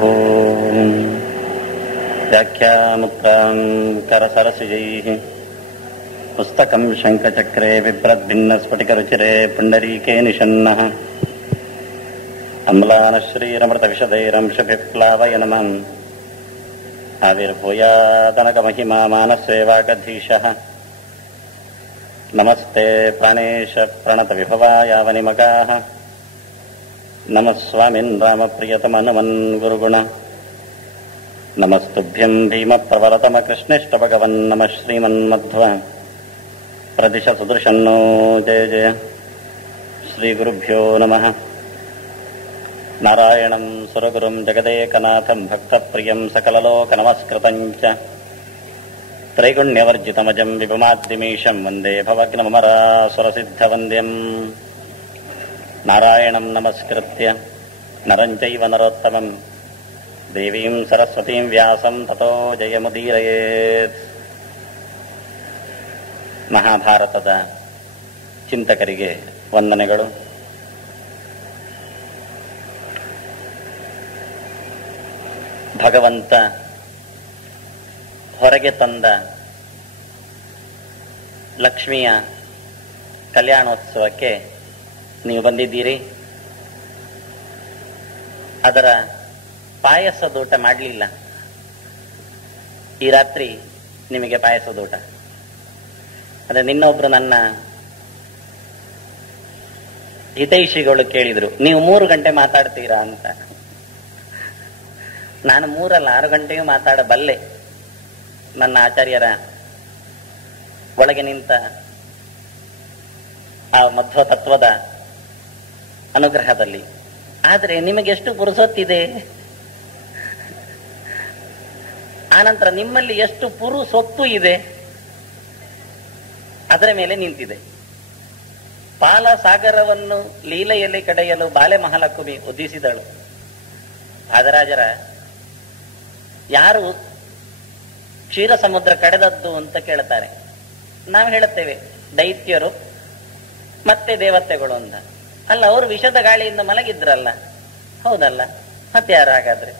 ಓಂ ವ್ಯಾಖ್ಯಾಮುಕ್ತಾಂ ಕರಸರಸಿಜೈಃ ಪುಸ್ತಕಂ ಶಂಖಚಕ್ರೆ ಬಿಭ್ರದ್ಭಿನ್ನಸ್ಫಟಿಕರುಚಿರೆ ಪುಂಡರೀಕೆ ನಿಷನ್ನಃ ಅಮ್ಲಾನಶ್ರೀರಮೃತವಿಶದೈರಂಶಭಿಃ ಪ್ಲಾವಯನಮಂ ಆವಿರ್ಭೂಯಾದನಕಮಹಿಮಾ ಮಾನಸೇವಾಗಧೀಶಃ ನಮಸ್ತೆ ಪ್ರಾಣೇಶ ಪ್ರಣತವಿಭವಾಯಾವನಿಮಗಾಃ ನಮಃ ಸ್ವಾಮಿನ್ ರಾಮಪ್ರಿಯತಮನುಮನ್ ಗುರುಗುಣ ನಮಸ್ತುಭ್ಯಂ ಭೀಮಪ್ರವರತಮ ಕೃಷ್ಣೇಷ್ಟ ಭಗವನ್ ನಮಃ ಶ್ರೀಮನ್ಮಧ್ವ ಪ್ರದಿಶ ಸುದೃಶನ್ನೋ ಜಯ ಜಯ ಶ್ರೀಗುರುಭ್ಯೋ ನಮಃ. ನಾರಾಯಣಂ ಸುರಗುರುಂ ಜಗದೇಕನಾಥಂ ಭಕ್ತಪ್ರಿಯಂ ಸಕಲಲೋಕನಮಸ್ಕೃತಂ ಚ ತ್ರೈಗುಣ್ಯವರ್ಜಿತಮಜಂ ವಿಭುಮಾದ್ದಿಮೀಶಂ ವಂದೇ ಭವಗ್ನಮರಾಸುರಸಿದ್ಧವಂದ್ಯಂ. ನಾರಾಯಣಂ ನಮಸ್ಕೃತ್ಯ ನರಂ ಚೈವ ನರೋತ್ತಮಂ ದೇವೀಂ ಸರಸ್ವತೀಂ ವ್ಯಾಸಂ ತತೋ ಜಯಮುದೀರಯೇತ್. ಮಹಾಭಾರತದ ಚಿಂತಕರಿಗೆ ವಂದನೆಗಳು. ಭಗವಂತ ಹೊರಗೆ ತಂದ ಲಕ್ಷ್ಮಿಯ ಕಲ್ಯಾಣೋತ್ಸವಕ್ಕೆ ನೀವು ಬಂದಿದ್ದೀರಿ. ಅದರ ಪಾಯಸದೂಟ ಮಾಡಲಿಲ್ಲ. ಈ ರಾತ್ರಿ ನಿಮಗೆ ಪಾಯಸದೂಟ. ಅದೇ ನಿನ್ನೊಬ್ರು ನನ್ನ ಹಿತೈಷಿಗಳು ಕೇಳಿದ್ರು, ನೀವು 3 ಗಂಟೆ ಮಾತಾಡ್ತೀರಾ ಅಂತ. ನಾನು 3 ಅಲ್ಲ 6 ಗಂಟೆಯೂ ಮಾತಾಡಬಲ್ಲೆ, ನನ್ನ ಆಚಾರ್ಯರ ಒಳಗೆ ನಿಂತ ಆ ಮಧ್ವ ತತ್ವದ ಅನುಗ್ರಹದಲ್ಲಿ. ಆದರೆ ನಿಮಗೆಷ್ಟು ಪುರುಸೊತ್ತಿದೆ, ಆನಂತರ ನಿಮ್ಮಲ್ಲಿ ಎಷ್ಟು ಪುರುಸೊತ್ತು ಇದೆ, ಅದರ ಮೇಲೆ ನಿಂತಿದೆ. ಪಾಲ ಸಾಗರವನ್ನು ಲೀಲೆಯಲ್ಲಿ ಕಡೆಯಲು ಬಾಲೆ ಮಹಾಲಕ್ಷ್ಮಿ ಉದ್ದಿಸಿದಳು. ರಾಜರಾಜರ ಯಾರು ಕ್ಷೀರ ಸಮುದ್ರ ಕಡೆದದ್ದು ಅಂತ ಕೇಳ್ತಾರೆ. ನಾವು ಹೇಳುತ್ತೇವೆ ದೈತ್ಯರು ಮತ್ತೆ ದೇವತೆಗಳು ಅಂತ. ಅಲ್ಲ, ಅವರು ವಿಷದ ಗಾಳಿಯಿಂದ ಮಲಗಿದ್ರಲ್ಲ, ಹೌದಲ್ಲ? ಮತ್ತೆ ಯಾರು ಹಾಗಾದ್ರೆ?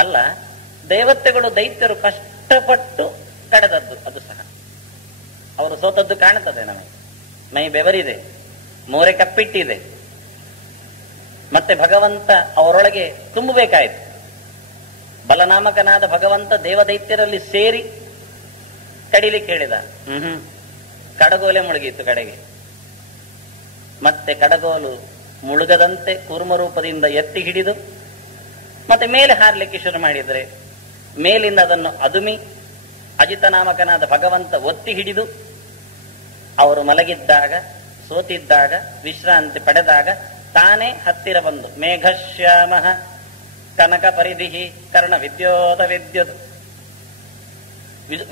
ಅಲ್ಲ, ದೇವತೆಗಳು ದೈತ್ಯರು ಕಷ್ಟಪಟ್ಟು ಕಡೆದದ್ದು, ಅದು ಸಹ ಅವರು ಸೋತದ್ದು ಕಾಣುತ್ತದೆ ನಮಗೆ. ಮೈ ಬೆವರಿದೆ, ಮೋರೆ ಕಪ್ಪಿಟ್ಟಿದೆ. ಮತ್ತೆ ಭಗವಂತ ಅವರೊಳಗೆ ತುಂಬಬೇಕಾಯಿತು. ಬಲನಾಮಕನಾದ ಭಗವಂತ ದೇವದೈತ್ಯರಲ್ಲಿ ಸೇರಿ ಕಡಿಲಿಕ್ಕೆ ಹೇಳಿದ. ಕಡಗೋಲೆ ಮುಳುಗಿತ್ತು ಕಡೆಗೆ. ಮತ್ತೆ ಕಡಗೋಲು ಮುಳುಗದಂತೆ ಕೂರ್ಮ ರೂಪದಿಂದ ಎತ್ತಿ ಹಿಡಿದು ಮತ್ತೆ ಮೇಲೆ ಹಾರಲಿಕ್ಕೆ ಶುರು ಮಾಡಿದರೆ ಮೇಲಿಂದ ಅದನ್ನು ಅದುಮಿ ಅಜಿತನಾಮಕನಾದ ಭಗವಂತ ಒತ್ತಿ ಹಿಡಿದು ಅವರು ಮಲಗಿದ್ದಾಗ, ಸೋತಿದ್ದಾಗ, ವಿಶ್ರಾಂತಿ ಪಡೆದಾಗ ತಾನೇ ಹತ್ತಿರ ಬಂದು ಮೇಘಶ್ಯಾಮ ಕನಕ ಪರಿಧಿಹಿ ಕರ್ಣ ವಿದ್ಯೋತ ವಿದ್ಯುತ್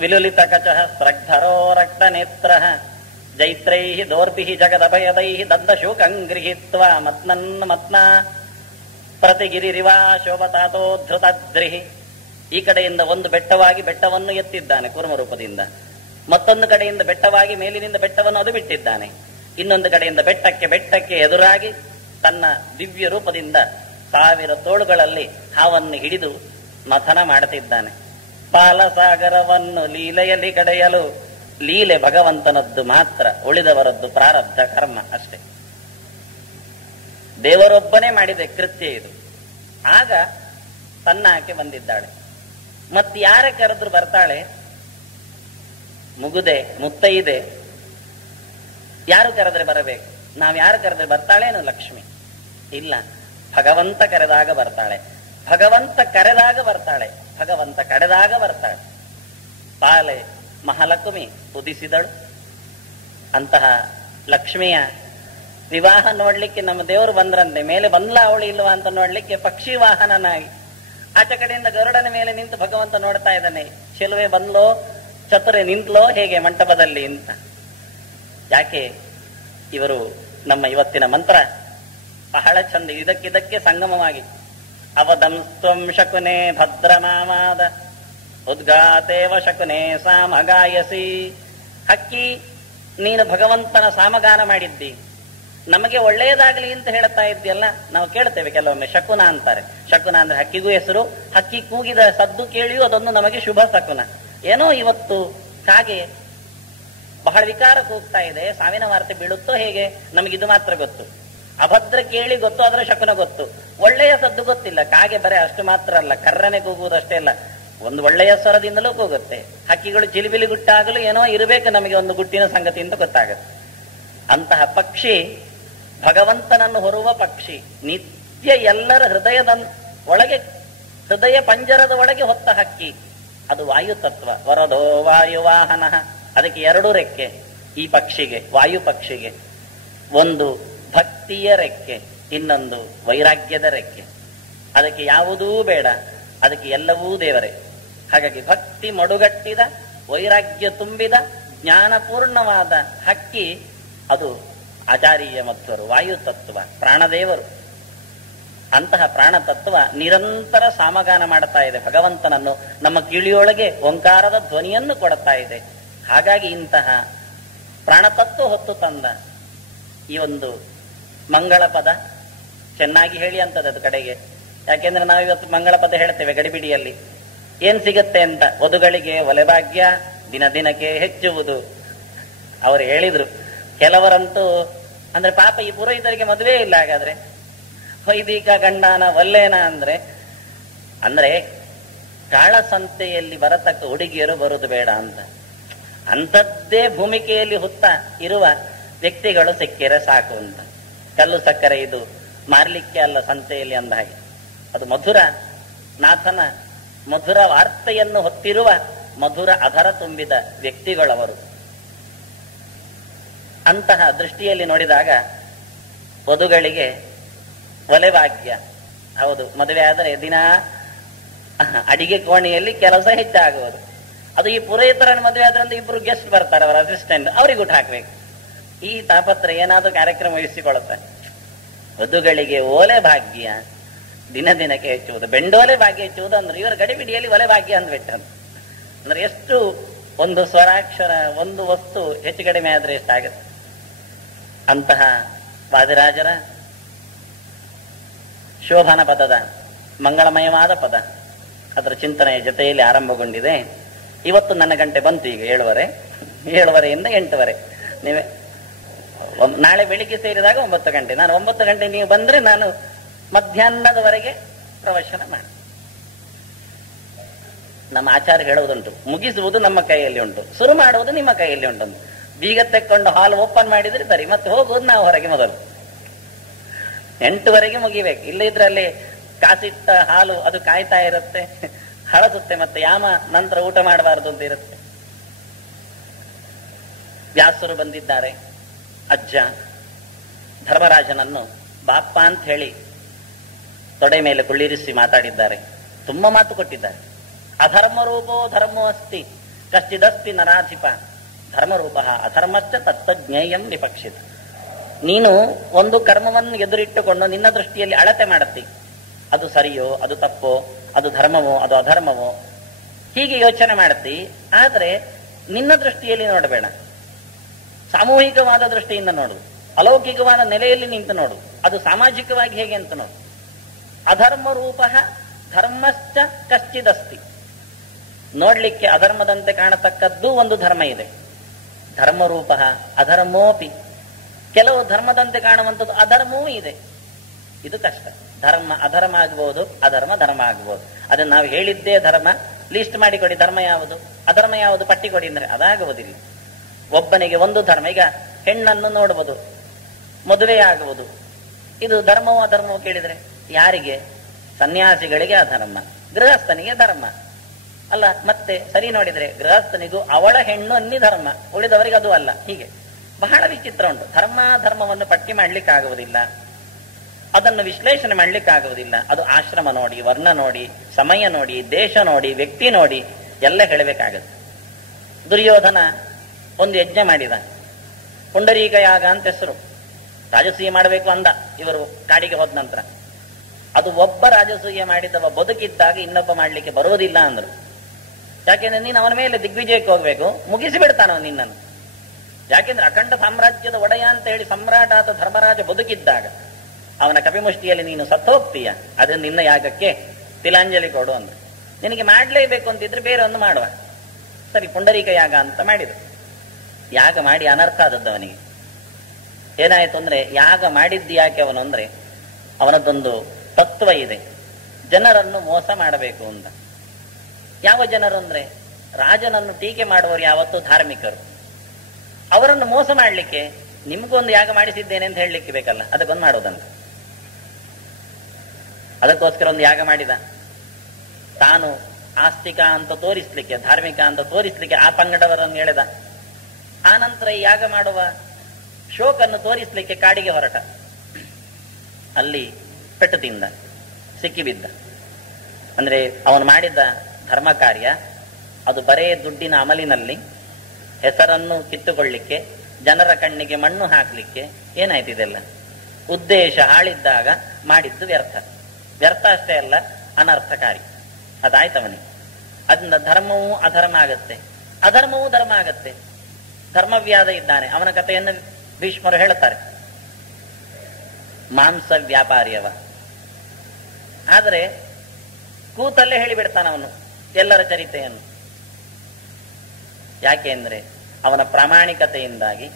ವಿಲುಲಿತ ಕಚಃ ಸ್ರಗ್ಧರೋ ರಕ್ತ ನೇತ್ರ ಜೈತ್ರೈ ದೋರ್ಭಿ ಜಗದಭಯದೈ ದಂದಶೂಕಂ ಗೃಹೀತ್ವಾ ಮತ್ನನ್ ಮತ್ನಾ ಪ್ರತಿಗಿರಿರಿವಾ ಶೋಭತಾತೋಧೃತದ್ರಿಹಿ. ಈ ಕಡೆಯಿಂದ ಒಂದು ಬೆಟ್ಟವಾಗಿ ಬೆಟ್ಟವನ್ನು ಎತ್ತಿದ್ದಾನೆ ಕೂರ್ಮರೂಪದಿಂದ, ಮತ್ತೊಂದು ಕಡೆಯಿಂದ ಬೆಟ್ಟವಾಗಿ ಮೇಲಿನಿಂದ ಬೆಟ್ಟವನ್ನು ಅದು ಬಿಟ್ಟಿದ್ದಾನೆ, ಇನ್ನೊಂದು ಕಡೆಯಿಂದ ಬೆಟ್ಟಕ್ಕೆ ಎದುರಾಗಿ ತನ್ನ ದಿವ್ಯ ರೂಪದಿಂದ 1000 ತೋಳುಗಳಲ್ಲಿ ಹಾವನ್ನು ಹಿಡಿದು ಮಥನ ಮಾಡುತ್ತಿದ್ದಾನೆ. ಪಾಲಸಾಗರವನ್ನು ಲೀಲೆಯಲ್ಲಿ ಕಡೆಯಲು. ಲೀಲೆ ಭಗವಂತನದ್ದು ಮಾತ್ರ, ಉಳಿದವರದ್ದು ಪ್ರಾರಬ್ಧ ಕರ್ಮ ಅಷ್ಟೇ. ದೇವರೊಬ್ಬನೇ ಮಾಡಿದೆ ಕೃತ್ಯ ಇದು. ಆಗ ತನ್ನ ಆಕೆ ಬಂದಿದ್ದಾಳೆ. ಮತ್ತಾರ ಕರೆದ್ರು ಬರ್ತಾಳೆ? ಮುಗುದೆ, ಮುತ್ತೈದೆ, ಯಾರು ಕರೆದ್ರೆ ಬರಬೇಕು? ನಾವು ಯಾರು ಕರೆದ್ರೆ ಬರ್ತಾಳೇನು ಲಕ್ಷ್ಮಿ? ಇಲ್ಲ, ಭಗವಂತ ಕರೆದಾಗ ಬರ್ತಾಳೆ, ಭಗವಂತ ಕರೆದಾಗ ಬರ್ತಾಳೆ, ಭಗವಂತ ಕರೆದಾಗ ಬರ್ತಾಳೆ. ಪಾಲೆ ಮಹಾಲಕ್ಷ್ಮಿ ಉದಿಸಿದಳು. ಅಂತಹ ಲಕ್ಷ್ಮಿಯ ವಿವಾಹ ನೋಡ್ಲಿಕ್ಕೆ ನಮ್ಮ ದೇವರು ಬಂದ್ರಂತೆ. ಮೇಲೆ ಬಂದ್ಲ ಅವಳು ಇಲ್ವಾ ಅಂತ ನೋಡ್ಲಿಕ್ಕೆ ಪಕ್ಷಿ ವಾಹನನಾಗಿ ಆಚೆ ಕಡೆಯಿಂದ ಗರುಡನ ಮೇಲೆ ನಿಂತು ಭಗವಂತ ನೋಡ್ತಾ ಇದ್ದಾನೆ. ಚೆಲುವೆ ಬಂದ್ಲೋ, ಚತುರೆ ನಿಂತ್ಲೋ ಹೇಗೆ ಮಂಟಪದಲ್ಲಿ ಅಂತ. ಯಾಕೆ ಇವರು ನಮ್ಮ ಇವತ್ತಿನ ಮಂತ್ರ ಬಹಳ ಚಂದ, ಇದಕ್ಕಿದಕ್ಕೆ ಸಂಗಮವಾಗಿ. ಅವದಂಸ್ತ್ವಂ ಶಕುನೆ ಭದ್ರಮಾಮಾದ ಉದ್ಗಾತೇವ ಶಕುನೆ ಸಾಮಗಾಯಸಿ. ಹಕ್ಕಿ, ನೀನು ಭಗವಂತನ ಸಾಮಗಾನ ಮಾಡಿದ್ದಿ, ನಮಗೆ ಒಳ್ಳೆಯದಾಗಲಿ ಅಂತ ಹೇಳ್ತಾ ಇದ್ಯಲ್ಲ, ನಾವು ಕೇಳ್ತೇವೆ ಕೆಲವೊಮ್ಮೆ. ಶಕುನ ಅಂತಾರೆ. ಶಕುನ ಅಂದ್ರೆ ಹಕ್ಕಿಗೂ ಹೆಸರು. ಹಕ್ಕಿ ಕೂಗಿದ ಸದ್ದು ಕೇಳಿಯೂ ಅದೊಂದು ನಮಗೆ ಶುಭ ಶಕುನ. ಏನೋ ಇವತ್ತು ಕಾಗೆ ಬಹಳ ವಿಕಾರ ಕೂಗ್ತಾ ಇದೆ, ಸಾವಿನ ವಾರ್ತೆ ಬೀಳುತ್ತೋ ಹೇಗೆ, ನಮಗಿದು ಮಾತ್ರ ಗೊತ್ತು. ಅಭದ್ರ ಕೇಳಿ ಗೊತ್ತು, ಅದರ ಶಕುನ ಗೊತ್ತು. ಒಳ್ಳೆಯ ಸದ್ದು ಗೊತ್ತಿಲ್ಲ. ಕಾಗೆ ಬರೇ ಅಷ್ಟು ಮಾತ್ರ ಅಲ್ಲ, ಕರ್ರನೆ ಕೂಗುವುದಷ್ಟೇ ಅಲ್ಲ, ಒಂದು ಒಳ್ಳೆಯ ಸ್ವರದಿಂದಲೂ ಕೂಗುತ್ತೆ. ಹಕ್ಕಿಗಳು ಚಿಲಿಬಿಲಿ ಗುಟ್ಟಾಗಲು ಏನೋ ಇರಬೇಕು ನಮಗೆ ಒಂದು ಗುಟ್ಟಿನ ಸಂಗತಿ ಅಂತ ಗೊತ್ತಾಗುತ್ತೆ. ಅಂತಹ ಪಕ್ಷಿ ಭಗವಂತನನ್ನು ಹೊರುವ ಪಕ್ಷಿ, ನಿತ್ಯ ಎಲ್ಲರ ಹೃದಯದ ಒಳಗೆ, ಹೃದಯ ಪಂಜರದ ಒಳಗೆ ಹೊತ್ತ ಹಕ್ಕಿ, ಅದು ವಾಯುತತ್ವ. ವರದೋ ವಾಯುವಾಹನ. ಅದಕ್ಕೆ 2 ರೆಕ್ಕೆ ಈ ಪಕ್ಷಿಗೆ, ವಾಯು ಪಕ್ಷಿಗೆ. ಒಂದು ಭಕ್ತಿಯ ರೆಕ್ಕೆ, ಇನ್ನೊಂದು ವೈರಾಗ್ಯದ ರೆಕ್ಕೆ. ಅದಕ್ಕೆ ಯಾವುದೂ ಬೇಡ, ಅದಕ್ಕೆ ಎಲ್ಲವೂ ದೇವರೇ. ಹಾಗಾಗಿ ಭಕ್ತಿ ಮಡುಗಟ್ಟಿದ, ವೈರಾಗ್ಯ ತುಂಬಿದ, ಜ್ಞಾನಪೂರ್ಣವಾದ ಹಕ್ಕಿ ಅದು ಆಚಾರ್ಯ ಮಧ್ವರು, ವಾಯುತತ್ವ, ಪ್ರಾಣದೇವರು. ಅಂತಹ ಪ್ರಾಣತತ್ವ ನಿರಂತರ ಸಾಮಗಾನ ಮಾಡುತ್ತಾ ಇದೆ ಭಗವಂತನನ್ನು. ನಮ್ಮ ಕಿಳಿಯೊಳಗೆ ಓಂಕಾರದ ಧ್ವನಿಯನ್ನು ಕೊಡುತ್ತಾ ಇದೆ. ಹಾಗಾಗಿ ಇಂತಹ ಪ್ರಾಣತತ್ವ ಹೊತ್ತು ತಂದ ಈ ಒಂದು ಮಂಗಳ ಪದ ಚೆನ್ನಾಗಿ ಹೇಳಿ ಅಂತದ್ದು ಕಡೆಗೆ. ಯಾಕೆಂದ್ರೆ ನಾವು ಇವತ್ತು ಮಂಗಳ ಪದ ಹೇಳ್ತೇವೆ ಗಡಿಬಿಡಿಯಲ್ಲಿ. ಏನ್ ಸಿಗತ್ತೆ ಅಂತ, ವಧುಗಳಿಗೆ ಒಲೆಭಾಗ್ಯ ದಿನ ದಿನಕ್ಕೆ ಹೆಚ್ಚುವುದು. ಅವರು ಹೇಳಿದ್ರು. ಕೆಲವರಂತೂ ಅಂದ್ರೆ ಪಾಪ ಈ ಪುರೋಹಿತರಿಗೆ ಮದುವೆ ಇಲ್ಲ, ಹಾಗಾದ್ರೆ ವೈದಿಕ ಗಂಡನ ಒಲ್ಲೇನ ಅಂದ್ರೆ ಕಾಳಸಂತೆಯಲ್ಲಿ ಬರತಕ್ಕ ಹುಡುಗಿಯರು ಬರುವುದು ಬೇಡ ಅಂತ. ಅಂಥದ್ದೇ ಭೂಮಿಕೆಯಲ್ಲಿ ಹುತ್ತ ಇರುವ ವ್ಯಕ್ತಿಗಳು ಸಿಕ್ಕಿರೆ ಸಾಕು ಅಂತ. ಕಲ್ಲು ಸಕ್ಕರೆ ಇದು ಮಾರ್ಲಿಕ್ಕೆ ಅಲ್ಲ ಸಂತೆಯಲ್ಲಿ ಅಂದ ಹಾಗೆ. ಅದು ಮಧುರ ನಾಥನ ಮಧುರ ವಾರ್ತೆಯನ್ನು ಹೊತ್ತಿರುವ ಮಧುರ ಅಧರ ತುಂಬಿದ ವ್ಯಕ್ತಿಗಳವರು. ಅಂತಹ ದೃಷ್ಟಿಯಲ್ಲಿ ನೋಡಿದಾಗ ವಧುಗಳಿಗೆ ಒಲೆಭಾಗ್ಯ. ಹೌದು, ಮದುವೆ ಆದರೆ ದಿನ ಅಡಿಗೆ ಕೋಣೆಯಲ್ಲಿ ಕೆಲಸ ಹೆಚ್ಚಾಗುವುದು. ಅದು ಈ ಪುರೋಹಿತರನ್ನು ಮದುವೆ ಆದ್ರಂತ 2 ಗೆಸ್ಟ್ ಬರ್ತಾರೆ, ಅವರ ಅಸಿಸ್ಟೆಂಟ್, ಅವ್ರಿಗೆ ಊಟ ಹಾಕ್ಬೇಕು. ಈ ತಾಪತ್ರ ಏನಾದ್ರೂ ಕಾರ್ಯಕ್ರಮ ವಹಿಸಿಕೊಳ್ಳುತ್ತಾರೆ. ವಧುಗಳಿಗೆ ಓಲೆ ಭಾಗ್ಯ ದಿನ ದಿನಕ್ಕೆ ಹೆಚ್ಚುವುದು. ಬೆಂಡೋಲೆ ಭಾಗ್ಯ ಹೆಚ್ಚುವುದು ಅಂದ್ರೆ ಇವರ ಗಡಿಬಿಡಿಯಲ್ಲಿ ಒಲೆ ಭಾಗ್ಯ ಅಂದ್ಬಿಟ್ಟಂತ. ಅಂದ್ರೆ ಎಷ್ಟು ಒಂದು ಸ್ವರಾಕ್ಷರ, ಒಂದು ವಸ್ತು ಹೆಚ್ಚು ಕಡಿಮೆ ಆದ್ರೆ ಎಷ್ಟಾಗುತ್ತೆ. ಅಂತಹ ವಾದಿರಾಜರ ಶೋಭನ ಪದದ ಮಂಗಳಮಯವಾದ ಪದ, ಅದರ ಚಿಂತನೆಯ ಜೊತೆಯಲ್ಲಿ ಆರಂಭಗೊಂಡಿದೆ. ಇವತ್ತು ನನ್ನ ಗಂಟೆ ಬಂತು. ಈಗ 7:30ಯಿಂದ 8:00. ನೀವೇ ನಾಳೆ ಬೆಳಿಗ್ಗೆ ಸೇರಿದಾಗ 9 ಗಂಟೆ. ನಾನು 9 ಗಂಟೆ ನೀವು ಬಂದ್ರೆ ನಾನು ಮಧ್ಯಾಹ್ನದವರೆಗೆ ಪ್ರವಚನ ಮಾಡಿ. ನಮ್ಮ ಆಚಾರ್ಯ ಹೇಳುವುದುಂಟು, ಮುಗಿಸುವುದು ನಮ್ಮ ಕೈಯಲ್ಲಿ ಉಂಟು, ಶುರು ಮಾಡುವುದು ನಿಮ್ಮ ಕೈಯಲ್ಲಿ ಉಂಟು. ಬೀಗ ತೆಕ್ಕೊಂಡು ಹಾಲ್ ಓಪನ್ ಮಾಡಿದ್ರೆ ಸರಿ, ಮತ್ತೆ ಹೋಗುವುದು ನಾವು ಹೊರಗೆ. ಮೊದಲು 8:00 ಮುಗಿಬೇಕು. ಇಲ್ಲದಿದ್ರೆ ಅಲ್ಲಿ ಕಾಸಿಟ್ಟ ಹಾಲು ಅದು ಕಾಯ್ತಾ ಇರುತ್ತೆ, ಹಳಸುತ್ತೆ, ಮತ್ತೆ ಯಾಮ ನಂತರ ಊಟ ಮಾಡಬಾರದು ಅಂತ ಇರುತ್ತೆ. ವ್ಯಾಸರು ಬಂದಿದ್ದಾರೆ. ಅಜ್ಜ ಧರ್ಮರಾಜನನ್ನು ಬಾಪ್ಪ ಅಂತ ಹೇಳಿ ತೊಡೆ ಮೇಲೆ ಕುಳ್ಳಿರಿಸಿ ಮಾತಾಡಿದ್ದಾರೆ. ತುಂಬಾ ಮಾತು ಕೊಟ್ಟಿದ್ದಾರೆ. ಅಧರ್ಮ ರೂಪೋ ಧರ್ಮೋ ಅಸ್ತಿ ಕಶ್ಚಿದಸ್ತಿ ನರಾಧಿಪ ಧರ್ಮರೂಪ ಅಧರ್ಮಶ್ಚ ತತ್ವಜ್ಞೇಯಂ ವಿಪಕ್ಷಿತ. ನೀನು ಒಂದು ಕರ್ಮವನ್ನು ಎದುರಿಟ್ಟುಕೊಂಡು ನಿನ್ನ ದೃಷ್ಟಿಯಲ್ಲಿ ಅಳತೆ ಮಾಡುತ್ತಿ. ಅದು ಸರಿಯೋ, ಅದು ತಪ್ಪೋ, ಅದು ಧರ್ಮವೋ, ಅದು ಅಧರ್ಮವೋ, ಹೀಗೆ ಯೋಚನೆ ಮಾಡುತ್ತಿ. ಆದರೆ ನಿನ್ನ ದೃಷ್ಟಿಯಲ್ಲಿ ನೋಡಬೇಡ, ಸಾಮೂಹಿಕವಾದ ದೃಷ್ಟಿಯಿಂದ ನೋಡು, ಅಲೌಕಿಕವಾದ ನೆಲೆಯಲ್ಲಿ ನಿಂತು ನೋಡು, ಅದು ಸಾಮಾಜಿಕವಾಗಿ ಹೇಗೆ ಅಂತ ನೋಡು. ಅಧರ್ಮ ರೂಪ ಧರ್ಮಶ್ಚ ಕಶ್ಚಿದಸ್ತಿ. ನೋಡ್ಲಿಕ್ಕೆ ಅಧರ್ಮದಂತೆ ಕಾಣತಕ್ಕದ್ದು ಒಂದು ಧರ್ಮ ಇದೆ. ಧರ್ಮರೂಪ ಅಧರ್ಮೋಪಿ. ಕೆಲವು ಧರ್ಮದಂತೆ ಕಾಣುವಂಥದ್ದು ಅಧರ್ಮವೂ ಇದೆ. ಇದು ಕಷ್ಟ. ಧರ್ಮ ಅಧರ್ಮ ಆಗಬಹುದು, ಅಧರ್ಮ ಧರ್ಮ ಆಗಬಹುದು. ಅದನ್ನು ನಾವು ಹೇಳಿದ್ದೇ ಧರ್ಮ, ಲೀಸ್ಟ್ ಮಾಡಿಕೊಡಿ, ಧರ್ಮ ಯಾವುದು ಅಧರ್ಮ ಯಾವುದು ಪಟ್ಟಿ ಕೊಡಿ ಅಂದ್ರೆ ಅದಾಗುವುದಿಲ್ಲ. ಒಬ್ಬನಿಗೆ ಒಂದು ಧರ್ಮ. ಈಗ ಹೆಣ್ಣನ್ನು ನೋಡಬಹುದು, ಮದುವೆ ಆಗುವುದು, ಇದು ಧರ್ಮವೋ ಅಧರ್ಮವೋ ಕೇಳಿದ್ರೆ ಯಾರಿಗೆ? ಸನ್ಯಾಸಿಗಳಿಗೆ ಅಧರ್ಮ, ಗೃಹಸ್ಥನಿಗೆ ಧರ್ಮ ಅಲ್ಲ. ಮತ್ತೆ ಸರಿ ನೋಡಿದ್ರೆ ಗೃಹಸ್ಥನಿಗೂ ಅವಳ ಹೆಣ್ಣು ಅನ್ನಿ ಧರ್ಮ, ಉಳಿದವರಿಗೆ ಅದು ಅಲ್ಲ. ಹೀಗೆ ಬಹಳ ವಿಚಿತ್ರ ಉಂಟು. ಧರ್ಮವನ್ನು ಪಟ್ಟಿ ಮಾಡ್ಲಿಕ್ಕೆ ಆಗುವುದಿಲ್ಲ, ಅದನ್ನು ವಿಶ್ಲೇಷಣೆ ಮಾಡ್ಲಿಕ್ಕೆ ಆಗುವುದಿಲ್ಲ. ಅದು ಆಶ್ರಮ ನೋಡಿ, ವರ್ಣ ನೋಡಿ, ಸಮಯ ನೋಡಿ, ದೇಶ ನೋಡಿ, ವ್ಯಕ್ತಿ ನೋಡಿ ಎಲ್ಲ ಹೇಳಬೇಕಾಗತ್ತೆ. ದುರ್ಯೋಧನ ಒಂದು ಯಜ್ಞ ಮಾಡಿದ, ಪುಂಡರೀಕ ಯಾಗ ಅಂತ ಹೆಸರು. ರಾಜಸೂಯ ಮಾಡಬೇಕು ಅಂದ ಇವರು ಕಾಡಿಗೆ ಹೋದ ನಂತರ. ಅದು ಒಬ್ಬ ರಾಜಸೂಯ ಮಾಡಿದವ ಬದುಕಿದ್ದಾಗ ಇನ್ನೊಬ್ಬ ಮಾಡ್ಲಿಕ್ಕೆ ಬರುವುದಿಲ್ಲ ಅಂದ್ರು. ಯಾಕೆಂದ್ರೆ ನೀನು ಅವನ ಮೇಲೆ ದಿಗ್ವಿಜಯಕ್ಕೆ ಹೋಗ್ಬೇಕು, ಮುಗಿಸಿ ಬಿಡ್ತಾನ ನಿನ್ನನ್ನು. ಯಾಕೆಂದ್ರೆ ಅಖಂಡ ಸಾಮ್ರಾಜ್ಯದ ಒಡೆಯ ಅಂತ ಹೇಳಿ ಸಮ್ರಾಟ ಆದ ಧರ್ಮರಾಜ ಬದುಕಿದ್ದಾಗ ಅವನ ಕಪಿಮುಷ್ಟಿಯಲ್ಲಿ ನೀನು ಸತ್ತೋಗ್ತೀಯ, ಅದು ನಿನ್ನ ಯಾಗಕ್ಕೆ ತಿಲಾಂಜಲಿ ಕೊಡು ಅಂತ. ನಿನಗೆ ಮಾಡ್ಲೇಬೇಕು ಅಂತಿದ್ರೆ ಬೇರೆ ಒಂದು ಮಾಡುವ. ಸರಿ, ಪುಂಡರೀಕ ಯಾಗ ಅಂತ ಮಾಡಿದ್ರು. ಯಾಗ ಮಾಡಿ ಅನರ್ಥ ಆದದ್ದು ಅವನಿಗೆ. ಏನಾಯ್ತು ಅಂದ್ರೆ, ಯಾಗ ಮಾಡಿದ್ದು ಯಾಕೆ ಅವನು ಅಂದ್ರೆ, ಅವನದ್ದೊಂದು ತತ್ವ ಇದೆ, ಜನರನ್ನು ಮೋಸ ಮಾಡಬೇಕು ಅಂತ. ಯಾವ ಜನರು ಅಂದ್ರೆ, ರಾಜನನ್ನು ಟೀಕೆ ಮಾಡುವವರು ಯಾವತ್ತೂ ಧಾರ್ಮಿಕರು. ಅವರನ್ನು ಮೋಸ ಮಾಡ್ಲಿಕ್ಕೆ ನಿಮ್ಗೊಂದು ಯಾಗ ಮಾಡಿಸಿದ್ದೇನೆ ಅಂತ ಹೇಳಲಿಕ್ಕೆ ಬೇಕಲ್ಲ, ಅದಕ್ಕೊಂದು ಮಾಡೋದಂತ. ಅದಕ್ಕೋಸ್ಕರ ಒಂದು ಯಾಗ ಮಾಡಿದ. ತಾನು ಆಸ್ತಿಕ ಅಂತ ತೋರಿಸ್ಲಿಕ್ಕೆ, ಧಾರ್ಮಿಕ ಅಂತ ತೋರಿಸ್ಲಿಕ್ಕೆ ಆ ಪಂಗಡವರನ್ನು ಎಳೆದ. ಆ ನಂತರ ಈ ಯಾಗ ಮಾಡುವ ಶೋಕನ್ನು ತೋರಿಸ್ಲಿಕ್ಕೆ ಕಾಡಿಗೆ ಹೊರಟ. ಅಲ್ಲಿ ಪೆಟ್ಟು ತಿಂದ, ಸಿಕ್ಕಿಬಿದ್ದ. ಅಂದ್ರೆ ಅವನು ಮಾಡಿದ ಧರ್ಮ ಕಾರ್ಯ ಅದು ಬರೇ ದುಡ್ಡಿನ ಅಮಲಿನಲ್ಲಿ ಹೆಸರನ್ನು ಕಿತ್ತುಕೊಳ್ಳಿಕ್ಕೆ, ಜನರ ಕಣ್ಣಿಗೆ ಮಣ್ಣು ಹಾಕ್ಲಿಕ್ಕೆ. ಏನಾಯ್ತು ಇದೆಲ್ಲ? ಉದ್ದೇಶ ಹಾಳಿದ್ದಾಗ ಮಾಡಿದ್ದು ವ್ಯರ್ಥ. ವ್ಯರ್ಥ ಅಷ್ಟೇ ಅಲ್ಲ, ಅನರ್ಥಕಾರಿ. ಅದಾಯ್ತವನಿಗೆ. ಅದರಿಂದ ಧರ್ಮವೂ ಅಧರ್ಮ ಆಗತ್ತೆ, ಅಧರ್ಮವೂ ಧರ್ಮ ಆಗತ್ತೆ. ಧರ್ಮವ್ಯಾಧ ಇದ್ದಾನೆ, ಅವನ ಕಥೆಯನ್ನು ಭೀಷ್ಮರು ಹೇಳುತ್ತಾರೆ. ಮಾಂಸ ವ್ಯಾಪಾರಿಯವ. ಆದರೆ ಕೂತಲ್ಲೇ ಹೇಳಿಬಿಡ್ತಾನ ಅವನು ಎಲ್ಲರ ಚರಿತೆಯನ್ನು. ಯಾಕೆ ಅಂದ್ರೆ ಅವನ ಪ್ರಾಮಾಣಿಕತೆಯಿಂದಾಗಿ,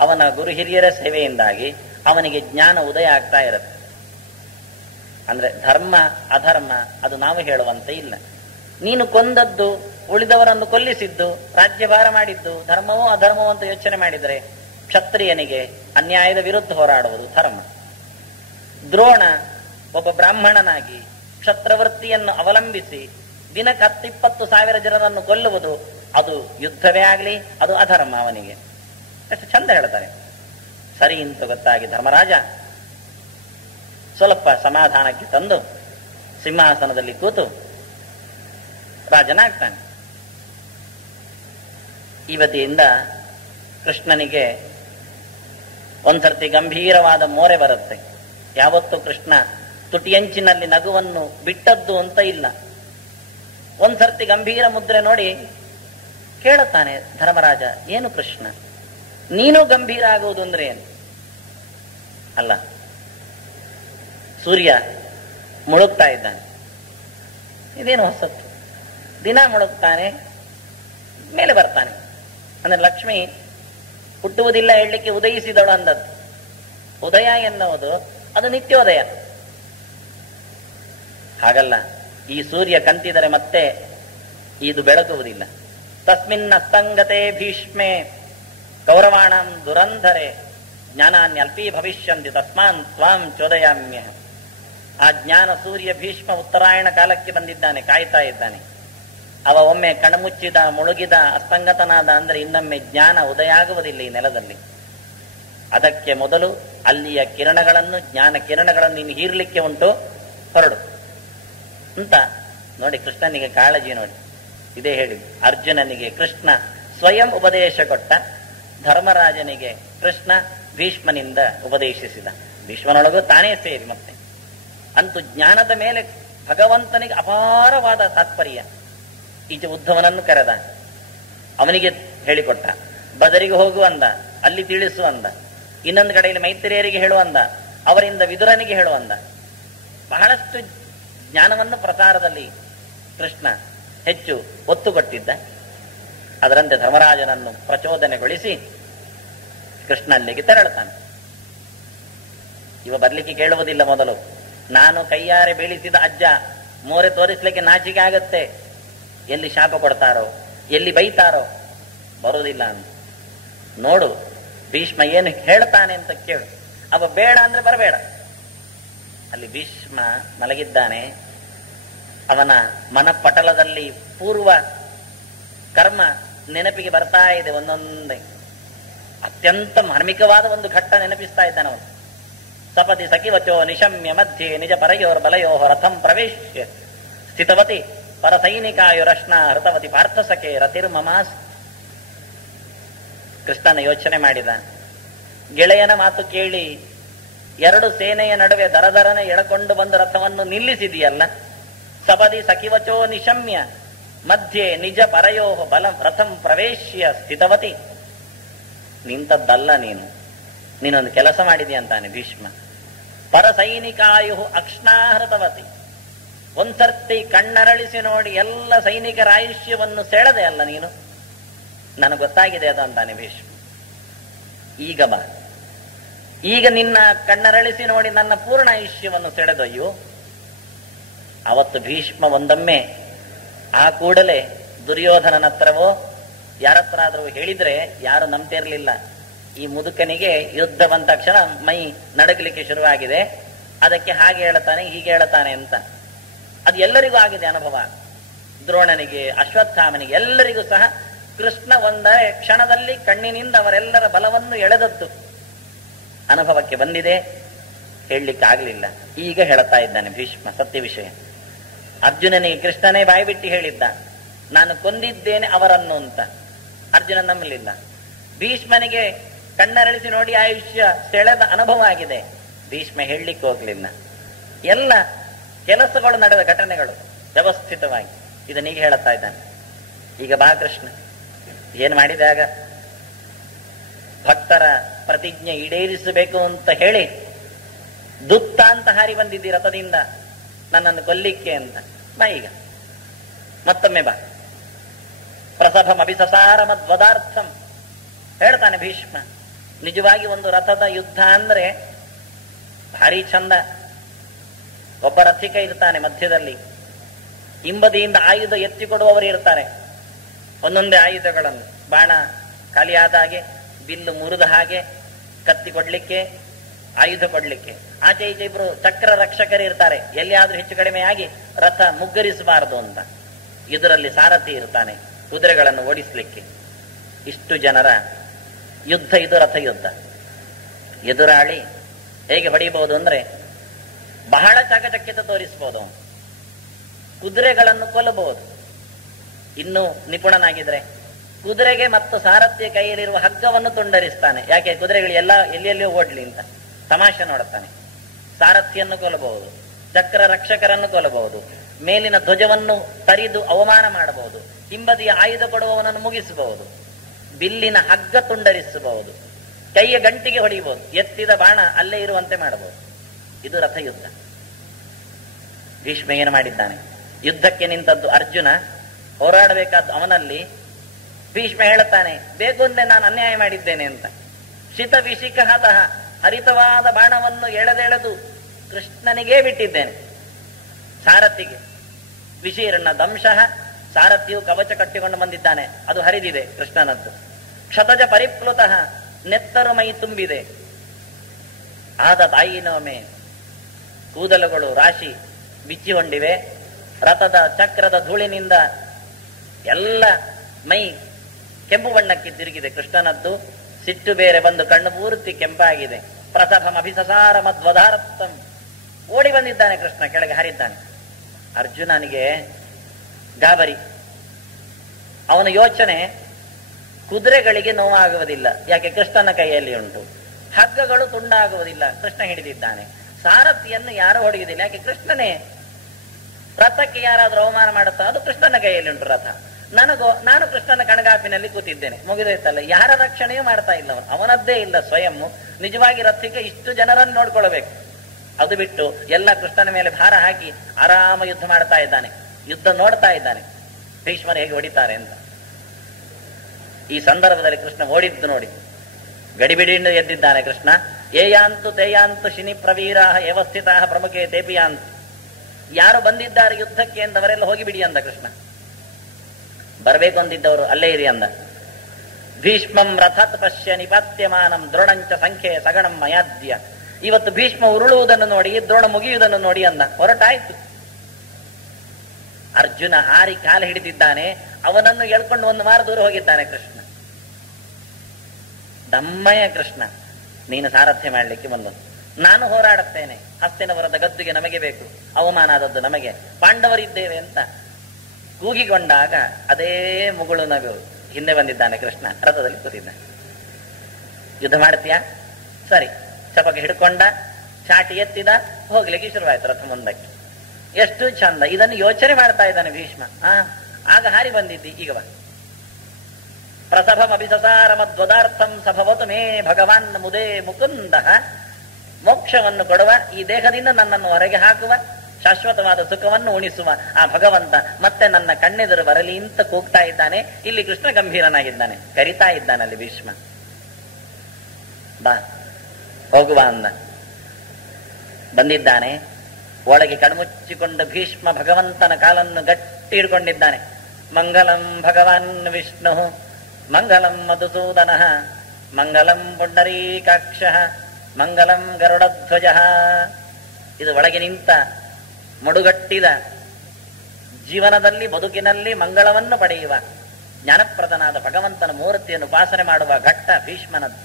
ಅವನ ಗುರು ಹಿರಿಯರ ಸೇವೆಯಿಂದಾಗಿ ಅವನಿಗೆ ಜ್ಞಾನ ಉದಯ ಆಗ್ತಾ ಇರುತ್ತೆ. ಅಂದ್ರೆ ಧರ್ಮ ಅಧರ್ಮ ಅದು ನಾವು ಹೇಳುವಂತೆ ಇಲ್ಲ. ನೀನು ಕೊಂದದ್ದು, ಉಳಿದವರನ್ನು ಕೊಲ್ಲಿಸಿದ್ದು, ರಾಜ್ಯಭಾರ ಮಾಡಿದ್ದು ಧರ್ಮವೋ ಅಧರ್ಮವೋ ಅಂತ ಯೋಚನೆ ಮಾಡಿದರೆ ಕ್ಷತ್ರಿಯನಿಗೆ ಅನ್ಯಾಯದ ವಿರುದ್ಧ ಹೋರಾಡುವುದು ಧರ್ಮ. ದ್ರೋಣ ಒಬ್ಬ ಬ್ರಾಹ್ಮಣನಾಗಿ ಕ್ಷತ್ರವೃತ್ತಿಯನ್ನು ಅವಲಂಬಿಸಿ ದಿನಕ್ಕೆ 10-20 ಜನರನ್ನು ಕೊಲ್ಲುವುದು ಅದು ಯುದ್ಧವೇ ಆಗಲಿ, ಅದು ಅಧರ್ಮ ಅವನಿಗೆ. ಎಷ್ಟು ಚಂದ ಹೇಳ್ತಾರೆ. ಸರಿ ಅಂತ ಗೊತ್ತಾಗಿ ಧರ್ಮರಾಜ ಸ್ವಲ್ಪ ಸಮಾಧಾನಕ್ಕೆ ತಂದು ಸಿಂಹಾಸನದಲ್ಲಿ ಕೂತು ರಾಜನಾಗ್ತಾನೆ. ಇವತ್ತಿಯಿಂದ ಕೃಷ್ಣನಿಗೆ ಒಂದ್ಸರ್ತಿ ಗಂಭೀರವಾದ ಮೋರೆ ಬರುತ್ತೆ. ಯಾವತ್ತು ಕೃಷ್ಣ ತುಟಿಯಂಚಿನಲ್ಲಿ ನಗುವನ್ನು ಬಿಟ್ಟದ್ದು ಅಂತ ಇಲ್ಲ. ಒಂದ್ಸರ್ತಿ ಗಂಭೀರ ಮುದ್ರೆ ನೋಡಿ ಕೇಳುತ್ತಾನೆ ಧರ್ಮರಾಜ, ಏನು ಕೃಷ್ಣ ನೀನು ಗಂಭೀರ ಆಗುವುದು ಅಂದ್ರೆ ಏನು? ಅಲ್ಲ, ಸೂರ್ಯ ಮುಳುಗ್ತಾ ಇದ್ದಾನೆ, ಇದೇನು ಹೊಸತ್ತು? ದಿನ ಮುಳುಗ್ತಾನೆ, ಮೇಲೆ ಬರ್ತಾನೆ. ಅಂದ್ರೆ ಲಕ್ಷ್ಮಿ ಹುಟ್ಟುವುದಿಲ್ಲ ಹೇಳಲಿಕ್ಕೆ ಉದಯಿಸಿದಳು ಅಂದದ್ದು. ಉದಯ ಎನ್ನುವುದು ಅದು ನಿತ್ಯೋದಯ. ಹಾಗಲ್ಲ, ಈ ಸೂರ್ಯ ಕಂತಿದರೆ ಮತ್ತೆ ಇದು ಬೆಳಗುವುದಿಲ್ಲ. ತಸ್ಮಿನ್ನ ಸಂಗತೆ ಭೀಷ್ಮೆ ಕೌರವಾಣಂ ದುರಂಧರೆ ಜ್ಞಾನಾನ್ಯಲ್ಪೀ ಭವಿಷ್ಯಂತಿ ತಸ್ಮಾನ್ ತ್ವಾಂ ಚೋದಯಾಮ್ಯ. ಆ ಜ್ಞಾನ ಸೂರ್ಯ ಭೀಷ್ಮ ಉತ್ತರಾಯಣ ಕಾಲಕ್ಕೆ ಬಂದಿದ್ದಾನೆ, ಕಾಯ್ತಾ ಇದ್ದಾನೆ. ಅವ ಒಮ್ಮೆ ಕಣ್ಮುಚ್ಚಿದ, ಮುಳುಗಿದ, ಅಸ್ತಂಗತನಾದ ಅಂದ್ರೆ ಇನ್ನೊಮ್ಮೆ ಜ್ಞಾನ ಉದಯ ಆಗುವುದಿಲ್ಲ ಈ ನೆಲದಲ್ಲಿ. ಅದಕ್ಕೆ ಮೊದಲು ಅಲ್ಲಿಯ ಕಿರಣಗಳನ್ನು, ಜ್ಞಾನ ಕಿರಣಗಳನ್ನು ಇನ್ನು ಹೀರ್ಲಿಕ್ಕೆ ಉಂಟು, ಹೊರಡು ಅಂತ ನೋಡಿ. ಕೃಷ್ಣನಿಗೆ ಕಾಳಜಿ ನೋಡಿ. ಇದೇ ಹೇಳಿ, ಅರ್ಜುನನಿಗೆ ಕೃಷ್ಣ ಸ್ವಯಂ ಉಪದೇಶ ಕೊಟ್ಟ, ಧರ್ಮರಾಜನಿಗೆ ಕೃಷ್ಣ ಭೀಷ್ಮನಿಂದ ಉಪದೇಶಿಸಿದ. ಭೀಷ್ಮನೊಳಗೂ ತಾನೇ ಸೇರಿ ಮತ್ತೆ. ಅಂತೂ ಜ್ಞಾನದ ಮೇಲೆ ಭಗವಂತನಿಗೆ ಅಪಾರವಾದ ತಾತ್ಪರ್ಯ. ಈಚೆ ಉದ್ಧವನನ್ನು ಕರೆದ, ಅವನಿಗೆ ಹೇಳಿಕೊಟ್ಟ. ಬದರಿಗೆ ಹೋಗು ಅಂದ, ಅಲ್ಲಿ ತಿಳಿಸು ಅಂದ. ಇನ್ನೊಂದು ಕಡೆಯಲ್ಲಿ ಮೈತ್ರಿಯರಿಗೆ ಹೇಳುವಂದ, ಅವರಿಂದ ವಿದುರನಿಗೆ ಹೇಳುವಂದ. ಬಹಳಷ್ಟು ಜ್ಞಾನವನ್ನು ಪ್ರಸಾರದಲ್ಲಿ ಕೃಷ್ಣ ಹೆಚ್ಚು ಒತ್ತು ಕೊಟ್ಟಿದ್ದ. ಅದರಂತೆ ಧರ್ಮರಾಜನನ್ನು ಪ್ರಚೋದನೆಗೊಳಿಸಿ ಕೃಷ್ಣ ಅಲ್ಲಿಗೆ ತೆರಳುತ್ತಾನೆ. ಇವ ಬರ್ಲಿಕ್ಕೆ ಕೇಳುವುದಿಲ್ಲ. ಮೊದಲು ನಾನು ಕೈಯಾರೆ ಬೀಳಿಸಿದ ಅಜ್ಜ, ಮೋರೆ ತೋರಿಸ್ಲಿಕ್ಕೆ ನಾಚಿಕೆ ಆಗತ್ತೆ, ಎಲ್ಲಿ ಶಾಪ ಕೊಡ್ತಾರೋ, ಎಲ್ಲಿ ಬೈತಾರೋ, ಬರುವುದಿಲ್ಲ ಅಂತ ನೋಡು. ಭೀಷ್ಮ ಏನು ಹೇಳ್ತಾನೆ ಅಂತ ಕೇಳು. ಅವ ಬೇಡ ಅಂದ್ರೆ ಬರಬೇಡ. ಅಲ್ಲಿ ಭೀಷ್ಮ ಮಲಗಿದ್ದಾನೆ. ಅವನ ಮನಪಟಲದಲ್ಲಿ ಪೂರ್ವ ಕರ್ಮ ನೆನಪಿಗೆ ಬರ್ತಾ ಇದೆ. ಒಂದೊಂದೇ ಅತ್ಯಂತ ಮಾರ್ಮಿಕವಾದ ಒಂದು ಘಟ್ಟ ನೆನಪಿಸ್ತಾ ಇದ್ದಾನೆ ಅವನು. ಸಪದಿ ಸಖಿವಚೋ ನಿಶಮ್ಯ ಮಧ್ಯೆ ನಿಜ ಪರಯೋರ್ ಬಲಯೋ ರಥಂ ಪ್ರವೇಶ್ಯ ಸ್ಥಿತವತಿ ಪರಸೈನಿಕಾಯುರಶ್ನ ಹೃತವತಿ ಪಾರ್ಥಸಖೆ ರತಿರ್ಮಮಾಸ್. ಕೃಷ್ಣನ ಯೋಚನೆ ಮಾಡಿದ. ಗೆಳೆಯನ ಮಾತು ಕೇಳಿ ಎರಡು ಸೇನೆಯ ನಡುವೆ ದರದರನೆ ಎಳಕೊಂಡು ಬಂದು ರಥವನ್ನು ನಿಲ್ಲಿಸಿದೆಯಲ್ಲ. ಸಪದಿ ಸಖಿವಚೋ ನಿಶಮ್ಯ ಮಧ್ಯೆ ನಿಜ ಪರಯೋ ಬಲಂ ರಥಂ ಪ್ರವೇಶ್ಯ ಸ್ಥಿತವತಿ. ನಿಂತದ್ದಲ್ಲ ನೀನೊಂದು ಕೆಲಸ ಮಾಡಿದೀಯ ಅಂತಾನೆ ಭೀಷ್ಮ. ಪರಸೈನಿಕಾಯು ಅಕ್ಷ್ಣಾಹೃತವತಿ, ಒಂದ್ಸರ್ತಿ ಕಣ್ಣರಳಿಸಿ ನೋಡಿ ಎಲ್ಲ ಸೈನಿಕರ ಆಯುಷ್ಯವನ್ನು ಸೆಳೆದೆ ಅಲ್ಲ ನೀನು, ನನಗೆ ಗೊತ್ತಾಗಿದೆ ಅದು ಅಂತಾನೆ ಭೀಷ್ಮ. ಈಗ ಬಾ, ಈಗ ನಿನ್ನ ಕಣ್ಣರಳಿಸಿ ನೋಡಿ ನನ್ನ ಪೂರ್ಣ ಆಯುಷ್ಯವನ್ನು ಸೆಳೆದೊಯ್ಯು. ಅವತ್ತು ಭೀಷ್ಮ ಒಂದೊಮ್ಮೆ ಆ ಕೂಡಲೇ ದುರ್ಯೋಧನನ ಹತ್ರವೋ ಯಾರತ್ರ ಆದ್ರೂ ಹೇಳಿದ್ರೆ ಯಾರು ನಂಬ್ತಿರ್ಲಿಲ್ಲ. ಈ ಮುದುಕನಿಗೆ ಯುದ್ಧ ಬಂದ ತಕ್ಷಣ ಮೈ ನಡಗಲಿಕ್ಕೆ ಶುರುವಾಗಿದೆ, ಅದಕ್ಕೆ ಹಾಗೆ ಹೇಳ್ತಾನೆ ಹೀಗೆ ಹೇಳ್ತಾನೆ ಅಂತ. ಅದು ಎಲ್ಲರಿಗೂ ಆಗಿದೆ ಅನುಭವ. ದ್ರೋಣನಿಗೆ, ಅಶ್ವತ್ಥಾಮನಿಗೆ, ಎಲ್ಲರಿಗೂ ಸಹ ಕೃಷ್ಣ ಒಂದೇ ಕ್ಷಣದಲ್ಲಿ ಕಣ್ಣಿನಿಂದ ಅವರೆಲ್ಲರ ಬಲವನ್ನು ಎಳೆದದ್ದು ಅನುಭವಕ್ಕೆ ಬಂದಿದೆ. ಹೇಳಲಿಕ್ಕೆ ಆಗ್ಲಿಲ್ಲ. ಈಗ ಹೇಳ್ತಾ ಇದ್ದಾನೆ ಭೀಷ್ಮ ಸತ್ಯ ವಿಷಯ. ಅರ್ಜುನನಿಗೆ ಕೃಷ್ಣನೇ ಬಾಯ್ಬಿಟ್ಟು ಹೇಳಿದ್ದ, ನಾನು ಕೊಂದಿದ್ದೇನೆ ಅವರನ್ನು ಅಂತ. ಅರ್ಜುನ ನಂಬಲಿಲ್ಲ. ಭೀಷ್ಮನಿಗೆ ಕಣ್ಣರಳಿಸಿ ನೋಡಿ ಆಯುಷ್ಯ ಸೆಳೆದ ಅನುಭವ ಆಗಿದೆ. ಭೀಷ್ಮ ಹೇಳಲಿಕ್ಕೆ ಹೋಗ್ಲಿಲ್ಲ. ಎಲ್ಲ ಕೆಲಸಗಳು ನಡೆದ ಘಟನೆಗಳು ವ್ಯವಸ್ಥಿತವಾಗಿ ಇದನ್ನೀಗ ಹೇಳುತ್ತಾ ಇದ್ದಾನೆ. ಈಗ ಬಾ ಕೃಷ್ಣ, ಏನ್ ಮಾಡಿದಾಗ ಭಕ್ತರ ಪ್ರತಿಜ್ಞೆ ಈಡೇರಿಸಬೇಕು ಅಂತ ಹೇಳಿ ದುತ್ತ ಅಂತ ಹಾರಿ ಬಂದಿದ್ದಿ ರಥದಿಂದ ನನ್ನನ್ನು ಕೊಲ್ಲಿಕ್ಕೆ ಅಂತ. ಬಾ ಈಗ ಮತ್ತೊಮ್ಮೆ ಬಾ. ಪ್ರಸಭಂ ಅಭಿಸಸಾರ ಮದ್ವದಾರ್ಥಂ ಹೇಳ್ತಾನೆ ಭೀಷ್ಮ. ನಿಜವಾಗಿ ಒಂದು ರಥದ ಯುದ್ಧ ಅಂದ್ರೆ ಭಾರಿ ಚಂದ. ಒಬ್ಬ ರಥಿಕ ಇರ್ತಾನೆ ಮಧ್ಯದಲ್ಲಿ, ಹಿಂಬದಿಯಿಂದ ಆಯುಧ ಎತ್ತಿಕೊಡುವವರು ಇರ್ತಾರೆ. ಒಂದೊಂದೇ ಆಯುಧಗಳನ್ನು, ಬಾಣ ಖಾಲಿಯಾದ ಹಾಗೆ, ಬಿಲ್ಲು ಮುರಿದ ಹಾಗೆ, ಕತ್ತಿ ಕೊಡ್ಲಿಕ್ಕೆ, ಆಯುಧ ಕೊಡ್ಲಿಕ್ಕೆ. ಆಚೆ ಈಚೆ ಇಬ್ರು ಚಕ್ರ ರಕ್ಷಕರು ಇರ್ತಾರೆ, ಎಲ್ಲಿಯಾದ್ರೂ ಹೆಚ್ಚು ಕಡಿಮೆ ಆಗಿ ರಥ ಮುಗ್ಗರಿಸಬಾರದು ಅಂತ. ಇದರಲ್ಲಿ ಸಾರಥಿ ಇರ್ತಾನೆ ಕುದುರೆಗಳನ್ನು ಓಡಿಸ್ಲಿಕ್ಕೆ. ಇಷ್ಟು ಜನರ ಯುದ್ಧ ಇದು ರಥ ಯುದ್ಧ. ಎದುರಾಳಿ ಹೇಗೆ ಹೊಡಿಬಹುದು ಅಂದ್ರೆ ಬಹಳ ಚಾಕಚಕ್ಯತೆ ತೋರಿಸಬಹುದು. ಕುದುರೆಗಳನ್ನು ಕೊಲ್ಲಬಹುದು. ಇನ್ನೂ ನಿಪುಣನಾಗಿದ್ರೆ ಕುದುರೆಗೆ ಮತ್ತು ಸಾರಥಿಯ ಕೈಯಲ್ಲಿರುವ ಹಗ್ಗವನ್ನು ತುಂಡರಿಸ್ತಾನೆ. ಯಾಕೆ? ಕುದುರೆಗಳು ಎಲ್ಲಿಯಲ್ಲಿಯೋ ಓಡ್ಲಿ ಅಂತ ತಮಾಷೆ ನೋಡುತ್ತಾನೆ. ಸಾರಥಿಯನ್ನು ಕೊಲ್ಲಬಹುದು, ಚಕ್ರ ರಕ್ಷಕರನ್ನು ಕೊಲ್ಲಬಹುದು, ಮೇಲಿನ ಧ್ವಜವನ್ನು ತರಿದು ಅವಮಾನ ಮಾಡಬಹುದು, ಹಿಂಬದಿಯ ಆಯುಧ ಕೊಡುವವನನ್ನು ಮುಗಿಸಬಹುದು, ಬಿಲ್ಲಿನ ಹಗ್ಗ ತುಂಡರಿಸಬಹುದು, ಕೈಯ ಗಂಟಿಗೆ ಹೊಡೆಯಬಹುದು, ಎತ್ತಿದ ಬಾಣ ಅಲ್ಲೇ ಇರುವಂತೆ ಮಾಡಬಹುದು. ಇದು ರಥಯುದ್ಧ. ಭೀಷ್ಮ ಏನು ಮಾಡಿದ್ದಾನೆ? ಯುದ್ಧಕ್ಕೆ ನಿಂತದ್ದು ಅರ್ಜುನ, ಹೋರಾಡಬೇಕಾದ್ದು ಅವನಲ್ಲಿ. ಭೀಷ್ಮ ಹೇಳುತ್ತಾನೆ, ಬೇಕು ಅಂದ್ರೆ ನಾನು ಅನ್ಯಾಯ ಮಾಡಿದ್ದೇನೆ ಅಂತ. ಶಿತ ವಿಶಿಖತಃ, ಹರಿತವಾದ ಬಾಣವನ್ನು ಎಳೆದೆಳೆದು ಕೃಷ್ಣನಿಗೇ ಬಿಟ್ಟಿದ್ದೇನೆ. ಸಾರಥಿಗೆ ವಿಶೀರ್ಣ ದಂಶಃ, ಸಾರಥಿಯು ಕವಚ ಕಟ್ಟಿಕೊಂಡು ಬಂದಿದ್ದಾನೆ, ಅದು ಹರಿದಿದೆ ಕೃಷ್ಣನದ್ದು. ಕ್ಷತಜ ಪರಿಪ್ಲುತಃ, ನೆತ್ತರು ಮೈ ತುಂಬಿದೆ. ಆದ ತಾಯಿನೊಮ್ಮೆ ಕೂದಲುಗಳು ರಾಶಿ ಬಿಚ್ಚಿಕೊಂಡಿವೆ. ರಥದ ಚಕ್ರದ ಧೂಳಿನಿಂದ ಎಲ್ಲ ಮೈ ಕೆಂಪು ಬಣ್ಣಕ್ಕೆ ತಿರುಗಿದೆ ಕೃಷ್ಣನದ್ದು. ಸಿಟ್ಟು ಬೇರೆ ಬಂದು ಕಣ್ಣು ಪೂರ್ತಿ ಕೆಂಪಾಗಿದೆ. ಪ್ರಸಭಂ ಅಭಿಸಸಾರ ಮದ್ವದಾರ್ಥಂ, ಓಡಿ ಬಂದಿದ್ದಾನೆ ಕೃಷ್ಣ, ಕೆಳಗೆ ಹಾರಿದ್ದಾನೆ. ಅರ್ಜುನನಿಗೆ ಗಾಬರಿ. ಅವನ ಯೋಚನೆ, ಕುದುರೆಗಳಿಗೆ ನೋವಾಗುವುದಿಲ್ಲ, ಯಾಕೆ? ಕೃಷ್ಣನ ಕೈಯಲ್ಲಿ ಉಂಟು. ಹಗ್ಗಗಳು ತುಂಡಾಗುವುದಿಲ್ಲ, ಕೃಷ್ಣ ಹಿಡಿದಿದ್ದಾನೆ. ಸಾರಥಿಯನ್ನು ಯಾರು ಹೊಡೆಯುವುದಿಲ್ಲ, ಯಾಕೆ? ಕೃಷ್ಣನೇ. ರಥಕ್ಕೆ ಯಾರಾದ್ರೂ ಅವಮಾನ ಮಾಡುತ್ತಾ, ಅದು ಕೃಷ್ಣನ ಕೈಯಲ್ಲಿ ಉಂಟು ರಥ. ನಾನು ಕೃಷ್ಣನ ಕಣಗಾಪಿನಲ್ಲಿ ಕೂತಿದ್ದೇನೆ, ಮುಗಿದೋಯ್ತಲ್ಲ. ಯಾರ ರಕ್ಷಣೆಯೂ ಮಾಡ್ತಾ ಇಲ್ಲ ಅವನದ್ದೇ ಇಲ್ಲ ಸ್ವಯಂ. ನಿಜವಾಗಿ ರಥಕ್ಕೆ ಇಷ್ಟು ಜನರನ್ನು ನೋಡ್ಕೊಳ್ಬೇಕು. ಅದು ಬಿಟ್ಟು ಎಲ್ಲ ಕೃಷ್ಣನ ಮೇಲೆ ಭಾರ ಹಾಕಿ ಆರಾಮ ಯುದ್ಧ ಮಾಡ್ತಾ ಇದ್ದಾನೆ. ಯುದ್ಧ ನೋಡ್ತಾ ಇದ್ದಾನೆ ಭೀಷ್ಮರು ಹೇಗೆ ಹೊಡಿತಾರೆ ಅಂತ. ಈ ಸಂದರ್ಭದಲ್ಲಿ ಕೃಷ್ಣ ಓಡಿದ್ದು ನೋಡಿ ಗಡಿಬಿಡಿಯಿಂದ ಎದ್ದಿದ್ದಾನೆ ಕೃಷ್ಣ. ಏಯಾಂತು ತೇಯಾಂತು ಶಿನಿ ಪ್ರವೀರಾ ವ್ಯವಸ್ಥಿತ ಪ್ರಮುಖೇ ತೇಪಿಯಾಂತು. ಯಾರು ಬಂದಿದ್ದಾರೆ ಯುದ್ಧಕ್ಕೆ ಅಂತವರೆಲ್ಲ ಹೋಗಿಬಿಡಿ ಅಂದ ಕೃಷ್ಣ. ಬರಬೇಕು ಅಂದಿದ್ದವರು ಅಲ್ಲೇ ಇರಿ ಅಂದ. ಭೀಷ್ಮಂ ರಥತ್ ಪಶ್ಯ ನಿಪಾತ್ಯಮಾನಂ ದ್ರೋಣಂಚ ಸಂಖ್ಯೆ ಸಗಣಂ ಮಯಾದ್ಯ. ಇವತ್ತು ಭೀಷ್ಮ ಉರುಳುವುದನ್ನು ನೋಡಿ, ದ್ರೋಣ ಮುಗಿಯುವುದನ್ನು ನೋಡಿ ಅಂದ. ಹೊರಟಾಯ್ತು. ಅರ್ಜುನ ಹಾರಿ ಕಾಲು ಹಿಡಿದಿದ್ದಾನೆ. ಅವನನ್ನು ಎಳ್ಕೊಂಡು ಒಂದು ಮಾರು ದೂರ ಹೋಗಿದ್ದಾನೆ ಕೃಷ್ಣ. ದಮ್ಮಯ್ಯ ಕೃಷ್ಣ, ನೀನು ಸಾರಥ್ಯ ಮಾಡಲಿಕ್ಕೆ ಬಂದದ್ದು, ನಾನು ಹೋರಾಡುತ್ತೇನೆ. ಹಸ್ತಿನವರದ ಗದ್ದುಗೆ ನಮಗೆ ಬೇಕು, ಅವಮಾನ ಆದದ್ದು ನಮಗೆ, ಪಾಂಡವರಿದ್ದೇವೆ ಅಂತ ಕೂಗಿಕೊಂಡಾಗ ಅದೇ ಮುಗುಳು ನಗು ಹಿಂದೆ ಬಂದಿದ್ದಾನೆ ಕೃಷ್ಣ. ರಥದಲ್ಲಿ ಕೂತಿದ್ದಾನೆ. ಯುದ್ಧ ಮಾಡ್ತೀಯಾ? ಸರಿ. ಚಪಕ್ಕೆ ಹಿಡ್ಕೊಂಡ, ಚಾಟಿ ಎತ್ತಿದ, ಹೋಗ್ಲಿಕ್ಕೆ ಶುರುವಾಯ್ತು ರಥ ಮುಂದಕ್ಕೆ. ಎಷ್ಟು ಚಂದ! ಇದನ್ನು ಯೋಚನೆ ಮಾಡ್ತಾ ಇದ್ದಾನೆ ಭೀಷ್ಮ. ಆಗ ಹಾರಿ ಬಂದಿದ್ದಿ, ಈಗ ಬಾ. ಪ್ರಸಭಮಭಿಸಸಾರ ಮಧ್ವದಾರ್ಥಂ ಸಭವತು ಮೇ ಭಗವಾನ್ ಮುದೇ ಮುಕುಂದ. ಮೋಕ್ಷವನ್ನು ಕೊಡುವ, ಈ ದೇಹದಿಂದ ನನ್ನನ್ನು ಹೊರಗೆ ಹಾಕುವ, ಶಾಶ್ವತವಾದ ಸುಖವನ್ನು ಉಣಿಸುವ ಆ ಭಗವಂತ ಮತ್ತೆ ನನ್ನ ಕಣ್ಣೆದುರು ಬರಲಿ ಅಂತ ಕೂಗ್ತಾ ಇದ್ದಾನೆ. ಇಲ್ಲಿ ಕೃಷ್ಣ ಗಂಭೀರನಾಗಿದ್ದಾನೆ, ಕರಿತಾ ಇದ್ದಾನಲ್ಲಿ ಭೀಷ್ಮ. ಬಾ ಹೋಗುವ ಅಂದ. ಬಂದಿದ್ದಾನೆ. ಒಳಗೆ ಕಣ್ಮುಚ್ಚಿಕೊಂಡು ಭೀಷ್ಮ ಭಗವಂತನ ಕಾಲನ್ನು ಗಟ್ಟಿ ಹಿಡ್ಕೊಂಡಿದ್ದಾನೆ. ಮಂಗಲಂ ಭಗವಾನ್ ವಿಷ್ಣು ಮಂಗಲಂ ಮಧುಸೂದನ ಮಂಗಲಂ ಪುಂಡರೀಕಾಕ್ಷ ಮಂಗಲಂ ಗರುಡಧ್ವಜ. ಇದು ಒಳಗೆ ನಿಂತ ಮಡುಗಟ್ಟಿದ ಜೀವನದಲ್ಲಿ ಬದುಕಿನಲ್ಲಿ ಮಂಗಳವನ್ನು ಪಡೆಯುವ ಜ್ಞಾನಪ್ರದನಾದ ಭಗವಂತನ ಮೂರ್ತಿಯನ್ನು ಉಪಾಸನೆ ಮಾಡುವ ಘಟ್ಟ ಭೀಷ್ಮನದ್ದು.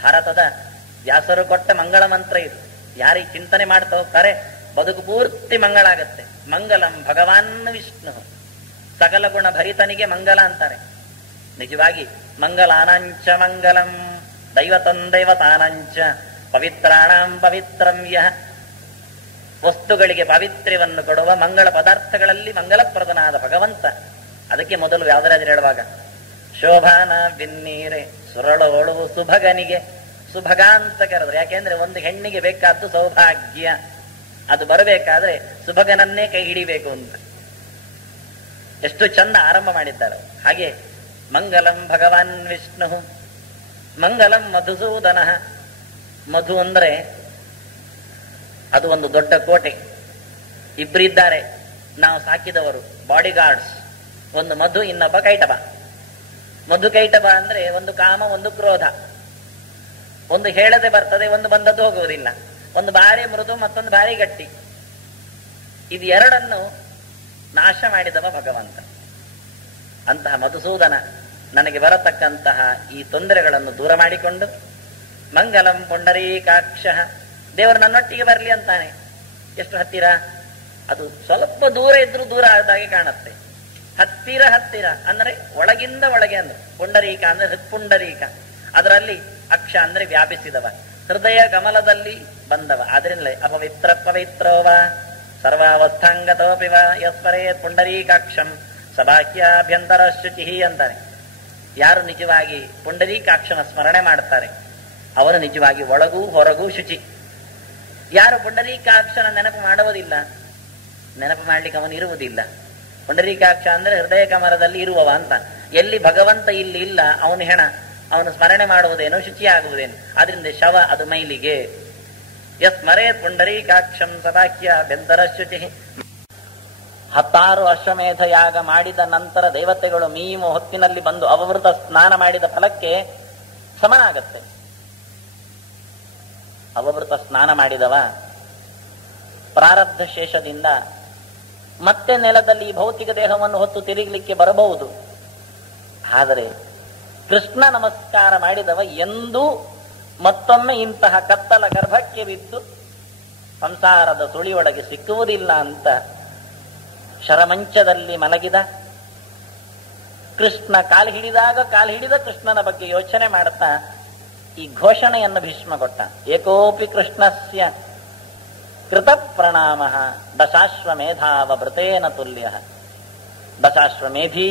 ಭಾರತದ ವ್ಯಾಸರು ಕೊಟ್ಟ ಮಂಗಳ ಮಂತ್ರ ಇದು. ಯಾರಿಗೆ ಚಿಂತನೆ ಮಾಡ್ತಾ ಹೋಗ್ತಾರೆ ಬದುಕು ಪೂರ್ತಿ ಮಂಗಳ ಆಗತ್ತೆ. ಮಂಗಲಂ ಭಗವಾನ್ ವಿಷ್ಣು, ಸಕಲ ಗುಣ ಭರಿತನಿಗೆ ಮಂಗಲ ಅಂತಾರೆ. ನಿಜವಾಗಿ ಮಂಗಲಾನಾಂಚ ಮಂಗಲಂ ದೈವತಂ ದೈವತಾನಾಂಚ ಪವಿತ್ರಾಣಾಂ ಪವಿತ್ರಂ ಯಃ. ವಸ್ತುಗಳಿಗೆ ಪಾವಿತ್ರ್ಯವನ್ನು ಕೊಡುವ ಮಂಗಳ ಪದಾರ್ಥಗಳಲ್ಲಿ ಮಂಗಲಪ್ರದನಾದ ಭಗವಂತ. ಅದಕ್ಕೆ ಮೊದಲು ವ್ಯಾಸರಾಜರು ಹೇಳುವಾಗ ಶೋಭಾನ ಬಿನ್ನೀರೆ ಸುರಳೋಳು ಸುಭಗನಿಗೆ, ಸುಭಗ ಅಂತ ಕರೆದ್ರು. ಯಾಕೆಂದ್ರೆ ಒಂದು ಹೆಣ್ಣಿಗೆ ಬೇಕಾದ್ದು ಸೌಭಾಗ್ಯ, ಅದು ಬರಬೇಕಾದ್ರೆ ಸುಭಗನನ್ನೇ ಕೈ ಹಿಡಿಬೇಕು ಅಂತ. ಎಷ್ಟು ಚಂದ ಆರಂಭ ಮಾಡಿದ್ದಾರೆ. ಹಾಗೆ ಮಂಗಲಂ ಭಗವಾನ್ ವಿಷ್ಣು ಮಂಗಲಂ ಮಧುಸೂದನ. ಮಧು ಅಂದ್ರೆ ಅದು ಒಂದು ದೊಡ್ಡ ಕೋಟೆ. ಇಬ್ಬರಿದ್ದಾರೆ ನಾವು ಸಾಕಿದವರು, ಬಾಡಿ ಗಾರ್ಡ್ಸ್. ಒಂದು ಮಧು, ಇನ್ನೊಬ್ಬ ಕೈಟಬ. ಮಧು ಕೈಟಬ ಅಂದ್ರೆ ಒಂದು ಕಾಮ, ಒಂದು ಕ್ರೋಧ. ಒಂದು ಹೇಳದೆ ಬರ್ತದೆ, ಒಂದು ಬಂದದ್ದು ಹೋಗುವುದಿಲ್ಲ. ಒಂದು ಭಾರಿ ಮೃದು, ಮತ್ತೊಂದು ಭಾರಿ ಗಟ್ಟಿ. ಇದು ಎರಡನ್ನು ನಾಶ ಮಾಡಿದವ ಭಗವಂತ. ಅಂತಹ ಮಧುಸೂದನ ನನಗೆ ಬರತಕ್ಕಂತಹ ಈ ತೊಂದರೆಗಳನ್ನು ದೂರ ಮಾಡಿಕೊಂಡು ಮಂಗಲಂ ಪುಂಡರೀಕಾಕ್ಷ, ದೇವರು ನನ್ನೊಟ್ಟಿಗೆ ಬರಲಿ ಅಂತಾನೆ. ಎಷ್ಟು ಹತ್ತಿರ? ಅದು ಸ್ವಲ್ಪ ದೂರ ಇದ್ರೂ ದೂರ ಆದಾಗೆ ಕಾಣುತ್ತೆ. ಹತ್ತಿರ ಹತ್ತಿರ ಅಂದ್ರೆ ಒಳಗಿಂದ ಒಳಗೆ ಅಂದ್ರೆ ಪುಂಡರೀಕ ಅಂದ್ರೆ ಹೃತ್ಪುಂಡರೀಕ. ಅದರಲ್ಲಿ ಅಕ್ಷ ಅಂದ್ರೆ ವ್ಯಾಪಿಸಿದವ, ಹೃದಯ ಕಮಲದಲ್ಲಿ ಬಂದವ. ಆದ್ರಿಂದಲೇ ಅಪವಿತ್ರ ಪವಿತ್ರೋವ ಸರ್ವಾವಸ್ಥಾಂಗತೋಪಿವ ಯಸ್ಪರೇ ಪುಂಡರೀಕಾಕ್ಷಂ ಸಭಾಕ್ಯಾಭ್ಯಂತರ ಶುಚಿ ಅಂತಾರೆ. ಯಾರು ನಿಜವಾಗಿ ಪುಂಡರೀಕಾಕ್ಷನ ಸ್ಮರಣೆ ಮಾಡ್ತಾರೆ ಅವರು ನಿಜವಾಗಿ ಒಳಗೂ ಹೊರಗೂ ಶುಚಿ. ಯಾರು ಪುಂಡರೀಕಾಕ್ಷನ ನೆನಪು ಮಾಡುವುದಿಲ್ಲ, ನೆನಪು ಮಾಡ್ಲಿಕ್ಕೆ ಅವನು ಇರುವುದಿಲ್ಲ. ಪುಂಡರೀಕಾಕ್ಷ ಅಂದ್ರೆ ಹೃದಯ ಕಮಲದಲ್ಲಿ ಇರುವವ ಅಂತ. ಎಲ್ಲಿ ಭಗವಂತ ಇಲ್ಲಿ ಇಲ್ಲ ಅವನು ಹೆಣ, ಅವನು ಸ್ಮರಣೆ ಮಾಡುವುದೇನೋ ಶುಚಿ ಆಗುವುದೇನು. ಆದ್ರಿಂದ ಶವ ಅದು ಮೈಲಿಗೆ. ಯಸ್ಮರೇ ಪುಂಡರೀಕಾಕ್ಷಂ ಸದಾಖ್ಯ ಬೆಂತರ ಶುಚಿ. 16 ಅಶ್ವಮೇಧ ಯಾಗ ಮಾಡಿದ ನಂತರ ದೇವತೆಗಳು ಮೀಮು ಹೊತ್ತಿನಲ್ಲಿ ಬಂದು ಅವವೃತ ಸ್ನಾನ ಮಾಡಿದ ಫಲಕ್ಕೆ ಸಮನಾಗತ್ತೆ. ಅವವೃತ ಸ್ನಾನ ಮಾಡಿದವ ಪ್ರಾರಬ್ಧ ಶೇಷದಿಂದ ಮತ್ತೆ ನೆಲದಲ್ಲಿ ಈ ಭೌತಿಕ ದೇಹವನ್ನು ಹೊತ್ತು ತಿರುಗಲಿಕ್ಕೆ ಬರಬಹುದು. ಆದರೆ ಕೃಷ್ಣ ನಮಸ್ಕಾರ ಮಾಡಿದವ ಎಂದೂ ಮತ್ತೊಮ್ಮೆ ಇಂತಹ ಕತ್ತಲ ಗರ್ಭಕ್ಕೆ ಬಿದ್ದು ಸಂಸಾರದ ಸುಳಿಯೊಳಗೆ ಸಿಕ್ಕುವುದಿಲ್ಲ ಅಂತ ಶರಮಂಚದಲ್ಲಿ ಮಲಗಿದ. ಕೃಷ್ಣ ಕಾಲು ಹಿಡಿದ ಕೃಷ್ಣನ ಬಗ್ಗೆ ಯೋಚನೆ ಮಾಡುತ್ತಾ ಈ ಘೋಷಣೆಯನ್ನು ಭೀಷ್ಮ ಕೊಟ್ಟ. ಏಕೋಪಿ ಕೃಷ್ಣಸ್ಯ ಕೃತ ಪ್ರಣಾಮ ದಶಾಶ್ವಮೇಧಾವಭೃತೇನ ತುಲ್ಯ. ದಶಾಶ್ವಮೇಧಿ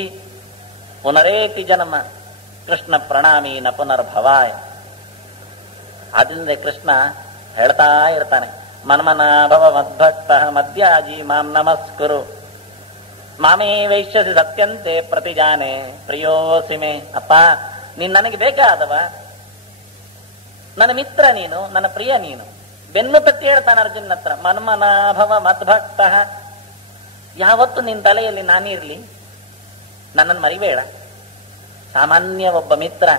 ಪುನರೇತಿ ಜನ್ಮ ಕೃಷ್ಣ ಪ್ರಣಾಮಿ ನ ಪುನರ್ಭವಾಯ. ಆದ್ರಿಂದ ಕೃಷ್ಣ ಹೇಳ್ತಾ ಇರ್ತಾನೆ, ಮನ್ಮನ ಭವ ಮದ್ಭಕ್ತ ಮದ್ಯಾಜಿ ಮಾಂ ನಮಸ್ಕುರು ಮಾಮೇ ವೈಶ್ಯಸಿ ಸತ್ಯಂತೆ ಪ್ರತಿಜಾನೆ ಪ್ರಿಯೋಸಿಮೆ. ಅಪ್ಪ ನೀನ್ ನನಗೆ ಬೇಕಾದವ, ನನ್ನ ಮಿತ್ರ ನೀನು, ನನ್ನ ಪ್ರಿಯ ನೀನು. ಬೆನ್ನು ತಟ್ಟಿ ಹೇಳ್ತಾನೆ ಅರ್ಜುನ್ ಹತ್ರ, ಮನ್ಮನ ಭವ ಮದ್ಭಕ್ತ. ಯಾವತ್ತು ನಿನ್ ತಲೆಯಲ್ಲಿ ನಾನಿರ್ಲಿ, ನನ್ನನ್ನು ಮರಿಬೇಡ. ಸಾಮಾನ್ಯ ಒಬ್ಬ ಮಿತ್ರ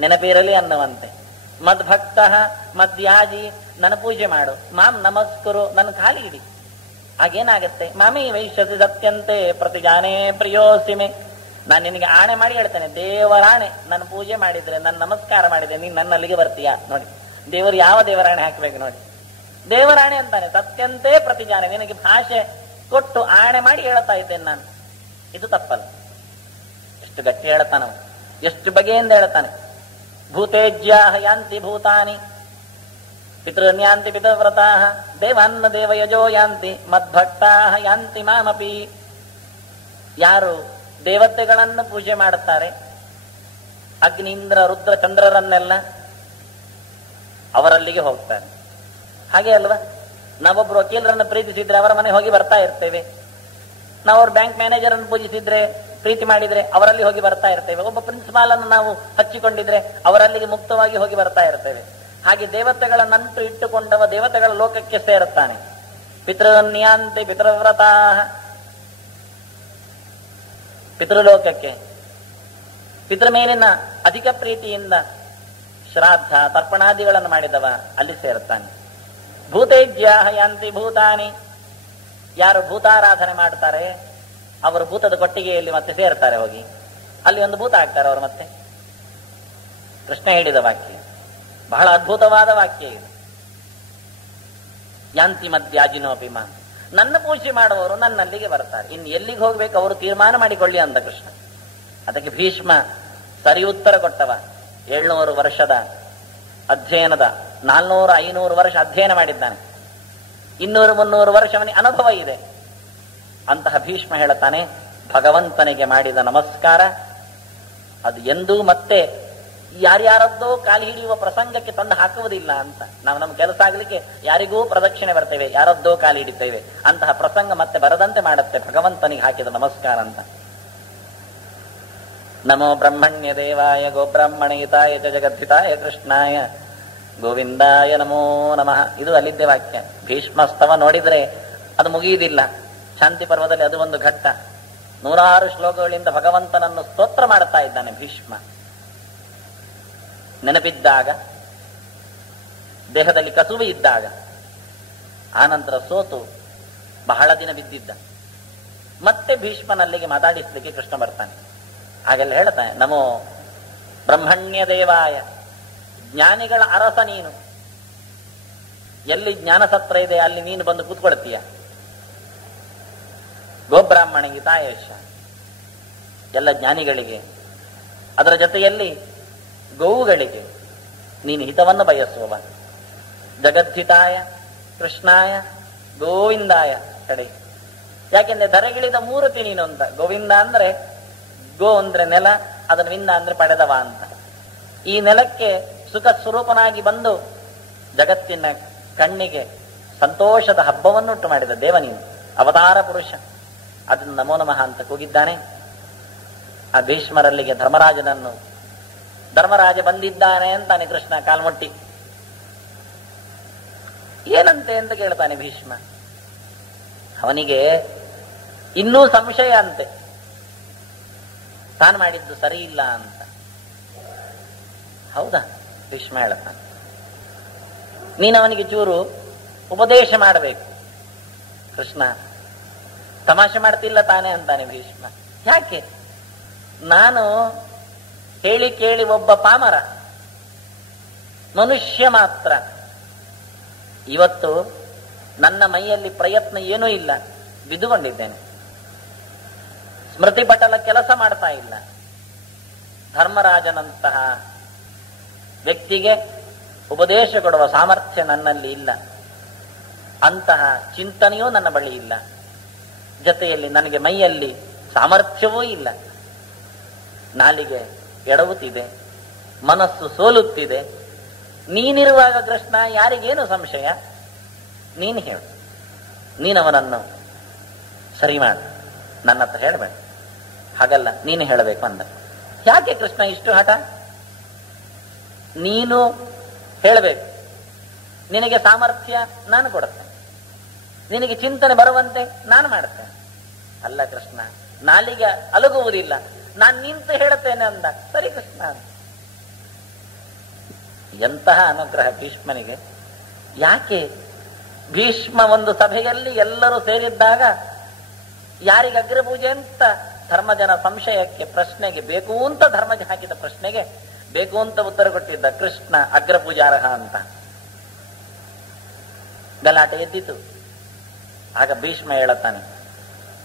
ನೆನಪಿರಲಿ ಅನ್ನುವಂತೆ. ಮದ್ಭಕ್ತ ಮದ್ಯಾಜಿ, ನನ್ನ ಪೂಜೆ ಮಾಡು. ಮಾಂ ನಮಸ್ಕುರು, ನನ್ನ ಖಾಲಿ ಇಡಿ. ಹಾಗೇನಾಗತ್ತೆ? ಮಾಮಿ ವೈಶ್ಯಸಿ ಸತ್ಯಂತೆ ಪ್ರತಿಜಾನೇ ಪ್ರಿಯೋಸಿಮೆ. ನಾನು ನಿನಗೆ ಆಣೆ ಮಾಡಿ ಹೇಳ್ತೇನೆ, ದೇವರಾಣೆ, ನನ್ನ ಪೂಜೆ ಮಾಡಿದ್ರೆ, ನನ್ನ ನಮಸ್ಕಾರ ಮಾಡಿದ್ರೆ ನೀನ್ ನನ್ನ ಅಲ್ಲಿಗೆ ಬರ್ತೀಯಾ? ನೋಡಿ ದೇವರು ಯಾವ ದೇವರಾಣೆ ಹಾಕ್ಬೇಕು ನೋಡಿ. ದೇವರಾಣೆ ಅಂತಾನೆ, ಸತ್ಯಂತೆ ಪ್ರತಿಜಾನೆ. ನಿನಗೆ ಭಾಷೆ ಕೊಟ್ಟು ಆಣೆ ಮಾಡಿ ಹೇಳ್ತಾ ಇದ್ದೇನೆ ನಾನು. ಇದು ತಪ್ಪಲ್ಲ. ಎಷ್ಟು ಗಟ್ಟಿ ಹೇಳ್ತಾನ, ಎಷ್ಟು ಬಗೆಯಿಂದ ಹೇಳ್ತಾನೆ. ಭೂತೇಜ್ಯಾಹ ಯಾಂತಿ ಭೂತಾನಿ ಪಿತೃನ್ಯಾಂತಿ ಪಿತೃವ್ರತಾ ದೇವಾನ್ನ ದೇವಯಜೋ ಯಾಂತಿ ಮದ್ಭಕ್ತಾ ಯಾಂತಿ ಮಾಮಪಿ. ಯಾರು ದೇವತೆಗಳನ್ನು ಪೂಜೆ ಮಾಡುತ್ತಾರೆ, ಅಗ್ನಿ, ಇಂದ್ರ, ರುದ್ರ, ಚಂದ್ರರನ್ನೆಲ್ಲ ಅವರಲ್ಲಿಗೆ ಹೋಗ್ತಾರೆ. ಹಾಗೆ ಅಲ್ವಾ? ನಾವೊಬ್ರು ವಕೀಲರನ್ನು ಪ್ರೀತಿಸಿದ್ರೆ ಅವರ ಮನೆ ಹೋಗಿ ಬರ್ತಾ ಇರ್ತೇವೆ. ನಾವವ್ರ ಬ್ಯಾಂಕ್ ಮ್ಯಾನೇಜರ್ ಅನ್ನು ಪೂಜಿಸಿದ್ರೆ, ಪ್ರೀತಿ ಮಾಡಿದ್ರೆ ಅವರಲ್ಲಿ ಹೋಗಿ ಬರ್ತಾ ಇರ್ತೇವೆ. ಒಬ್ಬ ಪ್ರಿನ್ಸಿಪಾಲ್ ಅನ್ನು ನಾವು ಹಚ್ಚಿಕೊಂಡಿದ್ರೆ ಅವರಲ್ಲಿಗೆ ಮುಕ್ತವಾಗಿ ಹೋಗಿ ಬರ್ತಾ ಇರ್ತೇವೆ. ಹಾಗೆ ದೇವತೆಗಳ ನಂಟು ಇಟ್ಟುಕೊಂಡವ ದೇವತೆಗಳ ಲೋಕಕ್ಕೆ ಸೇರುತ್ತಾನೆ. ಪಿತೃನ್ಯಾಂತೆ ಪಿತೃವ್ರತಾ, ಪಿತೃಲೋಕಕ್ಕೆ ಪಿತೃ ಮೇಲಿನ ಅಧಿಕ ಪ್ರೀತಿಯಿಂದ ಶ್ರಾದ್ದ ತರ್ಪಣಾದಿಗಳನ್ನು ಮಾಡಿದವ ಅಲ್ಲಿ ಸೇರುತ್ತಾನೆ. ಭೂತೇಜ್ಯಾಹ ಯಾಂತಿ ಭೂತಾನಿ, ಯಾರು ಭೂತಾರಾಧನೆ ಮಾಡ್ತಾರೆ ಅವರು ಭೂತದ ಕೊಟ್ಟಿಗೆಯಲ್ಲಿ ಮತ್ತೆ ಸೇರ್ತಾರೆ. ಹೋಗಿ ಅಲ್ಲಿ ಒಂದು ಭೂತ ಆಗ್ತಾರೆ ಅವರು ಮತ್ತೆ. ಕೃಷ್ಣ ಹೇಳಿದ ವಾಕ್ಯ ಬಹಳ ಅದ್ಭುತವಾದ ವಾಕ್ಯ ಇದು. ಯಾಂತಿ ಮಧ್ಯಾಜಿನೋಪಿಮ, ನನ್ನ ಪೂಜೆ ಮಾಡುವವರು ನನ್ನಲ್ಲಿಗೆ ಬರ್ತಾರೆ. ಇನ್ನು ಎಲ್ಲಿಗೆ ಹೋಗ್ಬೇಕು ಅವರು ತೀರ್ಮಾನ ಮಾಡಿಕೊಳ್ಳಿ ಅಂದ ಕೃಷ್ಣ. ಅದಕ್ಕೆ ಭೀಷ್ಮ ಸರಿ ಉತ್ತರ ಕೊಟ್ಟವ. 700 ವರ್ಷದ ಅಧ್ಯಯನದ 400-500 ವರ್ಷ ಅಧ್ಯಯನ ಮಾಡಿದ್ದಾನೆ. 200-300 ವರ್ಷ ಅವನಿಗೆ ಅನುಭವ ಇದೆ. ಅಂತಹ ಭೀಷ್ಮ ಹೇಳುತ್ತಾನೆ, ಭಗವಂತನಿಗೆ ಮಾಡಿದ ನಮಸ್ಕಾರ ಅದು ಎಂದೂ ಮತ್ತೆ ಯಾರ್ಯಾರದ್ದೋ ಕಾಲು ಹಿಡಿಯುವ ಪ್ರಸಂಗಕ್ಕೆ ತಂದು ಹಾಕುವುದಿಲ್ಲ ಅಂತ. ನಾವು ನಮ್ಮ ಕೆಲಸ ಆಗ್ಲಿಕ್ಕೆ ಯಾರಿಗೂ ಪ್ರದಕ್ಷಿಣೆ ಬರ್ತೇವೆ, ಯಾರದ್ದೋ ಕಾಲು ಹಿಡಿತೇವೆ. ಅಂತಹ ಪ್ರಸಂಗ ಮತ್ತೆ ಬರದಂತೆ ಮಾಡುತ್ತೆ ಭಗವಂತನಿಗೆ ಹಾಕಿದ ನಮಸ್ಕಾರ ಅಂತ. ನಮೋ ಬ್ರಹ್ಮಣ್ಯ ದೇವಾಯ ಗೋಬ್ರಾಹ್ಮಣಯಿತಾಯ ಚ ಜಗದ್ಧಿತಾಯ ಕೃಷ್ಣಾಯ ಗೋವಿಂದಾಯ ನಮೋ ನಮಃ. ಇದು ಅಲ್ಲಿದ್ದೆ ವಾಕ್ಯ. ಭೀಷ್ಮಸ್ತವ ನೋಡಿದ್ರೆ ಅದು ಮುಗಿಯುವುದಿಲ್ಲ. ಶಾಂತಿ ಪರ್ವದಲ್ಲಿ ಅದು ಒಂದು ಘಟ್ಟ. 100 ಶ್ಲೋಕಗಳಿಂದ ಭಗವಂತನನ್ನು ಸ್ತೋತ್ರ ಮಾಡುತ್ತಾ ಇದ್ದಾನೆ ಭೀಷ್ಮ. ನೆನಪಿದ್ದಾಗ, ದೇಹದಲ್ಲಿ ಕಸುವು ಇದ್ದಾಗ, ಆನಂತರ ಸೋತು ಬಹಳ ದಿನ ಬಿದ್ದಿದ್ದ. ಮತ್ತೆ ಭೀಷ್ಮನಲ್ಲಿಗೆ ಮಾತಾಡಿಸ್ಲಿಕ್ಕೆ ಕೃಷ್ಣ ಬರ್ತಾನೆ. ಹಾಗೆಲ್ಲ ಹೇಳ್ತಾನೆ, ನಮೋ ಬ್ರಹ್ಮಣ್ಯ ದೇವಾಯ, ಜ್ಞಾನಿಗಳ ಅರಸ ನೀನು. ಎಲ್ಲಿ ಜ್ಞಾನಸತ್ರ ಇದೆ ಅಲ್ಲಿ ನೀನು ಬಂದು ಕೂತ್ಕೊಳ್ತೀಯ. ಗೋಬ್ರಾಹ್ಮಣಿಗೆ ತಾಯೇಶ, ಎಲ್ಲ ಜ್ಞಾನಿಗಳಿಗೆ, ಅದರ ಜೊತೆಯಲ್ಲಿ ಗೋವುಗಳಿಗೆ ನೀನು ಹಿತವನ್ನು ಬಯಸುವವ. ಜಗದ್ಧಿತಾಯ ಕೃಷ್ಣಾಯ ಗೋವಿಂದಾಯ ಕಡೆ. ಯಾಕೆಂದ್ರೆ ಧರೆಗಿಳಿದ ಮೂರ್ತಿ ನೀನು ಅಂತ. ಗೋವಿಂದ ಅಂದ್ರೆ ಗೋ ಅಂದ್ರೆ ನೆಲ, ಅದನ್ನ ವಿಂದ ಅಂದ್ರೆ ಪಡೆದವ ಅಂತ. ಈ ನೆಲಕ್ಕೆ ಸುಖ ಸ್ವರೂಪನಾಗಿ ಬಂದು ಜಗತ್ತಿನ ಕಣ್ಣಿಗೆ ಸಂತೋಷದ ಹಬ್ಬವನ್ನುಂಟು ಮಾಡಿದ ದೇವ ನೀನು, ಅವತಾರ ಪುರುಷ. ಅದನ್ನು ನಮೋ ನಮಃ ಅಂತ ಕೂಗಿದ್ದಾನೆ. ಆ ಭೀಷ್ಮರಲ್ಲಿಗೆ ಧರ್ಮರಾಜ ಬಂದಿದ್ದಾನೆ ಅಂತಾನೆ ಕೃಷ್ಣ ಕಾಲ್ಮುಟ್ಟಿ. ಏನಂತೆ ಅಂತ ಕೇಳ್ತಾನೆ ಭೀಷ್ಮ. ಅವನಿಗೆ ಇನ್ನೂ ಸಂಶಯ ಅಂತೆ, ತಾನು ಮಾಡಿದ್ದು ಸರಿ ಇಲ್ಲ ಅಂತ. ಹೌದಾ? ಭೀಷ್ಮ ಹೇಳ್ತಾನೆ, ನೀನು ಅವನಿಗೆ ಚೂರು ಉಪದೇಶ ಮಾಡಬೇಕು. ಕೃಷ್ಣ ತಮಾಷೆ ಮಾಡ್ತಿಲ್ಲ ತಾನೆ ಅಂತಾನೆ ಭೀಷ್ಮ. ಯಾಕೆ? ನಾನು ಹೇಳಿ ಕೇಳಿ ಒಬ್ಬ ಪಾಮರ ಮನುಷ್ಯ ಮಾತ್ರ. ಇವತ್ತು ನನ್ನ ಮೈಯಲ್ಲಿ ಪ್ರಯತ್ನ ಏನೂ ಇಲ್ಲ, ಬಿದ್ದುಕೊಂಡಿದ್ದೇನೆ. ಸ್ಮೃತಿ ಪಟಲ ಕೆಲಸ ಮಾಡ್ತಾ ಇಲ್ಲ. ಧರ್ಮರಾಜನಂತಹ ವ್ಯಕ್ತಿಗೆ ಉಪದೇಶ ಕೊಡುವ ಸಾಮರ್ಥ್ಯ ನನ್ನಲ್ಲಿ ಇಲ್ಲ. ಅಂತಹ ಚಿಂತನೆಯೂ ನನ್ನ ಬಳಿ ಇಲ್ಲ. ಜೊತೆಯಲ್ಲಿ ನನಗೆ ಮೈಯಲ್ಲಿ ಸಾಮರ್ಥ್ಯವೂ ಇಲ್ಲ. ನಾಲಿಗೆ ಎಡವುತ್ತಿದೆ, ಮನಸ್ಸು ಸೋಲುತ್ತಿದೆ. ನೀನಿರುವಾಗ ಕೃಷ್ಣ ಯಾರಿಗೇನು ಸಂಶಯ? ನೀನು ಹೇಳು, ನೀನವನನ್ನು ಸರಿ ಮಾಡು, ನನ್ನ ಹತ್ರ ಹೇಳಬೇಡ. ಹಾಗಲ್ಲ, ನೀನು ಹೇಳಬೇಕು ಅಂದ. ಯಾಕೆ ಕೃಷ್ಣ ಇಷ್ಟು ಹಠ? ನೀನು ಹೇಳಬೇಕು. ನಿನಗೆ ಸಾಮರ್ಥ್ಯ ನಾನು ಕೊಡುತ್ತೇನೆ, ನಿನಗೆ ಚಿಂತನೆ ಬರುವಂತೆ ನಾನು ಮಾಡುತ್ತೇನೆ. ಅಲ್ಲ ಕೃಷ್ಣ, ನಾಲಿಗೆ ಅಲುಗುವುದಿಲ್ಲ, ನಾನು ನಿಂತು ಹೇಳುತ್ತೇನೆ ಅಂದ. ಸರಿ ಕೃಷ್ಣ. ಎಂತಹ ಅನುಗ್ರಹ ಭೀಷ್ಮನಿಗೆ! ಯಾಕೆ? ಭೀಷ್ಮ ಒಂದು ಸಭೆಯಲ್ಲಿ ಎಲ್ಲರೂ ಸೇರಿದ್ದಾಗ ಯಾರಿಗೆ ಅಗ್ರಪೂಜೆ ಅಂತ ಧರ್ಮಜನ ಸಂಶಯಕ್ಕೆ, ಪ್ರಶ್ನೆಗೆ, ಬೇಕು ಅಂತ ಧರ್ಮಜ ಹಾಕಿದ ಪ್ರಶ್ನೆಗೆ ಬೇಕು ಅಂತ ಉತ್ತರ ಕೊಟ್ಟಿದ್ದ ಕೃಷ್ಣ ಅಗ್ರಪೂಜಾರ್ಹ ಅಂತ. ಗಲಾಟೆ ಎದ್ದಿತು. ಆಗ ಭೀಷ್ಮ ಹೇಳುತ್ತಾನೆ,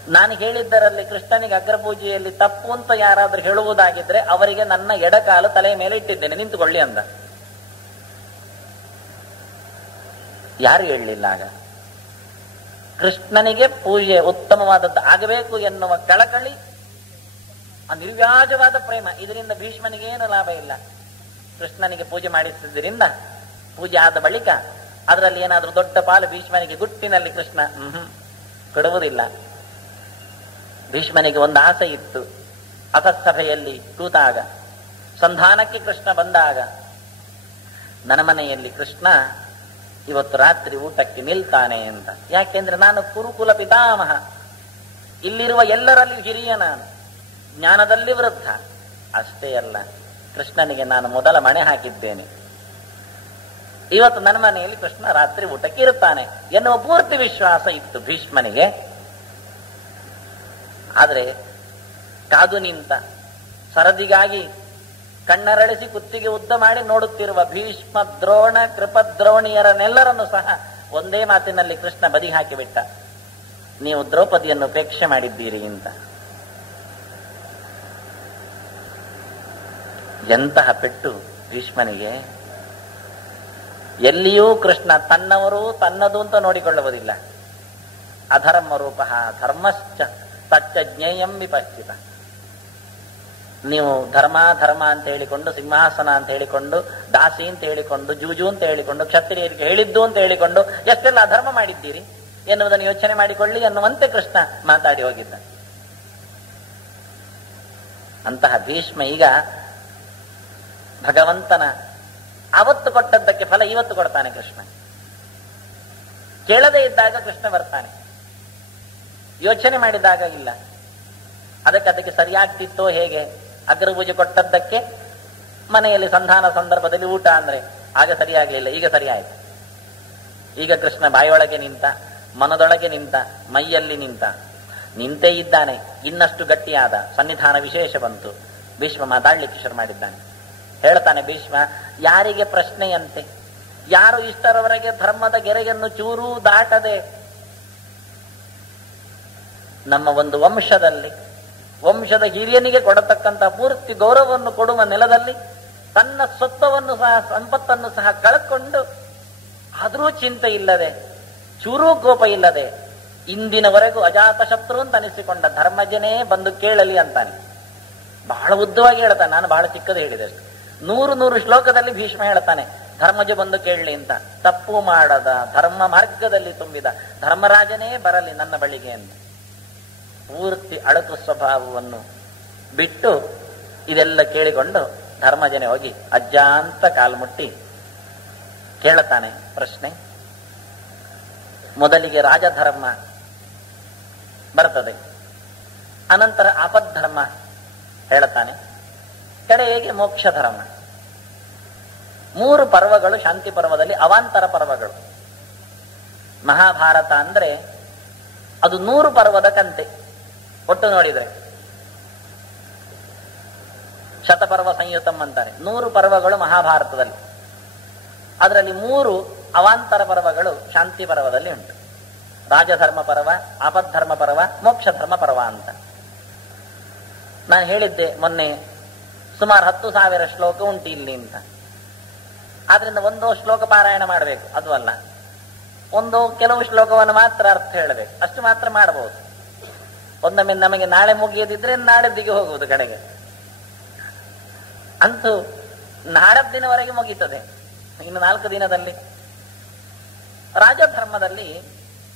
ನಾನು ಹೇಳಿದ್ದರಲ್ಲಿ ಕೃಷ್ಣನಿಗೆ ಅಗ್ರಪೂಜೆಯಲ್ಲಿ ತಪ್ಪು ಅಂತ ಯಾರಾದ್ರೂ ಹೇಳುವುದಾಗಿದ್ರೆ ಅವರಿಗೆ ನನ್ನ ಎಡಕಾಲು ತಲೆಯ ಮೇಲೆ ಇಟ್ಟಿದ್ದೇನೆ, ನಿಂತುಕೊಳ್ಳಿ ಅಂದ. ಯಾರು ಹೇಳಲಿಲ್ಲ. ಆಗ ಕೃಷ್ಣನಿಗೆ ಪೂಜೆ ಉತ್ತಮವಾದದ್ದು ಆಗಬೇಕು ಎನ್ನುವ ಕಳಕಳಿ ಆ ನಿರ್ವ್ಯಾಜವಾದ ಪ್ರೇಮ. ಇದರಿಂದ ಭೀಷ್ಮನಿಗೆ ಏನು ಲಾಭ ಇಲ್ಲ. ಕೃಷ್ಣನಿಗೆ ಪೂಜೆ ಮಾಡಿಸಿದ್ರಿಂದ ಪೂಜೆ ಆದ ಬಳಿಕ ಅದರಲ್ಲಿ ಏನಾದ್ರೂ ದೊಡ್ಡ ಪಾಲು ಭೀಷ್ಮನಿಗೆ ಗುಟ್ಟಿನಲ್ಲಿ ಕೃಷ್ಣ ಕೊಡುವುದಿಲ್ಲ. ಭೀಷ್ಮನಿಗೆ ಒಂದು ಆಸೆ ಇತ್ತು. ಅಸತ್ಸಭೆಯಲ್ಲಿ ಕೂತಾಗ, ಸಂಧಾನಕ್ಕೆ ಕೃಷ್ಣ ಬಂದಾಗ, ನನ್ನ ಮನೆಯಲ್ಲಿ ಕೃಷ್ಣ ಇವತ್ತು ರಾತ್ರಿ ಊಟಕ್ಕೆ ನಿಲ್ತಾನೆ ಅಂತ. ಯಾಕೆಂದ್ರೆ ನಾನು ಕುರುಕುಲ ಪಿತಾಮಹ, ಇಲ್ಲಿರುವ ಎಲ್ಲರಲ್ಲಿ ಹಿರಿಯ, ನಾನು ಜ್ಞಾನದಲ್ಲಿ ವೃದ್ಧ. ಅಷ್ಟೇ ಅಲ್ಲ, ಕೃಷ್ಣನಿಗೆ ನಾನು ಮೊದಲ ಮಣೆ ಹಾಕಿದ್ದೇನೆ. ಇವತ್ತು ನನ್ನ ಮನೆಯಲ್ಲಿ ಕೃಷ್ಣ ರಾತ್ರಿ ಊಟಕ್ಕೆ ಇರುತ್ತಾನೆ ಎನ್ನುವ ಪೂರ್ತಿ ವಿಶ್ವಾಸ ಇತ್ತು ಭೀಷ್ಮನಿಗೆ. ಆದರೆ ಕಾದು ನಿಂತ, ಸರದಿಗಾಗಿ ಕಣ್ಣರಳಿಸಿ ಕುತ್ತಿಗೆ ಉದ್ದ ಮಾಡಿ ನೋಡುತ್ತಿರುವ ಭೀಷ್ಮ, ದ್ರೋಣ, ಕೃಪದ್ರೋಣಿಯರನ್ನೆಲ್ಲರನ್ನು ಸಹ ಒಂದೇ ಮಾತಿನಲ್ಲಿ ಕೃಷ್ಣ ಬದಿ ಹಾಕಿಬಿಟ್ಟ. ನೀವು ದ್ರೌಪದಿಯನ್ನು ಉಪೇಕ್ಷೆ ಮಾಡಿದ್ದೀರಿ ಅಂತ. ಎಂತಹ ಪೆಟ್ಟು ಭೀಷ್ಮನಿಗೆ. ಎಲ್ಲಿಯೂ ಕೃಷ್ಣ ತನ್ನವರು ತನ್ನದು ಅಂತ ನೋಡಿಕೊಳ್ಳುವುದಿಲ್ಲ. ಅಧರ್ಮ ರೂಪ ಧರ್ಮಶ್ಚ ತಚ್ಚ ಜ್ಞೇಯಂ ವಿಪಶ್ಚಿತ. ನೀವು ಧರ್ಮ ಧರ್ಮ ಅಂತ ಹೇಳಿಕೊಂಡು, ಸಿಂಹಾಸನ ಅಂತ ಹೇಳಿಕೊಂಡು, ದಾಸಿ ಅಂತ ಹೇಳಿಕೊಂಡು, ಜೂಜು ಅಂತ ಹೇಳಿಕೊಂಡು, ಕ್ಷತ್ರಿಯರಿಗೆ ಹೇಳಿದ್ದು ಅಂತ ಹೇಳಿಕೊಂಡು ಎಷ್ಟೆಲ್ಲ ಅಧರ್ಮ ಮಾಡಿದ್ದೀರಿ ಎನ್ನುವುದನ್ನು ಯೋಚನೆ ಮಾಡಿಕೊಳ್ಳಿ ಎನ್ನುವಂತೆ ಕೃಷ್ಣ ಮಾತಾಡಿ ಹೋಗಿದ್ದ. ಅಂತಹ ಭೀಷ್ಮ ಈಗ ಭಗವಂತನ ಅವತ್ತು ಕೊಟ್ಟದ್ದಕ್ಕೆ ಫಲ ಇವತ್ತು ಕೊಡ್ತಾನೆ ಕೃಷ್ಣ. ಕೇಳದೇ ಇದ್ದಾಗ ಕೃಷ್ಣ ಬರ್ತಾನೆ, ಯೋಚನೆ ಮಾಡಿದಾಗ ಇಲ್ಲ. ಅದಕ್ಕೆ ಸರಿಯಾಗ್ತಿತ್ತೋ ಹೇಗೆ? ಅಗ್ರಭುಜ ಕೊಟ್ಟದ್ದಕ್ಕೆ ಮನೆಯಲ್ಲಿ ಸಂಧಾನ ಸಂದರ್ಭದಲ್ಲಿ ಊಟ ಅಂದ್ರೆ ಆಗ ಸರಿಯಾಗಲಿಲ್ಲ, ಈಗ ಸರಿಯಾಯಿತು. ಈಗ ಕೃಷ್ಣ ಬಾಯೊಳಗೆ ನಿಂತ, ಮನದೊಳಗೆ ನಿಂತ, ಮೈಯಲ್ಲಿ ನಿಂತ, ನಿಂತೇ ಇದ್ದಾನೆ. ಇನ್ನಷ್ಟು ಗಟ್ಟಿಯಾದ ಸನ್ನಿಧಾನ ವಿಶೇಷ ಬಂತು. ಭೀಷ್ಮ ಮಾತಾಡ್ಲಿಕ್ಕೆ ಶುರು ಮಾಡಿದ್ದಾನೆ. ಹೇಳ್ತಾನೆ ಭೀಷ್ಮ, ಯಾರಿಗೆ ಪ್ರಶ್ನೆಯಂತೆ, ಯಾರು ಇಷ್ಟರವರೆಗೆ ಧರ್ಮದ ಗೆರೆಯನ್ನು ಚೂರೂ ದಾಟದೆ ನಮ್ಮ ಒಂದು ವಂಶದ ಹಿರಿಯನಿಗೆ ಕೊಡತಕ್ಕಂತಹ ಪೂರ್ತಿ ಗೌರವವನ್ನು ಕೊಡುವ ನೆಲದಲ್ಲಿ ತನ್ನ ಸ್ವತ್ವವನ್ನು ಸಹ, ಸಂಪತ್ತನ್ನು ಸಹ ಕಳ್ಕೊಂಡು, ಆದರೂ ಚಿಂತೆ ಇಲ್ಲದೆ, ಚೂರೂ ಕೋಪ ಇಲ್ಲದೆ, ಇಂದಿನವರೆಗೂ ಅಜಾತ ಶತ್ರು ಅಂತ ಅನಿಸಿಕೊಂಡ ಧರ್ಮಜನೇ ಬಂದು ಕೇಳಲಿ ಅಂತಾನೆ. ಬಹಳ ಉದ್ದವಾಗಿ ಹೇಳ್ತಾನೆ. ನಾನು ಬಹಳ ಚಿಕ್ಕದು ಹೇಳಿದೆ ಅಷ್ಟು. 100 ಶ್ಲೋಕದಲ್ಲಿ ಭೀಷ್ಮ ಹೇಳ್ತಾನೆ ಧರ್ಮಜ ಬಂದು ಕೇಳಲಿ ಅಂತ. ತಪ್ಪು ಮಾಡದ, ಧರ್ಮ ಮಾರ್ಗದಲ್ಲಿ ತುಂಬಿದ ಧರ್ಮರಾಜನೇ ಬರಲಿ ನನ್ನ ಬಳಿಗೆ ಅಂತ. ಪೂರ್ತಿ ಅಳಕು ಸ್ವಭಾವವನ್ನು ಬಿಟ್ಟು ಇದೆಲ್ಲ ಕೇಳಿಕೊಂಡು ಧರ್ಮಜನೆ ಹೋಗಿ ಅಜ್ಜ ಅಂತ ಕಾಲ್ಮುಟ್ಟಿ ಕೇಳುತ್ತಾನೆ ಪ್ರಶ್ನೆ. ಮೊದಲಿಗೆ ರಾಜಧರ್ಮ ಬರ್ತದೆ, ಅನಂತರ ಆಪದ್ಧರ್ಮ ಹೇಳುತ್ತಾನೆ, ಕಡೆಗೆ ಮೋಕ್ಷ ಧರ್ಮ. 3 ಪರ್ವಗಳು ಶಾಂತಿ ಪರ್ವದಲ್ಲಿ ಅವಾಂತರ ಪರ್ವಗಳು. ಮಹಾಭಾರತ ಅಂದ್ರೆ ಅದು 100 ಪರ್ವದ ಕಂತೆ. ಒಟ್ಟು ನೋಡಿದ್ರೆ ಶತಪರ್ವ ಸಂಯುತಂ ಅಂತಾರೆ. 100 ಪರ್ವಗಳು ಮಹಾಭಾರತದಲ್ಲಿ. ಅದರಲ್ಲಿ 3 ಅವಾಂತರ ಪರ್ವಗಳು ಶಾಂತಿ ಪರ್ವದಲ್ಲಿ ಉಂಟು. ರಾಜಧರ್ಮ ಪರ್ವ, ಆಪದ್ಧರ್ಮ ಪರ್ವ, ಮೋಕ್ಷ ಧರ್ಮ ಪರ್ವ ಅಂತ. ನಾನು ಹೇಳಿದ್ದೆ ಮೊನ್ನೆ, ಸುಮಾರು 10,000 ಶ್ಲೋಕ ಉಂಟು ಇಲ್ಲಿ ಅಂತ. ಆದ್ರಿಂದ ಒಂದೋ ಶ್ಲೋಕ ಪಾರಾಯಣ ಮಾಡಬೇಕು, ಅದು ಅಲ್ಲ, ಕೆಲವು ಶ್ಲೋಕವನ್ನು ಮಾತ್ರ ಅರ್ಥ ಹೇಳಬೇಕು, ಅಷ್ಟು ಮಾತ್ರ ಮಾಡಬಹುದು. ಒಂದೊಮ್ಮೆ ನಮಗೆ ನಾಳೆ ಮುಗಿಯದಿದ್ರೆ ನಾಳೆದಿಗೆ ಹೋಗುವುದು ಕಡೆಗೆ. ಅಂತೂ ನಾಡದ ದಿನವರೆಗೆ ಮುಗೀತದೆ, ಇನ್ನು 4 ದಿನದಲ್ಲಿ.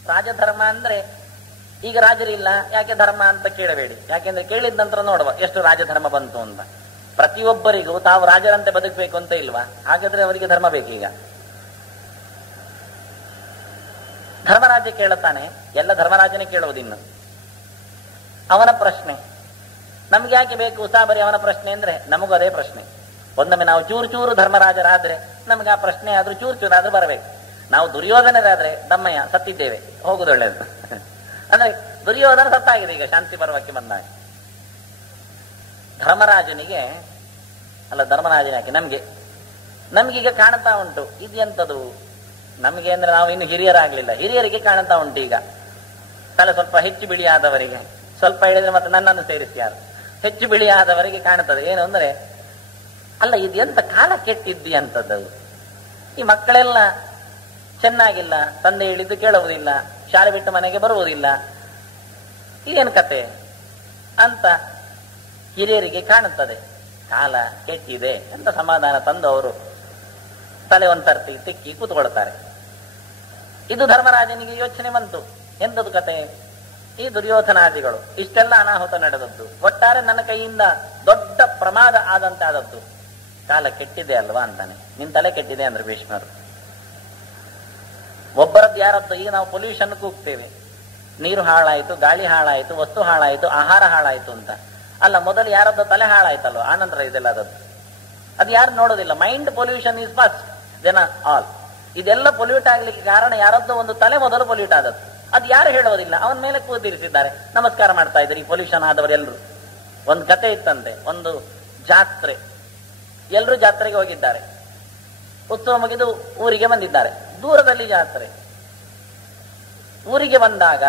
ರಾಜಧರ್ಮ ಅಂದ್ರೆ ಈಗ ರಾಜರಿಲ್ಲ, ಯಾಕೆ ಧರ್ಮ ಅಂತ ಕೇಳಬೇಡಿ. ಯಾಕೆಂದ್ರೆ ಕೇಳಿದ ನಂತರ ನೋಡುವ ಎಷ್ಟು ರಾಜಧರ್ಮ ಬಂತು ಅಂತ. ಪ್ರತಿಯೊಬ್ಬರಿಗೂ ತಾವು ರಾಜರಂತೆ ಬದುಕಬೇಕು ಅಂತ ಇಲ್ವಾ? ಹಾಗಾದ್ರೆ ಅವರಿಗೆ ಧರ್ಮ ಬೇಕೀಗ. ಧರ್ಮರಾಜ ಕೇಳುತ್ತಾನೆ, ಎಲ್ಲ ಧರ್ಮರಾಜನೇ ಕೇಳುವುದಿನ್ನು. ಅವನ ಪ್ರಶ್ನೆ ನಮ್ಗೆ ಯಾಕೆ ಬೇಕು ಉಸಾಬರಿ? ಅವನ ಪ್ರಶ್ನೆ ಅಂದ್ರೆ ನಮಗೂ ಅದೇ ಪ್ರಶ್ನೆ. ಒಂದೊಮ್ಮೆ ನಾವು ಚೂರು ಧರ್ಮರಾಜರಾದ್ರೆ ನಮ್ಗೆ ಆ ಪ್ರಶ್ನೆ ಆದ್ರೂ ಚೂರಾದ್ರೂ ಬರಬೇಕು. ನಾವು ದುರ್ಯೋಧನರಾದ್ರೆ ದಮ್ಮಯ್ಯ ಸತ್ತಿದ್ದೇವೆ, ಹೋಗುದೊಳ್ಳೇದು. ಅಂದ್ರೆ ದುರ್ಯೋಧನ ಸತ್ತಾಗಿದೆ ಈಗ ಶಾಂತಿ ಪರ್ವಕ್ಕೆ ಬಂದಾಗ. ಧರ್ಮರಾಜನಿಗೆ ಯಾಕೆ ನಮ್ಗೀಗ ಕಾಣ್ತಾ ಉಂಟು ಇದೆಂತದು ನಮ್ಗೆ ಅಂದ್ರೆ ನಾವು ಇನ್ನು ಹಿರಿಯರಾಗ್ಲಿಲ್ಲ, ಹಿರಿಯರಿಗೆ ಕಾಣ್ತಾ ಉಂಟು ಈಗ. ತಲೆ ಸ್ವಲ್ಪ ಹೆಚ್ಚು ಬಿಳಿಯಾದವರಿಗೆ, ಸ್ವಲ್ಪ ಹೇಳಿದ್ರೆ ಮತ್ತೆ ನನ್ನನ್ನು ಸೇರಿಸಿ ಯಾರು, ಹೆಚ್ಚು ಬಿಳಿಯಾದವರಿಗೆ ಕಾಣುತ್ತದೆ. ಏನು ಅಂದ್ರೆ, ಅಲ್ಲ ಇದೆಂತ ಕಾಲ ಕೆಟ್ಟಿದ್ದಿ ಅಂತದ್ದು. ಈ ಮಕ್ಕಳೆಲ್ಲ ಚೆನ್ನಾಗಿಲ್ಲ, ತಂದೆ ಹೇಳಿದ್ದು ಕೇಳುವುದಿಲ್ಲ, ಶಾಲೆ ಬಿಟ್ಟು ಮನೆಗೆ ಬರುವುದಿಲ್ಲ, ಇದೇನು ಕತೆ ಅಂತ ಹಿರಿಯರಿಗೆ ಕಾಣುತ್ತದೆ ಕಾಲ ಕೆಟ್ಟಿದೆ ಅಂತ ಸಮಾಧಾನ ತಂದು ಅವರು ತಲೆ ಒಂದ್ಸರ್ತಿ ತಿಕ್ಕಿ ಕೂತ್ಕೊಳ್ತಾರೆ. ಇದು ಧರ್ಮರಾಜನಿಗೆ ಯೋಚನೆ ಬಂತು. ಎಂದದು ಕತೆ? ಈ ದುರ್ಯೋಧನಾದಿಗಳು ಇಷ್ಟೆಲ್ಲ ಅನಾಹುತ ನಡೆದದ್ದು, ಒಟ್ಟಾರೆ ನನ್ನ ಕೈಯಿಂದ ದೊಡ್ಡ ಪ್ರಮಾದ ಆದಂತಾದದ್ದು, ಕಾಲ ಕೆಟ್ಟಿದೆ ಅಲ್ವಾ ಅಂತಾನೆ. ನಿನ್ ತಲೆ ಕೆಟ್ಟಿದೆ ಅಂದ್ರೆ ಭೀಷ್ಮರು. ಒಬ್ಬರದ್ದು ಯಾರದ್ದು? ಈಗ ನಾವು ಪೊಲ್ಯೂಷನ್ ಕೂಗ್ತೇವೆ, ನೀರು ಹಾಳಾಯ್ತು, ಗಾಳಿ ಹಾಳಾಯ್ತು, ವಸ್ತು ಹಾಳಾಯ್ತು, ಆಹಾರ ಹಾಳಾಯ್ತು ಅಂತ. ಅಲ್ಲ, ಮೊದಲು ಯಾರದ್ದು ತಲೆ ಹಾಳಾಯ್ತಲ್ವ, ಆನಂತರ ಇದೆಲ್ಲ ಅದದ್ದು. ಅದು ಯಾರು ನೋಡೋದಿಲ್ಲ. Mind pollution is first, then all. ಇದೆಲ್ಲ ಪೊಲ್ಯೂಟ್ ಆಗ್ಲಿಕ್ಕೆ ಕಾರಣ ಯಾರದ್ದೋ ಒಂದು ತಲೆ ಮೊದಲು ಪೊಲ್ಯೂಟ್ ಆದದ್ದು. ಅದು ಯಾರು ಹೇಳೋದಿಲ್ಲ. ಅವನ ಮೇಲೆ ಕೂತಿರಿಸಿದ್ದಾರೆ, ನಮಸ್ಕಾರ ಮಾಡ್ತಾ ಇದ್ದಾರೆ ಈ ಪೊಲ್ಯೂಷನ್ ಆದವರೆಲ್ಲರೂ. ಒಂದು ಕತೆ ಇತ್ತಂತೆ, ಒಂದು ಜಾತ್ರೆ, ಎಲ್ಲರೂ ಜಾತ್ರೆಗೆ ಹೋಗಿದ್ದಾರೆ. ಉತ್ಸವ ಮುಗಿದು ಊರಿಗೆ ಬಂದಿದ್ದಾರೆ. ದೂರದಲ್ಲಿ ಜಾತ್ರೆ. ಊರಿಗೆ ಬಂದಾಗ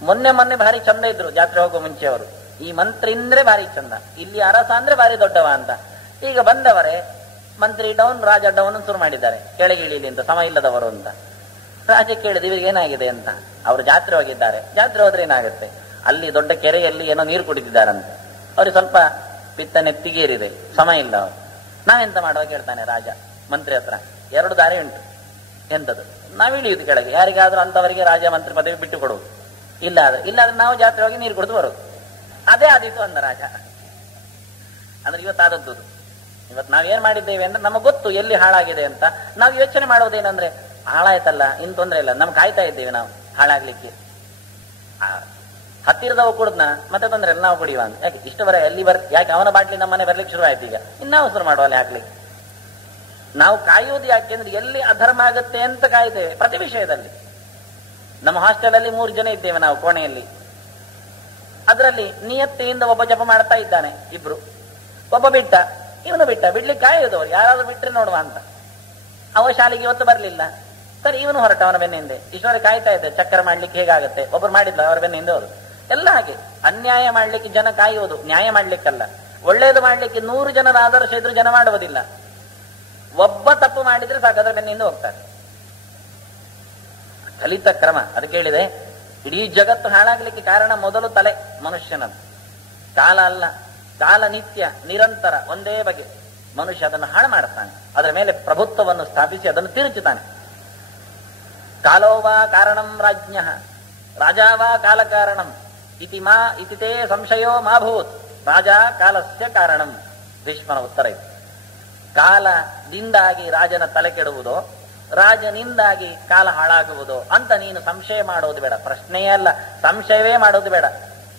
ಮೊನ್ನೆ ಭಾರಿ ಚಂದ ಇದ್ರು ಜಾತ್ರೆ ಹೋಗೋ ಮುಂಚೆ ಅವರು. ಈ ಮಂತ್ರಿ ಅಂದ್ರೆ ಭಾರಿ ಚಂದ, ಇಲ್ಲಿ ಅರಸ ಅಂದ್ರೆ ಭಾರಿ ದೊಡ್ಡವ ಅಂತ. ಈಗ ಬಂದವರೇ ಮಂತ್ರಿ ಡೌನ್, ರಾಜ ಡೌನ್ ಶುರು ಮಾಡಿದ್ದಾರೆ, ಕೆಳಗಿಳಿಲಿ ಅಂತ, ಸಮ ಇಲ್ಲದವರು ಅಂತ. ರಾಜ ಕೇಳಿದ ಇವರಿಗೆ ಏನಾಗಿದೆ ಅಂತ. ಅವರು ಜಾತ್ರೆ ಹೋಗಿದ್ದಾರೆ. ಜಾತ್ರೆ ಹೋದ್ರೆ ಏನಾಗುತ್ತೆ, ಅಲ್ಲಿ ದೊಡ್ಡ ಕೆರೆಯಲ್ಲಿ ಏನೋ ನೀರು ಕುಡಿದಿದ್ದಾರಂತೆ. ಅವ್ರಿಗೆ ಸ್ವಲ್ಪ ಪಿತ್ತ ನೆತ್ತಿಗೇರಿದೆ, ಸಮ ಇಲ್ಲ. ಅವರು ನಾವೆಂತ ಮಾಡುವ ಕೇಳ್ತಾನೆ ರಾಜ ಮಂತ್ರಿ ಹತ್ರ. ಎರಡು ದಾರಿ ಉಂಟು. ಎಂತದ್ದು? ನಾವಿಳಿಯುವುದು ಕೆಳಗೆ, ಯಾರಿಗಾದ್ರೂ ಅಂತವರಿಗೆ ರಾಜ ಮಂತ್ರಿ ಪದವಿ ಬಿಟ್ಟು ಕೊಡುವುದು. ಇಲ್ಲಾದ್ರೆ ನಾವು ಜಾತ್ರೆ ಹೋಗಿ ನೀರು ಕುಡಿದು ಬರೋದು. ಅದೇ ಆದೀತು ಅಂದ ರಾಜ. ಅಂದ್ರೆ ಇವತ್ತಾದದ್ದು. ಇವತ್ತು ನಾವೇನ್ ಮಾಡಿದ್ದೇವೆ ಅಂದ್ರೆ ನಮಗೆ ಗೊತ್ತು ಎಲ್ಲಿ ಹಾಳಾಗಿದೆ ಅಂತ. ನಾವು ಯೋಚನೆ ಮಾಡೋದೇನಂದ್ರೆ, ಹಾಳಾಯ್ತಲ್ಲ, ಇನ್ ತೊಂದ್ರೆ ಇಲ್ಲ, ನಮ್ಗೆ ಕಾಯ್ತಾ ಇದ್ದೇವೆ ನಾವು ಹಾಳಾಗ್ಲಿಕ್ಕೆ. ಹತ್ತಿರದವ ಕುಡ್ದನ ಮತ್ತೆ ತೊಂದ್ರೆ ಇಲ್ಲ, ನಾವು ಕುಡಿಯುವ ಅಂತ. ಯಾಕೆ ಇಷ್ಟವರ ಎಲ್ಲಿ ಯಾಕೆ ಅವನ ಬಾಟ್ಲಿ ನಮ್ಮನೆ ಬರ್ಲಿಕ್ಕೆ ಶುರು ಆಯ್ತು. ಈಗ ಇನ್ನಾವು ಶುರು ಮಾಡುವ ಅಲ್ಲಿ ಹಾಕ್ಲಿಕ್ಕೆ. ನಾವು ಕಾಯುವುದು ಯಾಕೆಂದ್ರೆ ಎಲ್ಲಿ ಅಧರ್ಮ ಆಗುತ್ತೆ ಅಂತ ಕಾಯ್ತೇವೆ ಪ್ರತಿ ವಿಷಯದಲ್ಲಿ. ನಮ್ಮ ಹಾಸ್ಟೆಲ್ ಅಲ್ಲಿ 3 ಜನ ಇದ್ದೇವೆ ನಾವು ಕೋಣೆಯಲ್ಲಿ. ಅದರಲ್ಲಿ ನಿಯತ್ತಿಯಿಂದ ಒಬ್ಬ ಜಪ ಮಾಡ್ತಾ ಇದ್ದಾನೆ, ಇಬ್ರು. ಒಬ್ಬ ಬಿಟ್ಟ, ಇವನು ಬಿಡ್ಲಿಕ್ಕೆ ಕಾಯುವುದವರು, ಯಾರಾದ್ರೂ ಬಿಟ್ರೆ ನೋಡುವ ಅಂತ. ಅವ ಶಾಲೆಗೆ ಇವತ್ತು ಬರ್ಲಿಲ್ಲ, ಸರಿ ಇವನು ಹೊರಟ ಅವನ ಬೆನ್ನಿಂದೆ. ಈಶ್ವರ ಕಾಯ್ತಾ ಇದ್ದೆ, ಚಕ್ಕರ್ ಮಾಡ್ಲಿಕ್ಕೆ ಹೇಗಾಗುತ್ತೆ. ಒಬ್ಬರು ಮಾಡಿಲ್ಲ, ಅವರ ಬೆನ್ನಿಂದ ಅವರು. ಎಲ್ಲ ಹಾಗೆ ಅನ್ಯಾಯ ಮಾಡ್ಲಿಕ್ಕೆ ಜನ ಕಾಯುವುದು, ನ್ಯಾಯ ಮಾಡ್ಲಿಕ್ಕಲ್ಲ. ಒಳ್ಳೇದು ಮಾಡ್ಲಿಕ್ಕೆ 100 ಜನರ ಆದರ್ಶ ಇದ್ರು ಜನ ಮಾಡುವುದಿಲ್ಲ. ಒಬ್ಬ ತಪ್ಪು ಮಾಡಿದ್ರೆ ಸಾಕು, ಅದರ ಬೆನ್ನಿಂದ ಹೋಗ್ತಾರೆ. ಕಲಿತ ಕ್ರಮ. ಅದು ಕೇಳಿದೆ, ಇಡೀ ಜಗತ್ತು ಹಾಳಾಗ್ಲಿಕ್ಕೆ ಕಾರಣ ಮೊದಲು ತಲೆ ಮನುಷ್ಯನದ್ದು. ಕಾಲ ಅಲ್ಲ. ಕಾಲ ನಿತ್ಯ ನಿರಂತರ ಒಂದೇ ಬಗೆ. ಮನುಷ್ಯ ಅದನ್ನು ಹಾಳು ಮಾಡ್ತಾನೆ, ಅದರ ಮೇಲೆ ಪ್ರಭುತ್ವವನ್ನು ಸ್ಥಾಪಿಸಿ ಅದನ್ನು ತಿರುಚುತ್ತಾನೆ. ಕಾಲೋವಾ ಕಾರಣಂ ರಾಜ್ಞ ರಾಜಾವಾ ಕಾಲ ಕಾರಣಂ ಇತಿ ತೇ ಸಂಶಯೋ ಮಾಭೂತ್ ರಾಜ ಕಾಲಸ್ಯ ಕಾರಣಂ. ಭೀಷ್ಮನ ಉತ್ತರ ಇದು. ಕಾಲದಿಂದಾಗಿ ರಾಜನ ತಲೆ ಕೆಡುವುದೋ, ರಾಜನಿಂದಾಗಿ ಕಾಲ ಹಾಳಾಗುವುದೋ ಅಂತ ನೀನು ಸಂಶಯ ಮಾಡೋದು ಬೇಡ. ಪ್ರಶ್ನೆಯೇ ಅಲ್ಲ, ಸಂಶಯವೇ ಮಾಡೋದು ಬೇಡ.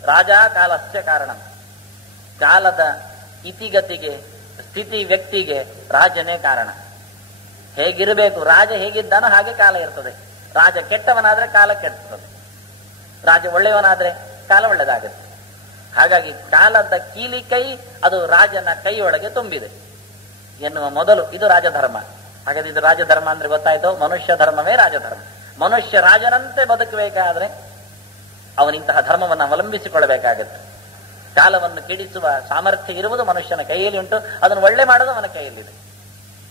ರಾಜ ಕಾಲಸ್ಯ ಕಾರಣಂ. ಕಾಲದ ಇತಿಗತಿಗೆ, ಸ್ಥಿತಿ, ವ್ಯಕ್ತಿಗೆ ರಾಜನೇ ಕಾರಣ. ಹೇಗಿರಬೇಕು, ರಾಜ ಹೇಗಿದ್ದಾನೋ ಹಾಗೆ ಕಾಲ ಇರ್ತದೆ. ರಾಜ ಕೆಟ್ಟವನಾದ್ರೆ ಕಾಲ ಕೆಟ್ಟುತ್ತದೆ, ರಾಜ ಒಳ್ಳೆಯವನಾದ್ರೆ ಕಾಲ ಒಳ್ಳೆದಾಗುತ್ತೆ. ಹಾಗಾಗಿ ಕಾಲದ ಕೀಲಿ ಕೈ ಅದು ರಾಜನ ಕೈಯೊಳಗೆ ತುಂಬಿದೆ ಎನ್ನುವ ಮೊದಲು ಇದು ರಾಜಧರ್ಮ. ಹಾಗಾದ್ರೆ ಇದು ರಾಜಧರ್ಮ ಅಂದ್ರೆ ಗೊತ್ತಾಯ್ತು, ಮನುಷ್ಯ ಧರ್ಮವೇ ರಾಜಧರ್ಮ. ಮನುಷ್ಯ ರಾಜನಂತೆ ಬದುಕಬೇಕಾದ್ರೆ ಅವನಿಂತಹ ಧರ್ಮವನ್ನು ಅವಲಂಬಿಸಿಕೊಳ್ಳಬೇಕಾಗತ್ತೆ. ಕಾಲವನ್ನು ಕೆಡಿಸುವ ಸಾಮರ್ಥ್ಯ ಇರುವುದು ಮನುಷ್ಯನ ಕೈಯಲ್ಲಿ ಉಂಟು, ಅದನ್ನು ಒಳ್ಳೆ ಮಾಡೋದು ಅವನ ಕೈಯಲ್ಲಿದೆ.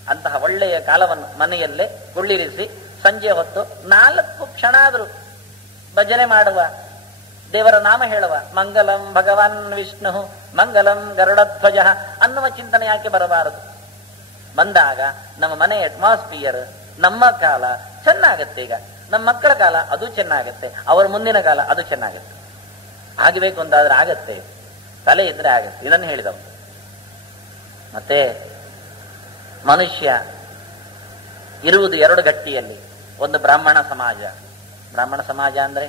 ಅಂತಹ ಒಳ್ಳೆಯ ಕಾಲವನ್ನು ಮನೆಯಲ್ಲೇ ಕುಳ್ಳಿರಿಸಿ ಸಂಜೆ ಹೊತ್ತು 4 ಕ್ಷಣ ಆದರೂ ಭಜನೆ ಮಾಡುವ, ದೇವರ ನಾಮ ಹೇಳುವ, ಮಂಗಲಂ ಭಗವಾನ್ ವಿಷ್ಣು ಮಂಗಲಂ ಗರುಡಧ್ವಜ ಅನ್ನುವ ಚಿಂತನೆ ಯಾಕೆ ಬರಬಾರದು? ಬಂದಾಗ ನಮ್ಮ ಮನೆ ಅಟ್ಮಾಸ್ಫಿಯರ್, ನಮ್ಮ ಕಾಲ ಚೆನ್ನಾಗತ್ತೆ. ಈಗ ನಮ್ಮ ಮಕ್ಕಳ ಕಾಲ ಅದು ಚೆನ್ನಾಗತ್ತೆ, ಅವರ ಮುಂದಿನ ಕಾಲ ಅದು ಚೆನ್ನಾಗತ್ತೆ. ಆಗಬೇಕು ಅಂತಾದ್ರೆ ಆಗತ್ತೆ, ತಲೆ ಇದ್ರೆ ಆಗತ್ತೆ. ಇದನ್ನು ಹೇಳಿದವು. ಮತ್ತೆ ಮನುಷ್ಯ ಇರುವುದು 2 ಗಟ್ಟಿಯಲ್ಲಿ. ಒಂದು ಬ್ರಾಹ್ಮಣ ಸಮಾಜ. ಬ್ರಾಹ್ಮಣ ಸಮಾಜ ಅಂದ್ರೆ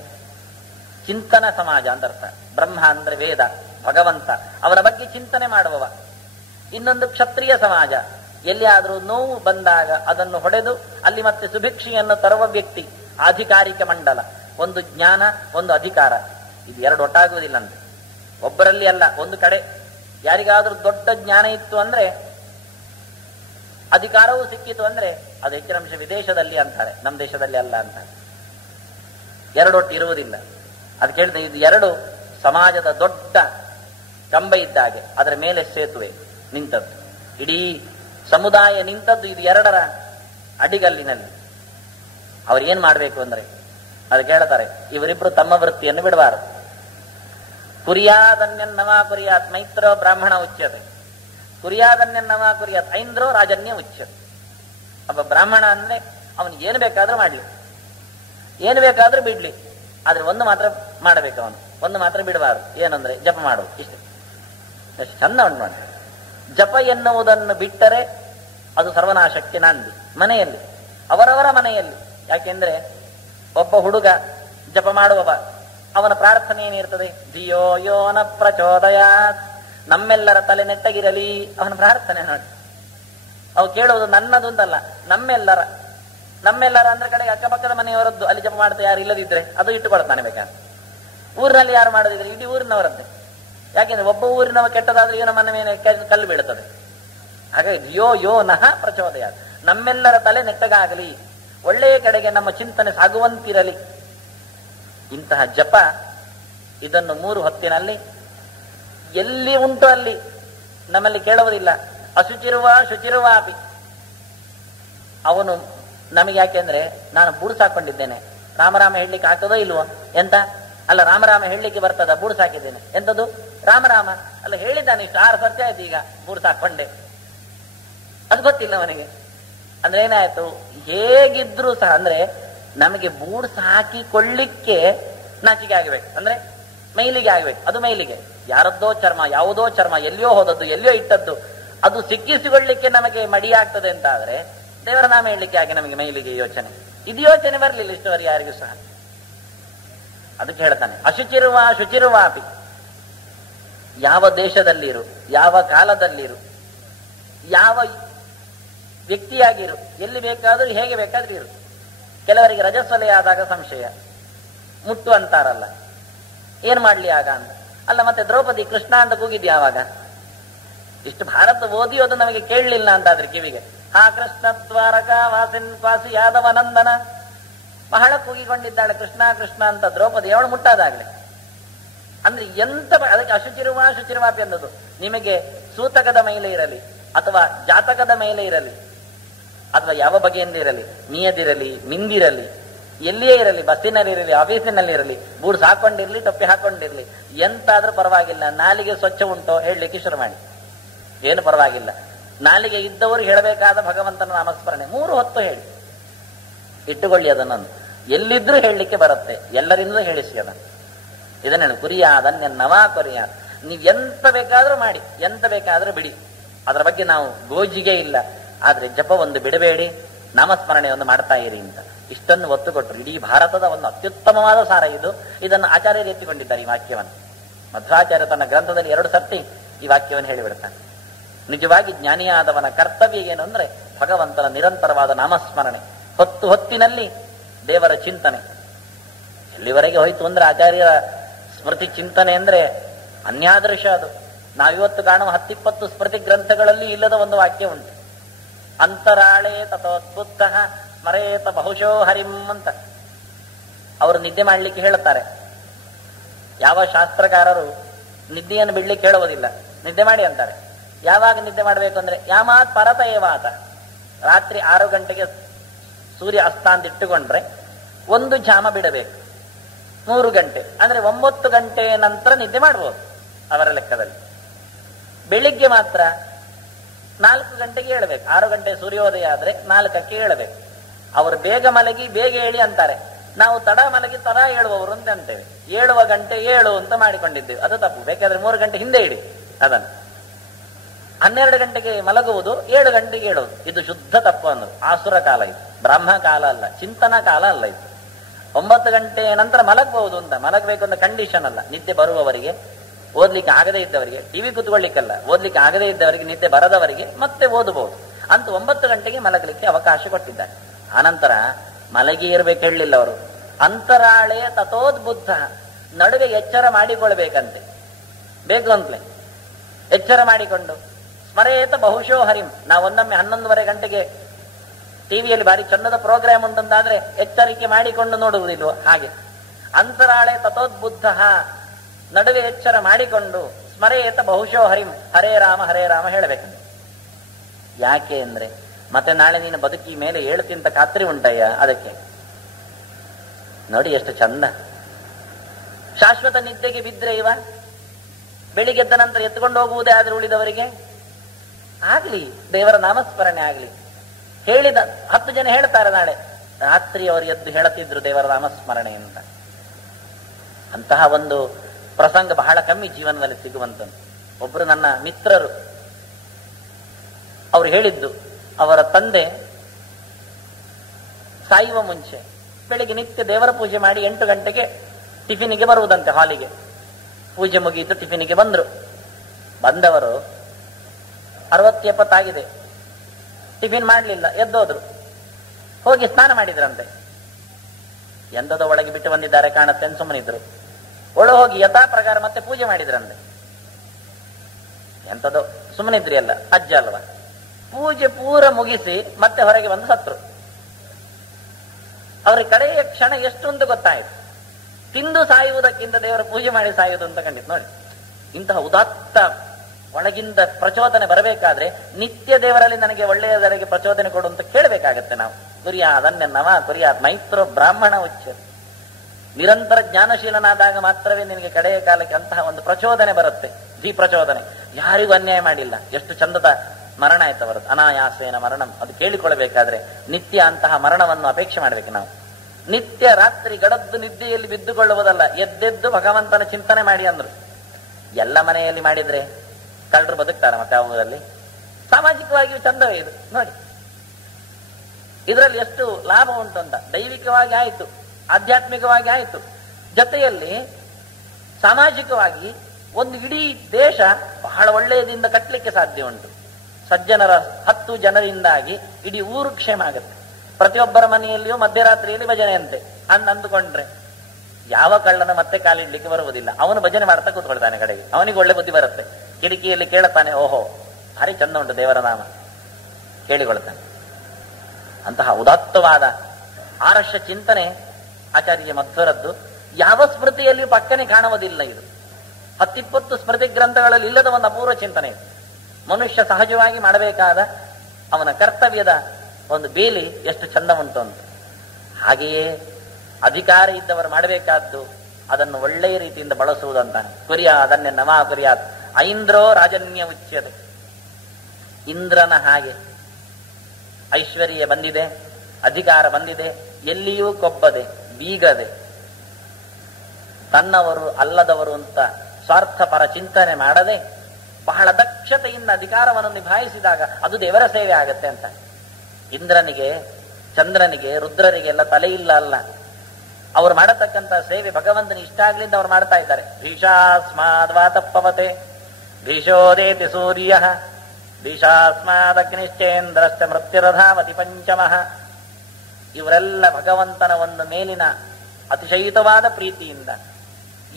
ಚಿಂತನ ಸಮಾಜ ಅಂತ ಅರ್ಥ. ಬ್ರಹ್ಮ ಅಂದ್ರೆ ವೇದ, ಭಗವಂತ, ಅವರ ಬಗ್ಗೆ ಚಿಂತನೆ ಮಾಡುವವ. ಇನ್ನೊಂದು ಕ್ಷತ್ರಿಯ ಸಮಾಜ. ಎಲ್ಲಿಯಾದರೂ ನೋವು ಬಂದಾಗ ಅದನ್ನು ಹೊಡೆದು ಅಲ್ಲಿ ಮತ್ತೆ ಸುಭಿಕ್ಷೆಯನ್ನು ತರುವ ವ್ಯಕ್ತಿ, ಆಧಿಕಾರಿಕ ಮಂಡಲ. ಒಂದು ಜ್ಞಾನ, ಒಂದು ಅಧಿಕಾರ. ಇದು 2 ಒಟ್ಟಾಗುವುದಿಲ್ಲ ಅಂದ್ರೆ. ಒಬ್ಬರಲ್ಲಿ ಅಲ್ಲ, ಒಂದು ಕಡೆ ಯಾರಿಗಾದ್ರೂ ದೊಡ್ಡ ಜ್ಞಾನ ಇತ್ತು ಅಂದ್ರೆ, ಅಧಿಕಾರವೂ ಸಿಕ್ಕಿತು ಅಂದ್ರೆ ಅದು ಹೆಚ್ಚಿನ ಅಂಶ ವಿದೇಶದಲ್ಲಿ ಅಂತಾರೆ, ನಮ್ಮ ದೇಶದಲ್ಲಿ ಅಲ್ಲ ಅಂತಾರೆ. 2 ಒಟ್ಟು ಇರುವುದಿಲ್ಲ. ಅದು ಕೇಳಿದ್ರೆ ಇದು 2 ಸಮಾಜದ ದೊಡ್ಡ ಕಂಬ ಇದ್ದಾಗೆ, ಅದರ ಮೇಲೆ ಸೇತುವೆ ನಿಂತದ್ದು. ಇಡೀ ಸಮುದಾಯ ನಿಂತದ್ದು ಇದು 2ರ ಅಡಿಗಲ್ಲಿನಲ್ಲಿ. ಅವ್ರು ಏನ್ ಮಾಡ್ಬೇಕು ಅಂದ್ರೆ, ಅದು ಕೇಳ್ತಾರೆ, ಇವರಿಬ್ರು ತಮ್ಮ ವೃತ್ತಿಯನ್ನು ಬಿಡಬಾರದು. ಕುರಿಯಾದನ್ಯನ್ನವ ಕುರಿಯಾತ್ ಮೈತ್ರೋ ಬ್ರಾಹ್ಮಣ ಉಚ್ಯತೆ, ಕುರಿಯಾದನ್ಯನ್ನವ ಕುರಿಯಾತ್ ಐಂದ್ರೋ ರಾಜನ್ಯ ಉಚ್ಯತೆ. ಒಬ್ಬ ಬ್ರಾಹ್ಮಣ ಅಂದ್ರೆ ಅವನು ಏನು ಬೇಕಾದ್ರೂ ಮಾಡ್ಲಿ, ಏನು ಬೇಕಾದ್ರೂ ಬಿಡ್ಲಿ, ಆದ್ರೆ ಒಂದು ಮಾತ್ರ ಮಾಡಬೇಕು, ಅವನು ಒಂದು ಮಾತ್ರ ಬಿಡಬಾರದು. ಏನಂದ್ರೆ ಜಪ ಮಾಡುವುದು. ಇಷ್ಟೇ. ಎಷ್ಟು ಚಂದ ಉಂಟು ನೋಡಿ. ಜಪ ಎನ್ನುವುದನ್ನು ಬಿಟ್ಟರೆ ಅದು ಸರ್ವನಾಶಕ್ಕೆ ನಾಂದಿ. ಮನೆಯಲ್ಲಿ, ಅವರವರ ಮನೆಯಲ್ಲಿ. ಯಾಕೆಂದ್ರೆ ಒಬ್ಬ ಹುಡುಗ ಜಪ ಮಾಡುವವ, ಅವನ ಪ್ರಾರ್ಥನೆ ಏನಿರ್ತದೆ? ಧಿಯೋ ಯೋನ ಪ್ರಚೋದಯಾತ್, ನಮ್ಮೆಲ್ಲರ ತಲೆ ನೆಟ್ಟಗಿರಲಿ. ಅವನ ಪ್ರಾರ್ಥನೆ ನೋಡಿ. ಅವು ಕೇಳುವುದು ನನ್ನದು ಅಂತಲ್ಲ, ನಮ್ಮೆಲ್ಲರ. ನಮ್ಮೆಲ್ಲರ ಅಂದ್ರೆ ಕಡೆಗೆ ಅಕ್ಕಪಕ್ಕದ ಮನೆಯವರದ್ದು. ಅಲ್ಲಿ ಜಪ ಮಾಡ್ತಾ ಯಾರು ಇಲ್ಲದಿದ್ರೆ ಅದು ಇಟ್ಟುಕೊಳ್ತಾನೆ ಬೇಕಾದ್ರೆ. ಊರಿನಲ್ಲಿ ಯಾರು ಮಾಡೋದಿದ್ರೆ ಇಡೀ ಊರಿನವರದ್ದೇ. ಯಾಕೆಂದ್ರೆ ಒಬ್ಬ ಊರಿನವ ಕೆಟ್ಟದಾದ್ರೆ ಇವನ ಮನೆ ಮೇಲೆ ಕಲ್ಲು ಬೀಳುತ್ತದೆ. ಹಾಗಾಗಿ ಧಿಯೋ ಯೋ ನಃ ಪ್ರಚೋದಯಾತ್, ನಮ್ಮೆಲ್ಲರ ತಲೆ ನೆಟ್ಟಗಾಗಲಿ, ಒಳ್ಳೆಯ ಕಡೆಗೆ ನಮ್ಮ ಚಿಂತನೆ ಸಾಗುವಂತಿರಲಿ. ಇಂತಹ ಜಪ ಇದನ್ನು 3 ಹೊತ್ತಿನಲ್ಲಿ ಎಲ್ಲಿ ಉಂಟು ಅಲ್ಲಿ ನಮ್ಮಲ್ಲಿ ಕೇಳುವುದಿಲ್ಲ. ಅಶುಚಿರುವ ಶುಚಿರುವಾಪಿ. ಅವನು ನಮಗೆ ಯಾಕೆಂದ್ರೆ ನಾನು ಬೂಡ್ಸ್ ಹಾಕೊಂಡಿದ್ದೇನೆ, ರಾಮರಾಮ ಹೇಳಲಿಕ್ಕೆ ಆಗ್ತದೋ ಇಲ್ವೋ? ಎಂತ ಅಲ್ಲ, ರಾಮರಾಮ ಹೇಳಲಿಕ್ಕೆ ಬರ್ತದ? ಬೂಡ್ಸ್ ಹಾಕಿದ್ದೇನೆ. ಎಂತದ್ದು ರಾಮರಾಮ ಅಲ್ಲ, ಹೇಳಿದ್ದಾನೆ ಇಷ್ಟು 6 ಸರ್ತಿ ಆಯ್ತು ಈಗ ಬೂಡ್ಸ್ ಹಾಕೊಂಡೆ. ಅದು ಗೊತ್ತಿಲ್ಲ ಅವನಿಗೆ. ಅಂದ್ರೆ ಏನಾಯ್ತು? ಹೇಗಿದ್ರು ಸಹ ಅಂದ್ರೆ ನಮಗೆ ಬೂಡ್ಸ್ ಹಾಕಿಕೊಳ್ಳಿಕ್ಕೆ ನಾಚಿಕೆ ಆಗಬೇಕು, ಅಂದ್ರೆ ಮೈಲಿಗೆ ಆಗ್ಬೇಕು. ಅದು ಮೈಲಿಗೆ ಯಾರದ್ದೋ ಚರ್ಮ, ಯಾವುದೋ ಚರ್ಮ, ಎಲ್ಲಿಯೋ ಹೋದದ್ದು, ಎಲ್ಲಿಯೋ ಇಟ್ಟದ್ದು, ಅದು ಸಿಕ್ಕಿಸಿಕೊಳ್ಳಿಕ್ಕೆ ನಮಗೆ ಮಡಿಯಾಗ್ತದೆ ಅಂತ ಆದ್ರೆ ದೇವರ ನಾಮ ಹೇಳಲಿಕ್ಕೆ ಹಾಗೆ ನಮಗೆ ಮೈಲಿಗೆ ಯೋಚನೆ. ಇದು ಯೋಚನೆ ಬರಲಿಲ್ಲ ಇಷ್ಟವರೆಗೆ ಯಾರಿಗೂ ಸಹ. ಅದಕ್ಕೆ ಹೇಳ್ತಾನೆ ಅಶುಚಿರುವ ಶುಚಿರುವಾಪಿ. ಯಾವ ದೇಶದಲ್ಲಿರು, ಯಾವ ಕಾಲದಲ್ಲಿರು, ಯಾವ ವ್ಯಕ್ತಿಯಾಗಿರು, ಎಲ್ಲಿ ಬೇಕಾದ್ರೂ ಹೇಗೆ ಬೇಕಾದ್ರೂ ಇರು. ಕೆಲವರಿಗೆ ರಜಸ್ವಲೆ ಆದಾಗ ಸಂಶಯ, ಮುಟ್ಟು ಅಂತಾರಲ್ಲ, ಏನ್ ಮಾಡ್ಲಿ ಆಗ ಅಂತ. ಅಲ್ಲ ಮತ್ತೆ ದ್ರೌಪದಿ ಕೃಷ್ಣ ಅಂತ ಕೂಗಿದ್ಯಾ ಆವಾಗ? ಇಷ್ಟು ಭಾರತ ಓದಿ ಅದು ನಮಗೆ ಕೇಳಲಿಲ್ಲ ಅಂತಾದ್ರೆ ಕಿವಿಗೆ, ಹಾ ಕೃಷ್ಣ ದ್ವಾರಕ ವಾಸಿನ್ ವಾಸಿ ಯಾದವ ನಂದನ, ಬಹಳ ಕೂಗಿಕೊಂಡಿದ್ದಾಳೆ ಕೃಷ್ಣ ಕೃಷ್ಣ ಅಂತ ದ್ರೌಪದಿ. ಅವಳು ಮುಟ್ಟಾದಾಗ್ಲೆ ಅಂದ್ರೆ ಎಂತ. ಅದಕ್ಕೆ ಅಶುಚಿರುವ ಶುಚಿರುವಾಪಿ ಅನ್ನೋದು ನಿಮಗೆ ಸೂತಕದ ಮೇಲೆ ಇರಲಿ ಅಥವಾ ಜಾತಕದ ಮೇಲೆ ಇರಲಿ ಅಥವಾ ಯಾವ ಬಗೆಯಿಂದ ಇರಲಿ, ಮೀಯದಿರಲಿ, ಮಿಂದಿರಲಿ, ಎಲ್ಲಿಯೇ ಇರಲಿ, ಬಸ್ಸಿನಲ್ಲಿ ಇರಲಿ, ಆಫೀಸಿನಲ್ಲಿ ಇರಲಿ, ಬೂಡ್ಸ್ ಹಾಕೊಂಡಿರ್ಲಿ, ಟೊಪ್ಪಿ ಹಾಕೊಂಡಿರ್ಲಿ, ಎಂತಾದ್ರೂ ಪರವಾಗಿಲ್ಲ. ನಾಲಿಗೆ ಸ್ವಚ್ಛ ಉಂಟೋ ಹೇಳಲಿಕ್ಕೆ ಶುರು ಮಾಡಿ, ಏನು ಪರವಾಗಿಲ್ಲ. ನಾಲಿಗೆ ಇದ್ದವರು ಹೇಳಬೇಕಾದ ಭಗವಂತನ ನಾಮಸ್ಮರಣೆ 3 ಹೊತ್ತು ಹೇಳಿ ಇಟ್ಟುಕೊಳ್ಳಿ. ಅದನ್ನೊಂದು ಎಲ್ಲಿದ್ರೂ ಹೇಳಲಿಕ್ಕೆ ಬರುತ್ತೆ, ಎಲ್ಲರಿಂದಲೂ ಹೇಳಿಸಿ ಅದನ್ನು. ಇದನ್ನೇನು ಕುರಿಯಾದನ್ಯನ್ನವ ಕುರಿಯಾದ. ನೀವು ಎಂತ ಬೇಕಾದ್ರೂ ಮಾಡಿ, ಎಂತ ಬೇಕಾದ್ರೂ ಬಿಡಿ, ಅದರ ಬಗ್ಗೆ ನಾವು ಗೋಜಿಗೆ ಇಲ್ಲ. ಆದ್ರೆ ಜಪ ಒಂದು ಬಿಡಬೇಡಿ, ನಾಮಸ್ಮರಣೆ ಒಂದು ಮಾಡ್ತಾ ಇರಿ ಅಂತ ಇಷ್ಟನ್ನು ಒತ್ತು ಕೊಟ್ಟರು. ಇಡೀ ಭಾರತದ ಒಂದು ಅತ್ಯುತ್ತಮವಾದ ಸಾರ ಇದು. ಇದನ್ನು ಆಚಾರ್ಯರು ಎತ್ತಿಕೊಂಡಿದ್ದಾರೆ ಈ ವಾಕ್ಯವನ್ನು. ಮಧ್ವಾಚಾರ್ಯ ತನ್ನ ಗ್ರಂಥದಲ್ಲಿ 2 ಸರ್ತಿ ಈ ವಾಕ್ಯವನ್ನು ಹೇಳಿಬಿಡ್ತಾನೆ. ನಿಜವಾಗಿ ಜ್ಞಾನಿಯಾದವನ ಕರ್ತವ್ಯ ಏನು ಅಂದ್ರೆ ಭಗವಂತನ ನಿರಂತರವಾದ ನಾಮಸ್ಮರಣೆ, ಹೊತ್ತಿನಲ್ಲಿ ದೇವರ ಚಿಂತನೆ. ಎಲ್ಲಿವರೆಗೆ ಹೋಯ್ತು ಅಂದ್ರೆ ಆಚಾರ್ಯರ ಸ್ಮೃತಿ ಚಿಂತನೆ ಅಂದ್ರೆ ಅನ್ಯಾದೃಶ. ಅದು ನಾವಿವತ್ತು ಕಾಣುವ 10-20 ಸ್ಮೃತಿ ಗ್ರಂಥಗಳಲ್ಲಿ ಇಲ್ಲದ ಒಂದು ವಾಕ್ಯ ಉಂಟು. ಅಂತರಾಳೇ ತಥೋದ್ಬುದ್ಧ ಸ್ಮರೇತ ಬಹುಶೋ ಹರಿಂ ಅಂತ ಅವರು ನಿದ್ದೆ ಮಾಡ್ಲಿಕ್ಕೆ ಹೇಳುತ್ತಾರೆ. ಯಾವ ಶಾಸ್ತ್ರಕಾರರು ನಿದ್ದೆಯನ್ನು ಬಿಡ್ಲಿಕ್ಕೆ ಹೇಳುವುದಿಲ್ಲ, ನಿದ್ದೆ ಮಾಡಿ ಅಂತಾರೆ. ಯಾವಾಗ ನಿದ್ದೆ ಮಾಡಬೇಕು ಅಂದ್ರೆ ಯಾಮಾತ್ ಪರತ ಏವಾತ, ರಾತ್ರಿ 6 ಗಂಟೆಗೆ ಸೂರ್ಯ ಅಸ್ತಾಂತ ಇಟ್ಟುಕೊಂಡ್ರೆ 1 ಜಾಮ ಬಿಡಬೇಕು. 3 ಗಂಟೆ ಅಂದ್ರೆ 9 ಗಂಟೆ ನಂತರ ನಿದ್ದೆ ಮಾಡ್ಬೋದು ಅವರ ಲೆಕ್ಕದಲ್ಲಿ. ಬೆಳಿಗ್ಗೆ ಮಾತ್ರ 4 ಗಂಟೆಗೆ ಹೇಳಬೇಕು. 6 ಗಂಟೆ ಸೂರ್ಯೋದಯ ಆದ್ರೆ 4ಕ್ಕೆ ಹೇಳಬೇಕು. ಅವರು ಬೇಗ ಮಲಗಿ ಬೇಗ ಹೇಳಿ ಅಂತಾರೆ. ನಾವು ತಡ ಮಲಗಿ ತಡ ಹೇಳುವವರು ಅಂತ ಅಂತೇವೆ. 7 ಗಂಟೆ 7 ಅಂತ ಮಾಡಿಕೊಂಡಿದ್ದೇವೆ, ಅದು ತಪ್ಪು. ಬೇಕಾದ್ರೆ 3 ಗಂಟೆ ಹಿಂದೆ ಇಡಿ ಅದನ್ನು. 12 ಗಂಟೆಗೆ ಮಲಗುವುದು, 7 ಗಂಟೆಗೆ ಹೇಳುವುದು, ಇದು ಶುದ್ಧ ತಪ್ಪು ಅನ್ನೋದು. ಆಸುರ ಕಾಲ ಇದು, ಬ್ರಹ್ಮ ಕಾಲ ಅಲ್ಲ, ಚಿಂತನ ಕಾಲ ಅಲ್ಲ ಇದು. 9 ಗಂಟೆ ನಂತರ ಮಲಗಬಹುದು ಅಂತ, ಮಲಗಬೇಕು ಅಂತ ಕಂಡೀಷನ್ ಅಲ್ಲ. ನಿದ್ದೆ ಬರುವವರಿಗೆ, ಓದ್ಲಿಕ್ಕೆ ಆಗದೇ ಇದ್ದವರಿಗೆ, ಟಿವಿ ಕೂತ್ಕೊಳ್ಳಿಕ್ಕಲ್ಲ, ಓದ್ಲಿಕ್ಕೆ ಆಗದೇ ಇದ್ದವರಿಗೆ, ನಿದ್ದೆ ಬರದವರಿಗೆ ಮತ್ತೆ ಓದಬಹುದು ಅಂತ 9 ಗಂಟೆಗೆ ಮಲಗಲಿಕ್ಕೆ ಅವಕಾಶ ಕೊಟ್ಟಿದ್ದಾರೆ. ಆನಂತರ ಮಲಗಿ ಇರ್ಬೇಕು ಹೇಳಲಿಲ್ಲ ಅವರು. ಅಂತರಾಳೆಯ ತಥೋದ್ಬುದ್ಧ, ನಡುವೆ ಎಚ್ಚರ ಮಾಡಿಕೊಳ್ಬೇಕಂತೆ, ಬೇಕು ಅಂತಲೇ ಎಚ್ಚರ ಮಾಡಿಕೊಂಡು ಸ್ಮರೇತ ಬಹುಶೋ ಹರಿಂ. ನಾವು ಒಂದೊಮ್ಮೆ 11:30 ಗಂಟೆಗೆ ಟಿವಿಯಲ್ಲಿ ಭಾರಿ ಚಂದದ ಪ್ರೋಗ್ರಾಮ್ ಉಂಟಂತಾದ್ರೆ ಎಚ್ಚರಿಕೆ ಮಾಡಿಕೊಂಡು ನೋಡುವುದಿಲ್ವ ಹಾಗೆ. ಅಂತರಾಳೆ ತಥೋದ್ಬುದ್ಧ, ನಡುವೆ ಎಚ್ಚರ ಮಾಡಿಕೊಂಡು ಸ್ಮರೇತ ಬಹುಶೋ ಹರಿಂ, ಹರೇ ರಾಮ ಹೇಳಬೇಕಂತ. ಯಾಕೆ ಅಂದ್ರೆ ಮತ್ತೆ ನಾಳೆ ನೀನು ಬದುಕಿ ಮೇಲೆ ಹೇಳ್ತಿಂತ ಖಾತ್ರಿ ಉಂಟಯ್ಯ. ಅದಕ್ಕೆ ನೋಡಿ ಎಷ್ಟು ಚಂದ. ಶಾಶ್ವತ ನಿದ್ದೆಗೆ ಬಿದ್ರೆ ಬೆಳಿಗ್ಗೆದ್ದ ನಂತರ ಎತ್ಕೊಂಡು ಹೋಗುವುದೇ ಆದ್ರೆ ಉಳಿದವರಿಗೆ ಆಗ್ಲಿ, ದೇವರ ನಾಮಸ್ಮರಣೆ ಆಗ್ಲಿ. ಹೇಳಿದ 10 ಜನ ಹೇಳ್ತಾರೆ ನಾಳೆ ರಾತ್ರಿ ಅವರು ಎದ್ದು ಹೇಳುತ್ತಿದ್ರು ದೇವರ ನಾಮಸ್ಮರಣೆ ಅಂತ. ಅಂತಹ ಒಂದು ಪ್ರಸಂಗ ಬಹಳ ಕಮ್ಮಿ ಜೀವನದಲ್ಲಿ ಸಿಗುವಂತದ್ದು. ಒಬ್ರು ನನ್ನ ಮಿತ್ರರು ಅವರು ಹೇಳಿದ್ದು, ಅವರ ತಂದೆ ಸಾಯುವ ಮುಂಚೆ ಬೆಳಿಗ್ಗೆ ನಿತ್ಯ ದೇವರ ಪೂಜೆ ಮಾಡಿ 8 ಗಂಟೆಗೆ ಟಿಫಿನಿಗೆ ಬರುವುದಂತೆ ಹಾಲಿಗೆ. ಪೂಜೆ ಮುಗಿಯಿತು, ಟಿಫಿನಿಗೆ ಬಂದ್ರು. ಬಂದವರು 60-70 ಆಗಿದೆ, ಟಿಫಿನ್ ಮಾಡಲಿಲ್ಲ, ಎದ್ದೋದ್ರು. ಹೋಗಿ ಸ್ನಾನ ಮಾಡಿದ್ರಂತೆ. ಎಂದದ ಒಳಗೆ ಬಿಟ್ಟು ಬಂದಿದ್ದಾರೆ ಕಾಣತ್ತೆ ಅಂತ ಸುಮ್ಮನಿದ್ರು. ಒಳ ಹೋಗಿ ಯಥಾ ಪ್ರಕಾರ ಮತ್ತೆ ಪೂಜೆ ಮಾಡಿದ್ರಂತೆ. ಎಂತದೋ ಸುಮ್ಮನಿದ್ರಿ ಅಲ್ಲ, ಅಜ್ಜ ಅಲ್ವಾ. ಪೂಜೆ ಪೂರ ಮುಗಿಸಿ ಮತ್ತೆ ಹೊರಗೆ ಬಂದು ಸತ್ರು. ಅವ್ರಿಗೆ ಕಡೆಯ ಕ್ಷಣ ಎಷ್ಟು ಅಂತ ಗೊತ್ತಾಯ್ತು. ತಿಂದು ಸಾಯುವುದಕ್ಕಿಂತ ದೇವರ ಪೂಜೆ ಮಾಡಿ ಸಾಯುವುದು ಅಂತ ಕಂಡಿತ್ತು ನೋಡಿ. ಇಂತಹ ಉದಾತ್ತ ಒಳಗಿಂದ ಪ್ರಚೋದನೆ ಬರಬೇಕಾದ್ರೆ ನಿತ್ಯ ದೇವರಲ್ಲಿ ನನಗೆ ಒಳ್ಳೆಯದರಿಗೆ ಪ್ರಚೋದನೆ ಕೊಡು ಅಂತ ಕೇಳಬೇಕಾಗತ್ತೆ ನಾವು. ಕುರಿಯಾದನ್ಯ ನವ ಕುರಿಯಾದ್ ಮೈತ್ರೋ ಬ್ರಾಹ್ಮಣ ಉಚ್ಯ. ನಿರಂತರ ಜ್ಞಾನಶೀಲನಾದಾಗ ಮಾತ್ರವೇ ನಿನಗೆ ಕಡೆಯ ಕಾಲಕ್ಕೆ ಅಂತಹ ಒಂದು ಪ್ರಚೋದನೆ ಬರುತ್ತೆ. ಜೀ ಪ್ರಚೋದನೆ. ಯಾರಿಗೂ ಅನ್ಯಾಯ ಮಾಡಿಲ್ಲ. ಎಷ್ಟು ಚಂದದ ಮರಣ ಆಯ್ತು ಬರುತ್ತೆ. ಅನಾಯಾಸೇನ ಮರಣಂ. ಅದು ಕೇಳಿಕೊಳ್ಳಬೇಕಾದ್ರೆ ನಿತ್ಯ ಅಂತಹ ಮರಣವನ್ನು ಅಪೇಕ್ಷೆ ಮಾಡ್ಬೇಕು ನಾವು. ನಿತ್ಯ ರಾತ್ರಿ ಗಡದ್ದು ನಿದ್ದೆಯಲ್ಲಿ ಬಿದ್ದುಕೊಳ್ಳುವುದಲ್ಲ, ಎದ್ದೆದ್ದು ಭಗವಂತನ ಚಿಂತನೆ ಮಾಡಿ ಅಂದ್ರು. ಎಲ್ಲ ಮನೆಯಲ್ಲಿ ಮಾಡಿದ್ರೆ ಕಳ್ಳರು ಬದುಕ್ತಾರ ಮತ್ತೆ ಆ ಊರಲ್ಲಿ? ಸಾಮಾಜಿಕವಾಗಿಯೂ ಚಂದವೇ ಇದು ನೋಡಿ. ಇದರಲ್ಲಿ ಎಷ್ಟು ಲಾಭ ಉಂಟು ಅಂತ. ದೈವಿಕವಾಗಿ ಆಯಿತು, ಆಧ್ಯಾತ್ಮಿಕವಾಗಿ ಆಯಿತು, ಜೊತೆಯಲ್ಲಿ ಸಾಮಾಜಿಕವಾಗಿ ಒಂದು ಇಡೀ ದೇಶ ಬಹಳ ಒಳ್ಳೆಯದಿಂದ ಕಟ್ಟಲಿಕ್ಕೆ ಸಾಧ್ಯ ಉಂಟು. ಸಜ್ಜನರ 10 ಜನರಿಂದಾಗಿ ಇಡೀ ಊರು ಕ್ಷೇಮ ಆಗುತ್ತೆ. ಪ್ರತಿಯೊಬ್ಬರ ಮನೆಯಲ್ಲಿಯೂ ಮಧ್ಯರಾತ್ರಿಯಲ್ಲಿ ಭಜನೆಯಂತೆ ಅಂದುಕೊಂಡ್ರೆ ಯಾವ ಕಳ್ಳನ ಮತ್ತೆ ಕಾಲಿಡ್ಲಿಕ್ಕೆ ಬರುವುದಿಲ್ಲ. ಅವನು ಭಜನೆ ಮಾಡ್ತಾ ಕೂತ್ಕೊಳ್ತಾನೆ ಕಡೆಗೆ. ಅವನಿಗೆ ಒಳ್ಳೆ ಬುದ್ಧಿ ಬರುತ್ತೆ. ಕಿಟಕಿಯಲ್ಲಿ ಕೇಳುತ್ತಾನೆ, ಓಹೋ ಭಾರಿ ಚಂದ ಉಂಟು ದೇವರ ನಾಮ, ಕೇಳಿಕೊಳ್ತಾನೆ. ಅಂತಹ ಉದಾತ್ತವಾದ ಆರಶ ಚಿಂತನೆ ಆಚಾರ್ಯ ಮಧ್ವರದ್ದು. ಯಾವ ಸ್ಮೃತಿಯಲ್ಲಿಯೂ ಪಕ್ಕನೆ ಕಾಣುವುದಿಲ್ಲ. ಇದು 10-20 ಸ್ಮೃತಿ ಗ್ರಂಥಗಳಲ್ಲಿ ಇಲ್ಲದ ಒಂದು ಅಪೂರ್ವ ಚಿಂತನೆ. ಮನುಷ್ಯ ಸಹಜವಾಗಿ ಮಾಡಬೇಕಾದ ಅವನ ಕರ್ತವ್ಯದ ಒಂದು ಬೇಲಿ ಎಷ್ಟು ಚಂದ ಉಂಟು ಅಂತ. ಹಾಗೆಯೇ ಅಧಿಕಾರ ಇದ್ದವರು ಮಾಡಬೇಕಾದ್ದು ಅದನ್ನು ಒಳ್ಳೆಯ ರೀತಿಯಿಂದ ಬಳಸುವುದಂತಾನೆ. ಕುರಿಯ ಅದನ್ನೇ ನವಾ ಕುರಿಯಾತ್ ಐಂದ್ರೋ ರಾಜನ್ಯ ಉಚ್ಯತೆ. ಇಂದ್ರನ ಹಾಗೆ ಐಶ್ವರ್ಯ ಬಂದಿದೆ, ಅಧಿಕಾರ ಬಂದಿದೆ, ಎಲ್ಲಿಯೂ ಕೊಬ್ಬದೆ ಬೀಗದೆ ತನ್ನವರು ಅಲ್ಲದವರು ಅಂತ ಸ್ವಾರ್ಥಪರ ಚಿಂತನೆ ಮಾಡದೆ ಬಹಳ ದಕ್ಷತೆಯಿಂದ ಅಧಿಕಾರವನ್ನು ನಿಭಾಯಿಸಿದಾಗ ಅದು ದೇವರ ಸೇವೆ ಆಗತ್ತೆ ಅಂತ. ಇಂದ್ರನಿಗೆ, ಚಂದ್ರನಿಗೆ, ರುದ್ರರಿಗೆಲ್ಲ ತಲೆ ಇಲ್ಲ ಅಲ್ಲ. ಅವ್ರು ಮಾಡತಕ್ಕಂಥ ಸೇವೆ ಭಗವಂತನ ಇಷ್ಟ ಆಗ್ಲಿಂದ ಅವ್ರು ಮಾಡ್ತಾ ಇದ್ದಾರೆ. ಭೀಷಾಸ್ಮಾದ್ವಾತಪ್ಪವತೆ ಭೀಷೋದೇತಿ ಸೂರ್ಯ ಭೀಷಾಸ್ಮಾದಗ್ನಿಶ್ಚೇಂದ್ರಶ್ಚ ಮೃತ್ಯುರಧಾವತಿ ಪಂಚಮಃ. ಇವರೆಲ್ಲ ಭಗವಂತನ ಒಂದು ಮೇಲಿನ ಅತಿಶಯಿತವಾದ ಪ್ರೀತಿಯಿಂದ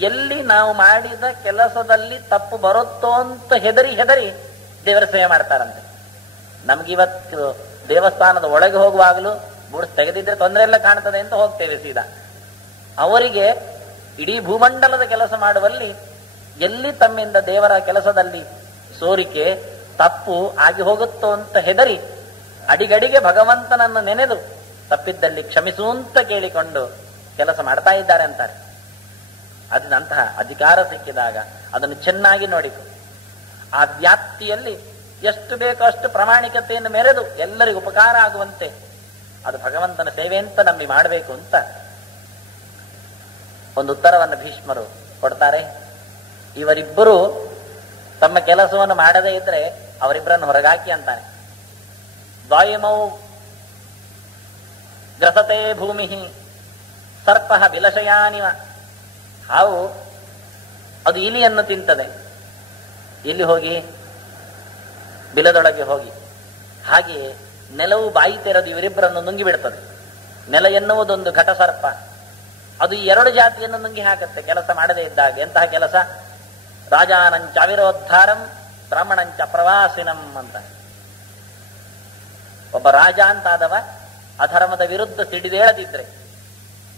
ಎಲ್ಲಿ ನಾವು ಮಾಡಿದ ಕೆಲಸದಲ್ಲಿ ತಪ್ಪು ಬರುತ್ತೋ ಅಂತ ಹೆದರಿ ಹೆದರಿ ದೇವರ ಸೇವೆ ಮಾಡ್ತಾರಂತೆ. ನಮ್ಗಿವತ್ತು ದೇವಸ್ಥಾನದ ಒಳಗೆ ಹೋಗುವಾಗಲೂ ಬುಡ್ಸ್ ತೆಗೆದಿದ್ರೆ ತೊಂದರೆ ಎಲ್ಲ ಕಾಣ್ತದೆ ಅಂತ ಹೋಗ್ತೇವೆ ಸೀದಾ. ಅವರಿಗೆ ಇಡೀ ಭೂಮಂಡಲದ ಕೆಲಸ ಮಾಡುವಲ್ಲಿ ಎಲ್ಲಿ ತಮ್ಮಿಂದ ದೇವರ ಕೆಲಸದಲ್ಲಿ ಸೋರಿಕೆ ತಪ್ಪು ಆಗಿ ಹೋಗುತ್ತೋ ಅಂತ ಹೆದರಿ ಅಡಿಗಡಿಗೆ ಭಗವಂತನನ್ನು ನೆನೆದು ತಪ್ಪಿದ್ದಲ್ಲಿ ಕ್ಷಮಿಸು ಅಂತ ಕೇಳಿಕೊಂಡು ಕೆಲಸ ಮಾಡ್ತಾ ಇದ್ದಾರೆ ಅಂತಾರೆ. ಅದರಂತಹ ಅಧಿಕಾರ ಸಿಕ್ಕಿದಾಗ ಅದನ್ನು ಚೆನ್ನಾಗಿ ನೋಡಿಕೊ. ಆ ವ್ಯಾಪ್ತಿಯಲ್ಲಿ ಎಷ್ಟು ಬೇಕೋ ಅಷ್ಟು ಪ್ರಾಮಾಣಿಕತೆಯನ್ನು ಮೆರೆದು ಎಲ್ಲರಿಗೂ ಉಪಕಾರ ಆಗುವಂತೆ ಅದು ಭಗವಂತನ ಸೇವೆ ಅಂತ ನಂಬಿ ಮಾಡಬೇಕು ಅಂತ ಒಂದು ಉತ್ತರವನ್ನು ಭೀಷ್ಮರು ಕೊಡ್ತಾರೆ. ಇವರಿಬ್ಬರು ತಮ್ಮ ಕೆಲಸವನ್ನು ಮಾಡದೇ ಇದ್ರೆ ಅವರಿಬ್ಬರನ್ನು ಹೊರಗಾಕಿ ಅಂತಾನೆ. ದ್ವಾಯಮೌ ಗ್ರಸತೆ ಭೂಮಿ ಸರ್ಪ ಬಿಲಶಯಾನಿವ. ಹಾವು ಅದು ಇಲಿಯನ್ನು ತಿಂತದೆ. ಇಲ್ಲಿ ಹೋಗಿ ಬಿಲದೊಳಗೆ ಹೋಗಿ, ಹಾಗೆಯೇ ನೆಲವು ಬಾಯಿ ತೆರೆದು ಇವರಿಬ್ಬರನ್ನು ನುಂಗಿ ಬಿಡ್ತದೆ. ನೆಲ ಎನ್ನುವುದೊಂದು ಘಟಸರ್ಪ, ಅದು ಈ 2 ಜಾತಿಯನ್ನು ನುಂಗಿ ಹಾಕತ್ತೆ ಕೆಲಸ ಮಾಡದೇ ಇದ್ದಾಗ. ಎಂತಹ ಕೆಲಸ? ರಾಜಾನಂಚ ಅವಿರೋದ್ಧಾರಂ ಬ್ರಾಹ್ಮಣಂಚ ಪ್ರವಾಸಿನಂ ಅಂತ. ಒಬ್ಬ ರಾಜ ಅಂತಾದವ ಅಧರ್ಮದ ವಿರುದ್ಧ ಸಿಡಿದೇಳದಿದ್ರೆ,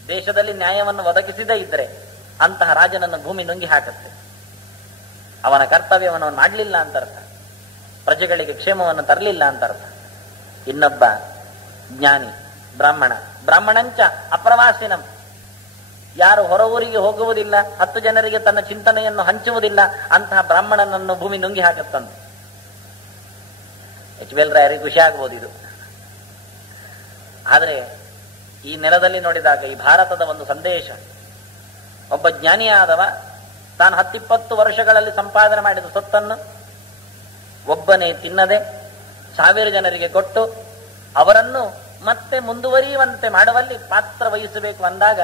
ದೇಶದಲ್ಲಿ ನ್ಯಾಯವನ್ನು ಒದಗಿಸದೇ ಇದ್ರೆ ಅಂತಹ ರಾಜನನ್ನು ಭೂಮಿ ನುಂಗಿ ಹಾಕತ್ತೆ. ಅವನ ಕರ್ತವ್ಯವನ್ನು ಮಾಡಲಿಲ್ಲ ಅಂತ ಅರ್ಥ. ಪ್ರಜೆಗಳಿಗೆ ಕ್ಷೇಮವನ್ನು ತರಲಿಲ್ಲ ಅಂತ ಅರ್ಥ. ಇನ್ನೊಬ್ಬ ಜ್ಞಾನಿ ಬ್ರಾಹ್ಮಣ, ಬ್ರಾಹ್ಮಣಂಚ ಅಪ್ರವಾಸಿನಂ, ಯಾರು ಹೊರ ಊರಿಗೆ ಹೋಗುವುದಿಲ್ಲ, 10 ಜನರಿಗೆ ತನ್ನ ಚಿಂತನೆಯನ್ನು ಹಂಚುವುದಿಲ್ಲ, ಅಂತಹ ಬ್ರಾಹ್ಮಣನನ್ನು ಭೂಮಿ ನುಂಗಿ ಹಾಕುತ್ತಂತೆ. ಎಚ್ ಬಿ ಎಲ್ ರಾಯರಿಗೆ ಖುಷಿ ಆಗ್ಬೋದು ಇದು. ಆದರೆ ಈ ನೆಲದಲ್ಲಿ ನೋಡಿದಾಗ ಈ ಭಾರತದ ಒಂದು ಸಂದೇಶ, ಒಬ್ಬ ಜ್ಞಾನಿಯಾದವ ತಾನು 10-20 ವರ್ಷಗಳಲ್ಲಿ ಸಂಪಾದನೆ ಮಾಡಿದ ಸೊತ್ತನ್ನು ಒಬ್ಬನೇ ತಿನ್ನದೆ 1000 ಜನರಿಗೆ ಕೊಟ್ಟು ಅವರನ್ನು ಮತ್ತೆ ಮುಂದುವರಿಯುವಂತೆ ಮಾಡುವಲ್ಲಿ ಪಾತ್ರ ವಹಿಸಬೇಕು ಅಂದಾಗ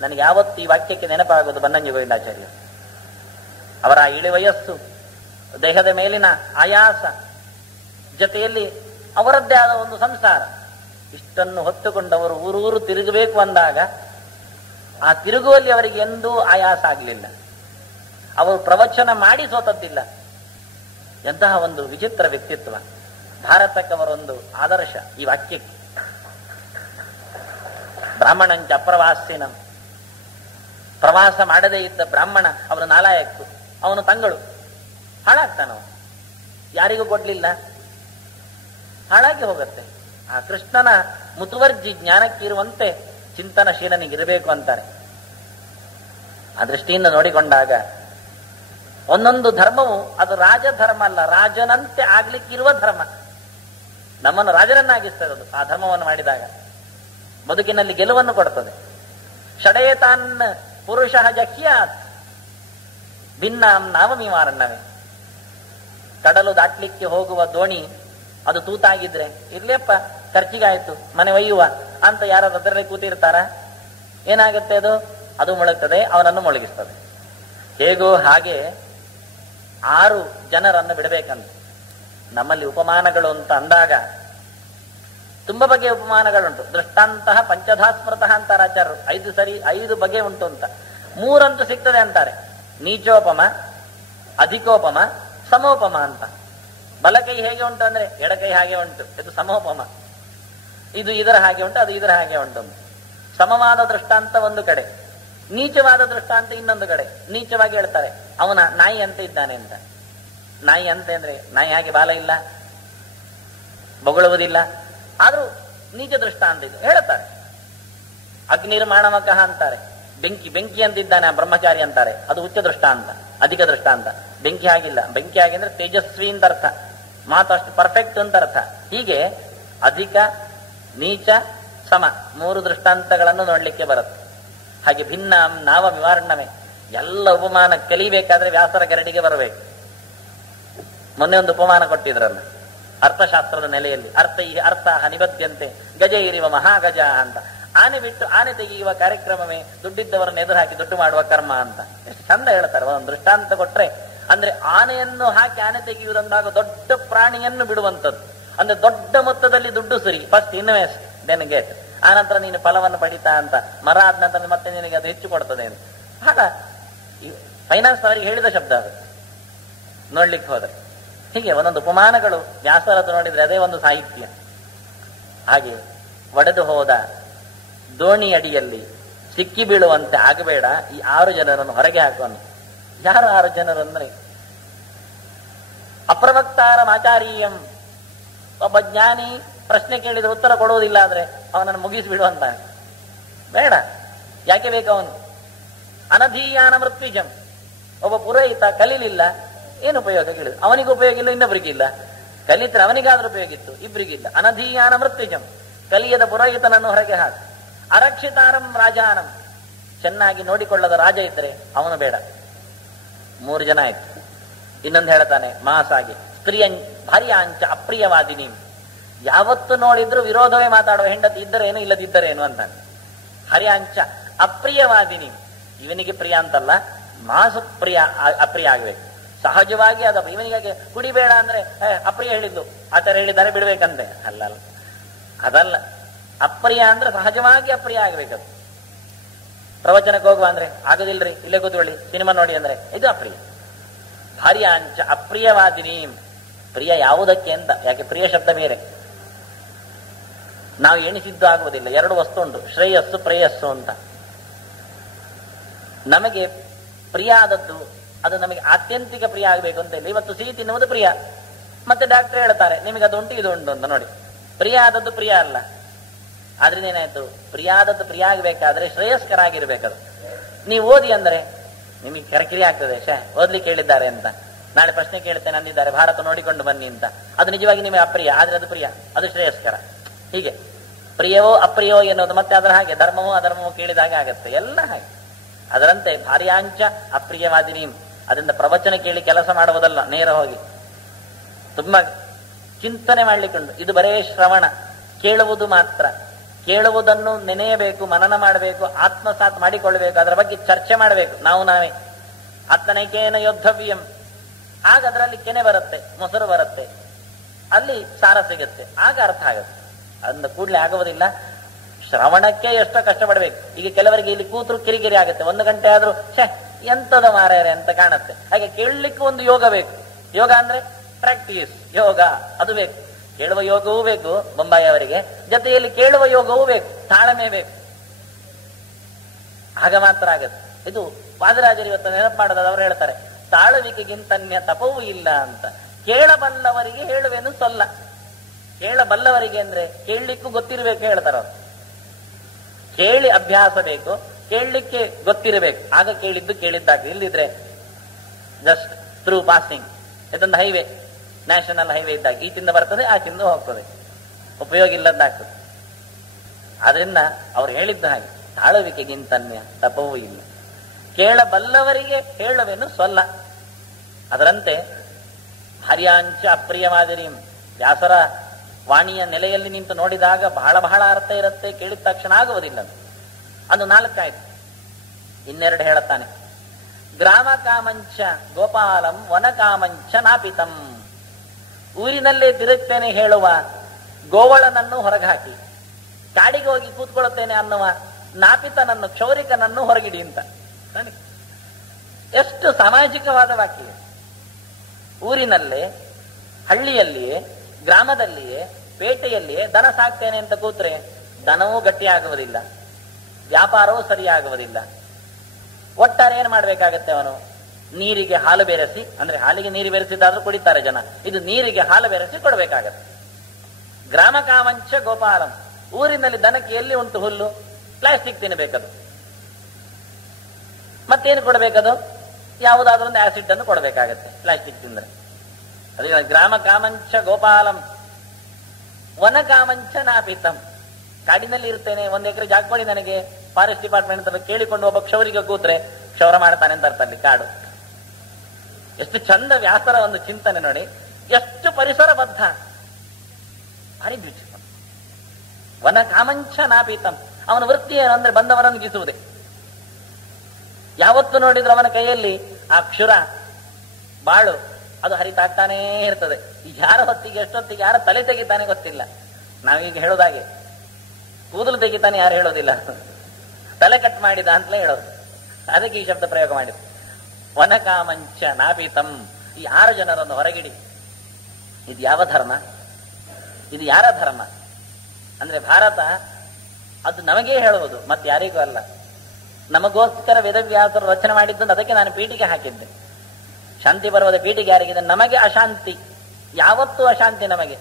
ನನಗೆ ಯಾವತ್ತು ಈ ವಾಕ್ಯಕ್ಕೆ ನೆನಪಾಗೋದು ಬನ್ನಂಜಿ ಗೋವಿಂದಾಚಾರ್ಯ. ಅವರ ಇಳಿ ವಯಸ್ಸು, ದೇಹದ ಮೇಲಿನ ಆಯಾಸ, ಜೊತೆಯಲ್ಲಿ ಅವರದ್ದೇ ಆದ ಒಂದು ಸಂಸಾರ, ಇಷ್ಟನ್ನು ಹೊತ್ತುಕೊಂಡವರು ಊರೂರು ತಿರುಗಬೇಕು ಅಂದಾಗ ಆ ತಿರುಗುವಲ್ಲಿ ಅವರಿಗೆ ಎಂದೂ ಆಯಾಸ ಆಗಲಿಲ್ಲ. ಅವರು ಪ್ರವಚನ ಮಾಡಿ ಸೋತದ್ದಿಲ್ಲ. ಎಂತಹ ಒಂದು ವಿಚಿತ್ರ ವ್ಯಕ್ತಿತ್ವ. ಭಾರತಕ್ಕವರೊಂದು ಆದರ್ಶ ಈ ವಾಕ್ಯಕ್ಕೆ. ಬ್ರಾಹ್ಮಣಂಚ ಅಪ್ರವಾಸಿನಂ, ಪ್ರವಾಸ ಮಾಡದೇ ಇದ್ದ ಬ್ರಾಹ್ಮಣ ಅವನು ನಾಲಾಯಕ್ಕು, ಅವನು ತಂಗಳು, ಹಾಳಾಗ್ತಾನವ. ಯಾರಿಗೂ ಕೊಡ್ಲಿಲ್ಲ, ಹಾಳಾಗಿ ಹೋಗುತ್ತೆ. ಆ ಕೃಷ್ಣನ ಮುತುವರ್ಜಿ ಜ್ಞಾನಕ್ಕಿರುವಂತೆ ಚಿಂತನಶೀಲನಿಗಿರಬೇಕು ಅಂತಾರೆ. ಆ ದೃಷ್ಟಿಯಿಂದ ನೋಡಿಕೊಂಡಾಗ ಒಂದೊಂದು ಧರ್ಮವು ಅದು ರಾಜಧರ್ಮ ಅಲ್ಲ, ರಾಜನಂತೆ ಆಗ್ಲಿಕ್ಕಿರುವ ಧರ್ಮ. ನಮ್ಮನ್ನು ರಾಜನನ್ನಾಗಿಸ್ತದೆ ಅದು. ಆ ಧರ್ಮವನ್ನು ಮಾಡಿದಾಗ ಬದುಕಿನಲ್ಲಿ ಗೆಲುವನ್ನು ಕೊಡ್ತದೆ. ಷಡೇತಾನ್ ಪುರುಷ ಜಹ್ಯಾತ್ ಭಿನ್ನಾಂ ನಾವಮಿವಾರಣ್ಣವೇ. ಕಡಲು ದಾಟ್ಲಿಕ್ಕೆ ಹೋಗುವ ದೋಣಿ ಅದು ತೂತಾಗಿದ್ರೆ ಇರ್ಲಿಯಪ್ಪ, ಖರ್ಚಿಗಾಯ್ತು, ಮನೆ ಒಯ್ಯುವ ಅಂತ ಯಾರಾದ್ರೂ ಅದರಲ್ಲಿ ಕೂತಿರ್ತಾರ? ಏನಾಗುತ್ತೆ ಅದು? ಅದು ಮುಳುಗ್ತದೆ, ಅವನನ್ನು ಮುಳುಗಿಸ್ತದೆ. ಹೇಗೋ ಹಾಗೆ 6 ಜನರನ್ನು ಬಿಡಬೇಕಂತ. ನಮ್ಮಲ್ಲಿ ಉಪಮಾನಗಳು ಅಂತ ಅಂದಾಗ ತುಂಬಾ ಬಗೆಯ ಉಪಮಾನಗಳುಂಟು. ದೃಷ್ಟಾಂತಹ ಪಂಚಧಾ ಸ್ಮೃತಃ ಅಂತಾರೆ ಆಚಾರ್ಯರು. 5 ಬಗೆ ಉಂಟು ಅಂತ. 3 ಅಂತೂ ಸಿಗ್ತದೆ ಅಂತಾರೆ. ನೀಚೋಪಮ, ಅಧಿಕೋಪಮ, ಸಮೋಪಮ ಅಂತ. ಬಲಕೈ ಹೇಗೆ ಉಂಟು ಅಂದ್ರೆ ಎಡಕೈ ಹಾಗೆ ಉಂಟು, ಇದು ಸಮೋಪಮ. ಇದು ಇದರ ಹಾಗೆ ಉಂಟು, ಅದು ಇದರ ಹಾಗೆ ಉಂಟು. ಸಮವಾದ ದೃಷ್ಟಾಂತ ಒಂದು ಕಡೆ, ನೀಚವಾದ ದೃಷ್ಟಾಂತ ಇನ್ನೊಂದು ಕಡೆ. ನೀಚವಾಗಿ ಹೇಳ್ತಾರೆ ಅವನ ನಾಯಿ ಅಂತ ಇದ್ದಾನೆ ಅಂತ. ನಾಯಿ ಅಂತ ಅಂದ್ರೆ ನಾಯಿ ಹಾಗೆ ಬಾಲ ಇಲ್ಲ, ಬೊಗಳುವುದಿಲ್ಲ, ಆದ್ರೂ ನೀಚ ದೃಷ್ಟಾಂತ ಇದು ಹೇಳ್ತಾರೆ. ಅಗ್ನಿರ್ಮಾಣಮಕಃ ಅಂತಾರೆ. ಬೆಂಕಿ ಅಂತಿದ್ದಾನೆ ಆ ಬ್ರಹ್ಮಚಾರಿ ಅಂತಾರೆ. ಅದು ಉಚ್ಚ ದೃಷ್ಟಾಂತ, ಅಧಿಕ ದೃಷ್ಟಾಂತ. ಬೆಂಕಿ ಆಗಿಲ್ಲ, ಬೆಂಕಿ ಆಗಿ ಅಂದ್ರೆ ತೇಜಸ್ವಿ ಅಂತ ಅರ್ಥ, ಮಾತು ಅಷ್ಟು ಪರ್ಫೆಕ್ಟ್ ಅಂತ ಅರ್ಥ. ಹೀಗೆ ಅಧಿಕ, ನೀಚ, ಸಮ 3 ದೃಷ್ಟಾಂತಗಳನ್ನು ನೋಡ್ಲಿಕ್ಕೆ ಬರುತ್ತೆ. ಹಾಗೆ ಭಿನ್ನ ನಾವ ವಿವರಣವೇ. ಎಲ್ಲ ಉಪಮಾನ ಕಲಿಬೇಕಾದ್ರೆ ವ್ಯಾಸರ ಗರಡಿಗೆ ಬರಬೇಕು. ಮೊನ್ನೆ ಒಂದು ಉಪಮಾನ ಕೊಟ್ಟಿದ್ರಲ್ಲ ಅರ್ಥಶಾಸ್ತ್ರದ ನೆಲೆಯಲ್ಲಿ. ಅರ್ಥ ನಿಬದ್ಧಂತೆ ಗಜೈರಿವ ಮಹಾಗಜ ಅಂತ. ಆನೆ ಬಿಟ್ಟು ಆನೆ ತೆಗೆಯುವ ಕಾರ್ಯಕ್ರಮವೇ ದುಡ್ಡಿದ್ದವರನ್ನು ಎದುರು ಹಾಕಿ ದುಡ್ಡು ಮಾಡುವ ಕರ್ಮ ಅಂತ. ಎಷ್ಟು ಚಂದ ಹೇಳ್ತಾರೆ. ಒಂದು ದೃಷ್ಟಾಂತ ಕೊಟ್ರೆ ಅಂದ್ರೆ ಆನೆಯನ್ನು ಹಾಕಿ ಆನೆ ತೆಗೆಯುವುದಂದಾಗ ದೊಡ್ಡ ಪ್ರಾಣಿಯನ್ನು ಬಿಡುವಂಥದ್ದು. ಅಂದ್ರೆ ದೊಡ್ಡ ಮೊತ್ತದಲ್ಲಿ ದುಡ್ಡು ಸುರಿ, ಫಸ್ಟ್ ಇನ್ವೆಸ್ಟ್ ದೆನ್ ಗೆಟ್, ಆನಂತರ ನೀನು ಫಲವನ್ನು ಪಡಿತಾ ಅಂತ. ಮರ ಆದ ನಂತರ ಮತ್ತೆ ನಿನಗೆ ಅದು ಹೆಚ್ಚು ಕೊಡ್ತದೆ ಅಂತ. ಆಗ ಫೈನಾನ್ಸ್ ಅವರಿಗೆ ಹೇಳಿದ ಶಬ್ದ ಅದು ನೋಡ್ಲಿಕ್ಕೆ ಹೋದ್ರೆ. ಹೀಗೆ ಒಂದೊಂದು ಉಪಮಾನಗಳು ವ್ಯಾಸರದ್ದು ನೋಡಿದ್ರೆ ಅದೇ ಒಂದು ಸಾಹಿತ್ಯ. ಹಾಗೆ ಒಡೆದು ಹೋದ ದೋಣಿ ಅಡಿಯಲ್ಲಿ ಸಿಕ್ಕಿ ಬೀಳುವಂತೆ ಆಗಬೇಡ. ಈ 6 ಜನರನ್ನು ಹೊರಗೆ ಹಾಕೋನು. ಯಾರು 6 ಜನರು ಅಂದ್ರೆ ಅಪ್ರವಕ್ತಾರಂ ಆಚಾರ್ಯಂ. ಒಬ್ಬ ಜ್ಞಾನಿ ಪ್ರಶ್ನೆ ಕೇಳಿದ್ರೆ ಉತ್ತರ ಕೊಡುವುದಿಲ್ಲ ಆದ್ರೆ ಅವನನ್ನು ಮುಗಿಸಿಬಿಡುವಂತ ಬೇಡ. ಯಾಕೆ ಬೇಕು ಅವನು? ಅನಧೀಯಾನ ಮೃತ್ಯುಜಂ. ಒಬ್ಬ ಪುರೋಹಿತ ಕಲೀಲಿಲ್ಲ, ಏನು ಉಪಯೋಗ ಕೇಳಿದ್ರು? ಅವನಿಗೆ ಉಪಯೋಗ ಇಲ್ಲ, ಇನ್ನೊಬ್ಬರಿಗಿಲ್ಲ. ಕಲಿತ್ರೆ ಅವನಿಗಾದ್ರೂ ಉಪಯೋಗ ಇತ್ತು, ಇಬ್ಬರಿಗಿಲ್ಲ. ಅನಧೀಯಾನ ಮೃತ್ಯುಜಂ. ಕಲಿಯದ ಪುರೋಹಿತನನ್ನು ಹೊರಗೆ ಹಾಕಿ. ಅರಕ್ಷಿತಾರಂ ರಾಜಾನಂ. ಚೆನ್ನಾಗಿ ನೋಡಿಕೊಳ್ಳದ ರಾಜ ಇದ್ರೆ ಅವನು ಬೇಡ. 3 ಜನ ಆಯ್ತು. ಇನ್ನೊಂದು ಹೇಳ್ತಾನೆ ಮಾಸಾಗಿ, ಭಾರ್ಯಾಂಚ ಅಪ್ರಿಯವಾದಿನಿ. ಯಾವತ್ತು ನೋಡಿದ್ರು ವಿರೋಧವೇ ಮಾತಾಡುವ ಹೆಂಡತಿ ಇದ್ದರೇನು ಇಲ್ಲದಿದ್ದರೇನು ಅಂತಾನೆ. ಹರ್ಯಾಂಚ ಅಪ್ರಿಯವಾದಿನಿ. ಇವನಿಗೆ ಪ್ರಿಯ ಅಂತಲ್ಲ, ಮಾಸು ಪ್ರಿಯ ಅಪ್ರಿಯ ಆಗ್ಬೇಕು. ಸಹಜವಾಗಿ ಅದ. ಇವನಿಗಾಗಿ ಕುಡಿಬೇಡ ಅಂದ್ರೆ ಅಪ್ರಿಯ ಹೇಳಿದ್ದು, ಆಚಾರ ಹೇಳಿದ್ದಾರೆ ಬಿಡ್ಬೇಕಂತೆ. ಅಲ್ಲ, ಅದಲ್ಲ. ಅಪ್ರಿಯ ಅಂದ್ರೆ ಸಹಜವಾಗಿ ಅಪ್ರಿಯ ಆಗ್ಬೇಕದು. ಪ್ರವಚನಕ್ಕೆ ಹೋಗುವ ಅಂದ್ರೆ ಆಗೋದಿಲ್ರಿ, ಇಲ್ಲೇ ಕೂತ್ಕೊಳ್ಳಿ, ಸಿನಿಮಾ ನೋಡಿ ಅಂದ್ರೆ ಇದು ಅಪ್ರಿಯ. ಭಾರ್ಯಾಂಚ ಅಪ್ರಿಯವಾದಿನಿ. ಪ್ರಿಯ ಯಾವುದಕ್ಕೆ ಅಂತ? ಯಾಕೆ ಪ್ರಿಯ ಶಬ್ದ ಬೇರೆ, ನಾವು ಎಣಿಸಿದ್ದು ಆಗುವುದಿಲ್ಲ. 2 ವಸ್ತು ಉಂಟು, ಶ್ರೇಯಸ್ಸು ಪ್ರೇಯಸ್ಸು ಅಂತ. ನಮಗೆ ಪ್ರಿಯ ಆದದ್ದು ಅದು ನಮಗೆ ಆತ್ಯಂತಿಕ ಪ್ರಿಯ ಆಗಬೇಕು ಅಂತ ಇಲ್ಲ. ಇವತ್ತು ಸಿಹಿ ತಿನ್ನುವುದು ಪ್ರಿಯ, ಮತ್ತೆ ಡಾಕ್ಟರ್ ಹೇಳ್ತಾರೆ ನಿಮಗೆ ಅದು ಉಂಟು ಇದು ಉಂಟು ಅಂತ. ನೋಡಿ, ಪ್ರಿಯ ಆದದ್ದು ಪ್ರಿಯ ಅಲ್ಲ. ಆದ್ರಿಂದ ಏನಾಯ್ತು, ಪ್ರಿಯಾದದ್ದು ಪ್ರಿಯ ಆಗಬೇಕಾದ್ರೆ ಶ್ರೇಯಸ್ಕರ ಆಗಿರ್ಬೇಕದು. ನೀವು ಓದಿ ಅಂದ್ರೆ ನಿಮಗೆ ಕಿರಿಕಿರಿ ಆಗ್ತದೆ, ಓದ್ಲಿಕ್ಕೆ ಹೇಳಿದ್ದಾರೆ ಅಂತ, ನಾಳೆ ಪ್ರಶ್ನೆ ಕೇಳ್ತೇನೆ ಅಂದಿದ್ದಾರೆ, ಭಾರತ ನೋಡಿಕೊಂಡು ಬನ್ನಿ ಅಂತ. ಅದು ನಿಜವಾಗಿ ನಿಮಗೆ ಅಪ್ರಿಯ, ಆದ್ರೆ ಅದು ಪ್ರಿಯ, ಅದು ಶ್ರೇಯಸ್ಕರ. ಹೀಗೆ ಪ್ರಿಯವೋ ಅಪ್ರಿಯವೋ ಎನ್ನುವುದು ಮತ್ತೆ ಅದರ ಹಾಗೆ ಧರ್ಮವೋ ಅಧರ್ಮವೋ ಕೇಳಿದಾಗ ಆಗತ್ತೆ, ಎಲ್ಲ ಹಾಗೆ. ಅದರಂತೆ ಭಾರ್ಯಾಂಚ ಅಪ್ರಿಯವಾದಿನಿ, ಅದರಿಂದ ಪ್ರವಚನ ಕೇಳಿ ಕೆಲಸ ಮಾಡುವುದಲ್ಲ, ನೇರ ಹೋಗಿ ತುಂಬಾ ಚಿಂತನೆ ಮಾಡ್ಲಿಕ್ಕುಂಟು. ಇದು ಬರೇ ಶ್ರವಣ, ಕೇಳುವುದು ಮಾತ್ರ. ಕೇಳುವುದನ್ನು ನೆನೆಯಬೇಕು, ಮನನ ಮಾಡಬೇಕು, ಆತ್ಮಸಾತ್ ಮಾಡಿಕೊಳ್ಳಬೇಕು, ಅದರ ಬಗ್ಗೆ ಚರ್ಚೆ ಮಾಡಬೇಕು ನಾವೇ. ಆತ್ಮನೈಕೇನ ಯೋದ್ಧವ್ಯಂ, ಆಗ ಅದರಲ್ಲಿ ಕೆನೆ ಬರುತ್ತೆ, ಮೊಸರು ಬರುತ್ತೆ, ಅಲ್ಲಿ ಸಾರ ಸಿಗುತ್ತೆ, ಆಗ ಅರ್ಥ ಆಗುತ್ತೆ. ಅಂದ ಕೂಡಲೇ ಆಗುವುದಿಲ್ಲ. ಶ್ರವಣಕ್ಕೆ ಎಷ್ಟೋ ಕಷ್ಟಪಡ್ಬೇಕು. ಈಗ ಕೆಲವರಿಗೆ ಇಲ್ಲಿ ಕೂತರು ಕಿರಿಕಿರಿ ಆಗುತ್ತೆ, 1 ಗಂಟೆ ಆದ್ರೂ ಎಂತದ ಮಾರ್ಯಾರೆ ಅಂತ ಕಾಣುತ್ತೆ. ಹಾಗೆ ಕೇಳಲಿಕ್ಕೂ ಒಂದು ಯೋಗ ಬೇಕು. ಯೋಗ ಅಂದ್ರೆ ಪ್ರಾಕ್ಟೀಸ್, ಯೋಗ ಅದು ಬೇಕು. ಕೇಳುವ ಯೋಗವೂ ಬೇಕು ಬೊಂಬಾಯಿ ಅವರಿಗೆ, ಜೊತೆಯಲ್ಲಿ ಕೇಳುವ ಯೋಗವೂ ಬೇಕು, ತಾಳ್ಮೆ ಬೇಕು, ಆಗ ಮಾತ್ರ ಆಗತ್ತೆ. ಇದು ವಾದರಾಜರು ಇವತ್ತು ನೆನಪು ಮಾಡೋದು, ಅವರು ಹೇಳ್ತಾರೆ, ತಾಳುವಿಕೆಗಿಂತನ್ಯ ತಪವೂ ಇಲ್ಲ ಅಂತ. ಕೇಳಬಲ್ಲವರಿಗೆ ಹೇಳುವೆನು ಸೊಲ್ಲ. ಕೇಳಬಲ್ಲವರಿಗೆ ಅಂದ್ರೆ ಕೇಳಲಿಕ್ಕೂ ಗೊತ್ತಿರಬೇಕು ಹೇಳ್ತಾರೆ ಅವರು. ಕೇಳಿ ಅಭ್ಯಾಸ ಬೇಕು, ಕೇಳಲಿಕ್ಕೆ ಗೊತ್ತಿರಬೇಕು, ಆಗ ಕೇಳಿದ್ದು ಕೇಳಿದ್ದಾಗ್ಲಿ. ಇಲ್ಲಿದ್ರೆ ಜಸ್ಟ್ ಥ್ರೂ ಪಾಸಿಂಗ್. ಇದೊಂದು ಹೈವೇ, ನ್ಯಾಷನಲ್ ಹೈವೇ ಇದ್ದಾಗ ಈಚಿಂದ ಬರ್ತದೆ, ಆಚಿಂದ ಹೋಗ್ತದೆ, ಉಪಯೋಗ ಇಲ್ಲದ್ದಾಗ್ತದೆ. ಆದ್ರಿಂದ ಅವ್ರು ಹೇಳಿದ್ದು ಹಾಗೆ, ತಾಳುವಿಕೆಗಿಂತನ್ಯ ತಪವೂ ಇಲ್ಲ. ಕೇಳಬಲ್ಲವರಿಗೆ ಹೇಳುವೆನು ಸೊಲ್ಲ. ಅದರಂತೆ ಹರ್ಯಾಂಚ ಅಪ್ರಿಯವಾದಿರಿ, ವ್ಯಾಸರ ವಾಣಿಯ ನೆಲೆಯಲ್ಲಿ ನಿಂತು ನೋಡಿದಾಗ ಬಹಳ ಬಹಳ ಅರ್ಥ ಇರುತ್ತೆ, ಕೇಳಿದ ತಕ್ಷಣ ಆಗುವುದಿಲ್ಲ. ಅದು 4 ಆಯ್ತು. 2 ಹೇಳುತ್ತಾನೆ. ಗ್ರಾಮ ಕಾಮಂಚ ಗೋಪಾಲಂ ವನ ಕಾಮಂಚ ನಾಪಿತಂ. ಊರಿನಲ್ಲೇ ತಿರುಗ್ತೇನೆ ಹೇಳುವ ಗೋವಳನನ್ನು ಹೊರಗೆ ಹಾಕಿ, ಕಾಡಿಗೆ ಹೋಗಿ ಕೂತ್ಕೊಳ್ಳುತ್ತೇನೆ ಅನ್ನುವ ನಾಪಿತನನ್ನು, ಕ್ಷೌರಿಕನನ್ನು ಹೊರಗಿಡಿ ಅಂತ. ಎಷ್ಟು ಸಾಮಾಜಿಕವಾದ ವಾಕ್ಯ. ಊರಿನಲ್ಲೇ, ಹಳ್ಳಿಯಲ್ಲಿಯೇ, ಗ್ರಾಮದಲ್ಲಿಯೇ, ಪೇಟೆಯಲ್ಲಿಯೇ ದನ ಸಾಕ್ತೇನೆ ಅಂತ ಕೂತ್ರೆ ದನವೂ ಗಟ್ಟಿ ಆಗುವುದಿಲ್ಲ, ವ್ಯಾಪಾರವೂ ಸರಿಯಾಗುವುದಿಲ್ಲ. ಒಟ್ಟಾರೆ ಏನ್ ಮಾಡ್ಬೇಕಾಗತ್ತೆ ಅವನು? ನೀರಿಗೆ ಹಾಲು ಬೆರೆಸಿ, ಅಂದ್ರೆ ಹಾಲಿಗೆ ನೀರು ಬೆರೆಸಿದ್ದಾದ್ರೂ ಕುಡಿತಾರೆ ಜನ, ಇದು ನೀರಿಗೆ ಹಾಲು ಬೆರೆಸಿ ಕೊಡಬೇಕಾಗತ್ತೆ. ಗ್ರಾಮ ಕಾಮಂಚ ಗೋಪಾಲಂ, ಊರಿನಲ್ಲಿ ದನಕ್ಕೆ ಎಲ್ಲಿ ಉಂಟು ಹುಲ್ಲು? ಪ್ಲಾಸ್ಟಿಕ್ ತಿನ್ನಬೇಕದು. ಮತ್ತೇನು ಕೊಡಬೇಕದು? ಯಾವುದಾದ್ರೂ ಒಂದು ಆಸಿಡ್ ಅನ್ನು ಕೊಡಬೇಕಾಗತ್ತೆ ಪ್ಲಾಸ್ಟಿಕ್ ತಿಂದ್ರೆ. ಅದೇ ಗ್ರಾಮ ಕಾಮಂಚ ಗೋಪಾಲಂ ವನ ಕಾಮಂಚ ನಾಪಿತಂ. ಕಾಡಿನಲ್ಲಿ ಇರ್ತೇನೆ, 1 ಎಕರೆ ಜಾಗ ಕೊಡಿ ನನಗೆ, ಫಾರೆಸ್ಟ್ ಡಿಪಾರ್ಟ್ಮೆಂಟ್ ಅಂತ ಕೇಳಿಕೊಂಡು ಒಬ್ಬ ಕ್ಷೌರಿಗೆ ಕೂತ್ರೆ ಕ್ಷೌರ ಮಾಡ್ತಾನೆ ಅಂತ ಅರ್ಥ ಅಲ್ಲಿ. ಕಾಡು ಎಷ್ಟು ಚಂದ ವ್ಯಾಸರ ಒಂದು ಚಿಂತನೆ ನೋಡಿ, ಎಷ್ಟು ಪರಿಸರ ಬದ್ಧ, ಭಾರಿ ಬ್ಯೂಟಿಫುಲ್. ವನ ಕಾಮಂಚ ನಾಪೀತಂ. ಅವನ ವೃತ್ತಿ ಏನು ಅಂದ್ರೆ ಬಂದವರನ್ನು ಗೀಸುವುದೇ. ಯಾವತ್ತು ನೋಡಿದ್ರು ಅವನ ಕೈಯಲ್ಲಿ ಆ ಕ್ಷುರ ಬಾಳು ಅದು ಹರಿತಾಗ್ತಾನೇ ಇರ್ತದೆ. ಯಾರ ಹೊತ್ತಿಗೆ ಎಷ್ಟೊತ್ತಿಗೆ ಯಾರ ತಲೆ ತೆಗಿತಾನೆ ಗೊತ್ತಿಲ್ಲ. ನಾವೀಗ ಹೇಳೋದಾಗೆ ಕೂದಲು ತೆಗಿತಾನೆ ಯಾರು ಹೇಳೋದಿಲ್ಲ, ತಲೆ ಕಟ್ ಮಾಡಿದ ಅಂತಲೇ ಹೇಳೋದು. ಅದಕ್ಕೆ ಈ ಶಬ್ದ ಪ್ರಯೋಗ ಮಾಡಿದ್ರು. ವನಕಾಮಂಚ ನಾಪೀತಂ. ಈ 6 ಜನರನ್ನು ಹೊರಗಿಡಿ. ಇದು ಯಾವ ಧರ್ಮ? ಇದು ಯಾರ ಧರ್ಮ? ಅಂದ್ರೆ ಭಾರತ ಅದು ನಮಗೇ ಹೇಳುವುದು, ಮತ್ತೆ ಯಾರಿಗೂ ಅಲ್ಲ. ನಮಗೋಸ್ಕರ ವೇದವ್ಯಾಸರು ರಚನೆ ಮಾಡಿದ್ದು, ಅದಕ್ಕೆ ನಾನು ಪೀಠಿಗೆ ಹಾಕಿದ್ದೆ. ಶಾಂತಿ ಪರ್ವದ ಪೀಠಿಗೆ ಯಾರಿಗಿದೆ? ನಮಗೆ ಅಶಾಂತಿ, ಯಾವತ್ತೂ ಅಶಾಂತಿ, ನಮಗೆ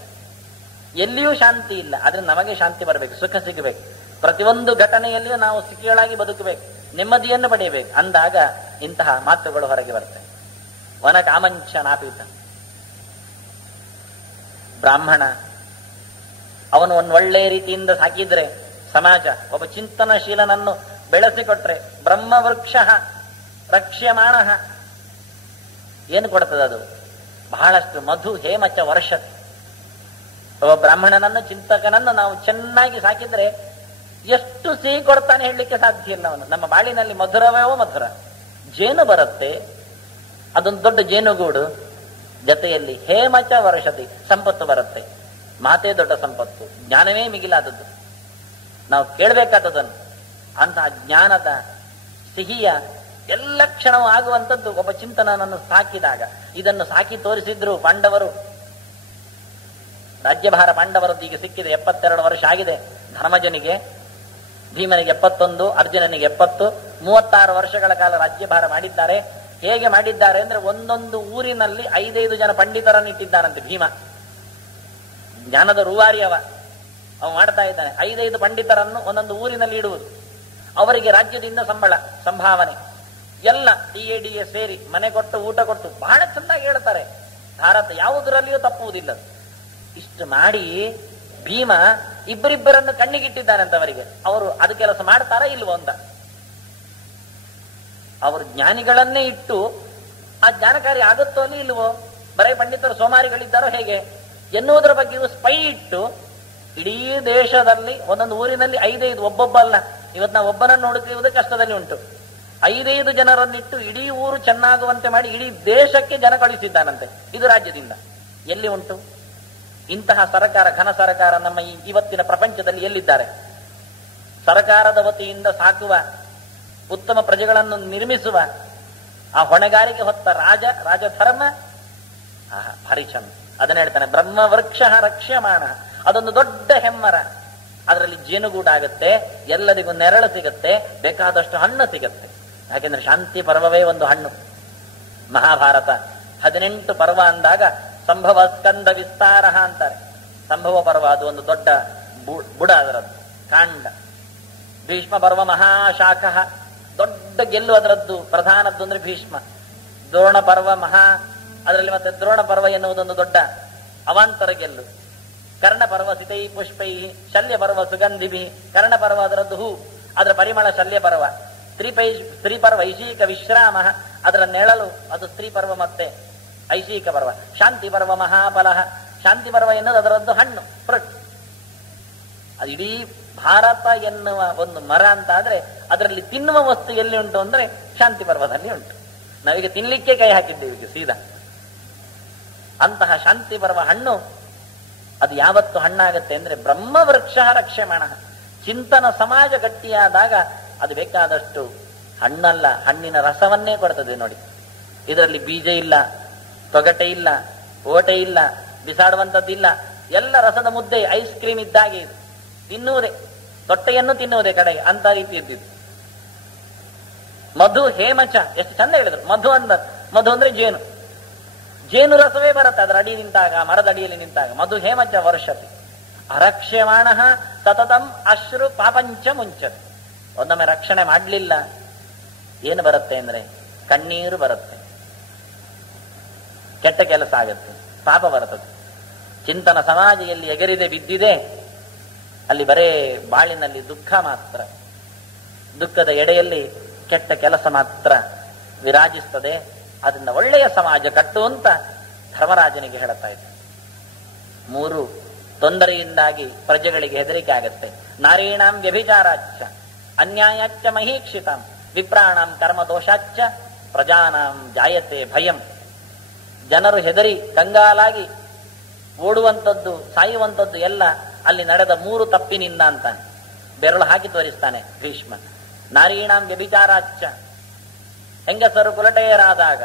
ಎಲ್ಲಿಯೂ ಶಾಂತಿ ಇಲ್ಲ. ಆದ್ರೆ ನಮಗೆ ಶಾಂತಿ ಬರಬೇಕು, ಸುಖ ಸಿಗಬೇಕು. ಪ್ರತಿಯೊಂದು ಘಟನೆಯಲ್ಲಿಯೂ ನಾವು ಸುಖಿಗಳಾಗಿ ಬದುಕಬೇಕು, ನೆಮ್ಮದಿಯನ್ನು ಪಡೆಯಬೇಕು. ಅಂದಾಗ ಇಂತಹ ಮಾತುಗಳು ಹೊರಗೆ ಬರ್ತವೆ. ವನ ಕಾಮಂಚ ನಾಪೀತ. ಬ್ರಾಹ್ಮಣ ಅವನು ಒಂದು ಒಳ್ಳೆ ರೀತಿಯಿಂದ ಸಾಕಿದ್ರೆ ಸಮಾಜ, ಒಬ್ಬ ಚಿಂತನಶೀಲನನ್ನು ಬೆಳೆಸಿಕೊಟ್ರೆ ಬ್ರಹ್ಮವೃಕ್ಷ ರಕ್ಷ್ಯಮಾಣ. ಏನು ಕೊಡ್ತದೆ ಅದು? ಬಹಳಷ್ಟು ಮಧು ಹೇಮಚ ವರ್ಷ. ಒಬ್ಬ ಬ್ರಾಹ್ಮಣನನ್ನು, ಚಿಂತಕನನ್ನು ನಾವು ಚೆನ್ನಾಗಿ ಸಾಕಿದ್ರೆ ಎಷ್ಟು ಸಿಹಿ ಕೊಡ್ತಾನೆ ಹೇಳಲಿಕ್ಕೆ ಸಾಧ್ಯ ಇಲ್ಲ ಅವನು. ನಮ್ಮ ಬಾಳಿನಲ್ಲಿ ಮಧುರವೇ ಮಧುರ. ಜೇನು ಬರುತ್ತೆ, ಅದೊಂದು ದೊಡ್ಡ ಜೇನುಗೂಡು, ಜೊತೆಯಲ್ಲಿ ಹೇಮಚ ವರ್ಷತಿ, ಸಂಪತ್ತು ಬರುತ್ತೆ. ಮಾತೇ ದೊಡ್ಡ ಸಂಪತ್ತು, ಜ್ಞಾನವೇ ಮಿಗಿಲಾದದ್ದು. ನಾವು ಕೇಳಬೇಕಾದದನ್ನು, ಅಂತಹ ಜ್ಞಾನದ ಸಿಹಿಯ ಎಲ್ಲ ಕ್ಷಣವೂ ಆಗುವಂಥದ್ದು ಒಬ್ಬ ಚಿಂತನನನ್ನು ಸಾಕಿದಾಗ. ಇದನ್ನು ಸಾಕಿ ತೋರಿಸಿದ್ರು ಪಾಂಡವರು. ರಾಜ್ಯಭಾರ ಪಾಂಡವರದ್ದು ಈಗ ಸಿಕ್ಕಿದೆ. 72 ವರ್ಷ ಆಗಿದೆ ಧರ್ಮಜನಿಗೆ. ಭೀಮನಿಗೆ 71, ಅರ್ಜುನನಿಗೆ 70, 36 ವರ್ಷಗಳ ಕಾಲ ರಾಜ್ಯಭಾರ ಮಾಡಿದ್ದಾರೆ. ಹೇಗೆ ಮಾಡಿದ್ದಾರೆ ಅಂದ್ರೆ, ಒಂದೊಂದು ಊರಿನಲ್ಲಿ 5-5 ಜನ ಪಂಡಿತರನ್ನು ಇಟ್ಟಿದ್ದಾರಂತೆ ಭೀಮ. ಜ್ಞಾನದ ರೂವಾರಿಯವ. ಅವ ಮಾಡ್ತಾ ಇದ್ದಾನೆ. 5 ಪಂಡಿತರನ್ನು ಒಂದೊಂದು ಊರಿನಲ್ಲಿ ಇಡುವುದು, ಅವರಿಗೆ ರಾಜ್ಯದಿಂದ ಸಂಭಾವನೆ ಎಲ್ಲ TADA ಸೇರಿ ಮನೆ ಕೊಟ್ಟು ಊಟ ಕೊಟ್ಟು ಬಹಳ ಚೆನ್ನಾಗಿ ಹೇಳ್ತಾರೆ. ಭಾರತ ಯಾವುದರಲ್ಲಿಯೂ ತಪ್ಪುವುದಿಲ್ಲ. ಇಷ್ಟು ಮಾಡಿ ಭೀಮ ಇಬ್ಬರಿಬ್ಬರನ್ನು ಕಣ್ಣಿಗಿಟ್ಟಿದ್ದಾನಂತವರಿಗೆ. ಅವರು ಅದು ಕೆಲಸ ಮಾಡ್ತಾರಾ ಇಲ್ವೋ ಅಂತ. ಅವರು ಜ್ಞಾನಿಗಳನ್ನೇ ಇಟ್ಟು ಆ ಜ್ಞಾನಕಾರಿ ಆಗುತ್ತೋ ಅಲ್ಲಿ ಇಲ್ವೋ, ಬರೇ ಪಂಡಿತರು ಸೋಮಾರಿಗಳಿದ್ದಾರೋ ಹೇಗೆ ಎನ್ನುವುದರ ಬಗ್ಗೆಯೂ ಸ್ಪೈ ಇಟ್ಟು ಇಡೀ ದೇಶದಲ್ಲಿ ಒಂದೊಂದು ಊರಿನಲ್ಲಿ 5 ಒಬ್ಬೊಬ್ಬ ಅಲ್ಲ, ಇವತ್ತು ನಾವು ಒಬ್ಬನನ್ನು ಹುಡುಕುವುದು ಕಷ್ಟದಲ್ಲಿ ಉಂಟು. 5 ಜನರನ್ನಿಟ್ಟು ಇಡೀ ಊರು ಚೆನ್ನಾಗುವಂತೆ ಮಾಡಿ ಇಡೀ ದೇಶಕ್ಕೆ ಜನ ಕಳಿಸಿದ್ದಾನಂತೆ. ಇದು ರಾಜ್ಯದಿಂದ ಎಲ್ಲಿ ಉಂಟು? ಇಂತಹ ಸರಕಾರ, ಘನ ಸರಕಾರ ನಮ್ಮ ಇವತ್ತಿನ ಪ್ರಪಂಚದಲ್ಲಿ ಎಲ್ಲಿದ್ದಾರೆ? ಸರಕಾರದ ವತಿಯಿಂದ ಸಾಕುವ ಉತ್ತಮ ಪ್ರಜೆಗಳನ್ನು ನಿರ್ಮಿಸುವ ಆ ಹೊಣೆಗಾರಿಕೆ ಹೊತ್ತ ರಾಜಧರ್ಮ ಭಾರಿ ಚಂದ. ಅದನ್ನ ಹೇಳ್ತಾನೆ, ಬ್ರಹ್ಮ ವೃಕ್ಷ ರಕ್ಷ್ಯಮಾಣ. ಅದೊಂದು ದೊಡ್ಡ ಹೆಮ್ಮರ. ಅದರಲ್ಲಿ ಜೇನುಗೂಡಾಗುತ್ತೆ, ಎಲ್ಲರಿಗೂ ನೆರಳು ಸಿಗುತ್ತೆ, ಬೇಕಾದಷ್ಟು ಹಣ್ಣು ಸಿಗುತ್ತೆ. ಯಾಕೆಂದ್ರೆ ಶಾಂತಿ ಪರ್ವವೇ ಒಂದು ಹಣ್ಣು. ಮಹಾಭಾರತ 18 ಪರ್ವ ಅಂದಾಗ ಸಂಭವ ಸ್ಕಂದ ವಿಸ್ತಾರ ಅಂತಾರೆ. ಸಂಭವ ಪರ್ವ ಅದು ಒಂದು ದೊಡ್ಡ ಬುಡ, ಅದರದ್ದು ಕಾಂಡ. ಭೀಷ್ಮ ಪರ್ವ ಮಹಾಶಾಖ, ದೊಡ್ಡ ಗೆಲ್ಲು ಅದರದ್ದು ಪ್ರಧಾನದ್ದು ಅಂದ್ರೆ ಭೀಷ್ಮ. ದ್ರೋಣ ಪರ್ವ ಅದರಲ್ಲಿ ಮತ್ತೆ ದ್ರೋಣ ಪರ್ವ ಎನ್ನುವುದೊಂದು ದೊಡ್ಡ ಅವಾಂತರ ಗೆಲ್ಲು. ಕರ್ಣ ಪರ್ವ ಸಿತೈ ಪುಷ್ಪೈ, ಶಲ್ಯ ಪರ್ವ ಸುಗಂಧಿಭಿ. ಕರ್ಣ ಪರ್ವ ಅದರದ್ದು ಹೂ, ಅದರ ಪರಿಮಳ ಶಲ್ಯ ಪರ್ವ. ಸ್ತ್ರೀ ಪರ್ವ ಐಶಿಕ ವಿಶ್ರಾಮ, ಅದರ ನೆಳಲು ಅದು ಸ್ತ್ರೀ ಪರ್ವ ಮತ್ತೆ ಐಶಿಕ ಪರ್ವ. ಶಾಂತಿ ಪರ್ವ ಮಹಾಫಲಃ, ಶಾಂತಿ ಪರ್ವ ಎನ್ನುವುದು ಅದರದ್ದು ಹಣ್ಣು, ಫ್ರೂಟ್. ಅದು ಇಡೀ ಭಾರತ ಎನ್ನುವ ಒಂದು ಮರ ಅಂತ ಆದ್ರೆ ಅದರಲ್ಲಿ ತಿನ್ನುವ ವಸ್ತು ಎಲ್ಲಿ ಉಂಟು ಅಂದ್ರೆ ಶಾಂತಿ ಪರ್ವದಲ್ಲಿ ಉಂಟು. ನಾವೀಗ ತಿನ್ಲಿಕ್ಕೆ ಕೈ ಹಾಕಿದ್ದೇವೆ ಈಗ ಸೀದಾ. ಅಂತಹ ಶಾಂತಿ ಪರ್ವ ಹಣ್ಣು ಅದು ಯಾವತ್ತು ಹಣ್ಣಾಗತ್ತೆ ಅಂದ್ರೆ ಬ್ರಹ್ಮವೃಕ್ಷ ರಕ್ಷಮಾಣ. ಚಿಂತನ ಸಮಾಜ ಗಟ್ಟಿಯಾದಾಗ ಅದು ಬೇಕಾದಷ್ಟು ಹಣ್ಣಲ್ಲ, ಹಣ್ಣಿನ ರಸವನ್ನೇ ಕೊಡ್ತದೆ ನೋಡಿ. ಇದರಲ್ಲಿ ಬೀಜ ಇಲ್ಲ, ತೊಗಟೆ ಇಲ್ಲ, ಓಟೆ ಇಲ್ಲ, ಬಿಸಾಡುವಂಥದ್ದಿಲ್ಲ. ಎಲ್ಲ ರಸದ ಮುದ್ದೆ, ಐಸ್ ಕ್ರೀಮ್ ಇದ್ದಾಗೆ ಇದು. ತಿನ್ನುವುದೇ, ತೊಟ್ಟೆಯನ್ನು ತಿನ್ನುವುದೇ ಕಡೆಗೆ, ಅಂತ ರೀತಿ ಇದ್ದಿದ್ದು. ಮಧು ಹೇಮಚ, ಎಷ್ಟು ಚಂದ ಹೇಳಿದ್ರು. ಮಧು ಅಂದ್ರೆ ಜೇನು. ಜೇನು ರಸವೇ ಬರುತ್ತೆ ಅದರ ಅಡಿ ನಿಂತಾಗ, ಮರದ ಅಡಿಯಲ್ಲಿ ನಿಂತಾಗ. ಮಧು ಹೇಮಚ ವರ್ಷತಿ ಅರಕ್ಷ್ಯಮಾಣ ಸತತಂ ಅಶ್ರು ಪಾಪಂಚ ಮುಂಚತಿ. ಒಂದೊಮ್ಮೆ ರಕ್ಷಣೆ ಮಾಡಲಿಲ್ಲ ಏನು ಬರುತ್ತೆ ಅಂದ್ರೆ ಕಣ್ಣೀರು ಬರುತ್ತೆ, ಕೆಟ್ಟ ಕೆಲಸ ಆಗುತ್ತೆ, ಪಾಪ ಬರುತ್ತದೆ. ಚಿಂತನ ಸಮಾಜ ಎಲ್ಲಿ ಎಗರಿದೆ ಬಿದ್ದಿದೆ ಅಲ್ಲಿ ಬರೇ ಬಾಳಿನಲ್ಲಿ ದುಃಖ ಮಾತ್ರ. ದುಃಖದ ಎಡೆಯಲ್ಲಿ ಕೆಟ್ಟ ಕೆಲಸ ಮಾತ್ರ ವಿರಾಜಿಸ್ತದೆ. ಅದರಿಂದ ಒಳ್ಳೆಯ ಸಮಾಜ ಕಟ್ಟು ಅಂತ ಧರ್ಮರಾಜನಿಗೆ ಹೇಳುತ್ತಾ ಇದ್ದ. 3 ತೊಂದರೆಯಿಂದಾಗಿ ಪ್ರಜೆಗಳಿಗೆ ಹೆದರಿಕೆ ಆಗತ್ತೆ. ನಾರೀಣಾಂ ವ್ಯಭಿಚಾರಾಚ್ಚ ಅನ್ಯಾಯಾಚ್ಚ ಮಹೀಕ್ಷಿತಾಂ ವಿಪ್ರಾಣಾಂ ಕರ್ಮ ದೋಷಾಚ್ಚ ಪ್ರಜಾನಾಂ ಜಾಯತೆ ಭಯಂ. ಜನರು ಹೆದರಿ ಕಂಗಾಲಾಗಿ ಓಡುವಂಥದ್ದು, ಸಾಯುವಂಥದ್ದು ಎಲ್ಲ ಅಲ್ಲಿ ನಡೆದ 3 ತಪ್ಪಿನಿಂದ ಅಂತಾನೆ. ಬೆರಳು ಹಾಕಿ ತೋರಿಸ್ತಾನೆ ಭೀಷ್ಮ. ನಾರೀಣಾಂ ವ್ಯಭಿಚಾರಾಚ್ಚ, ಹೆಂಗಸರು ಕುಲಟೆಯರಾದಾಗ,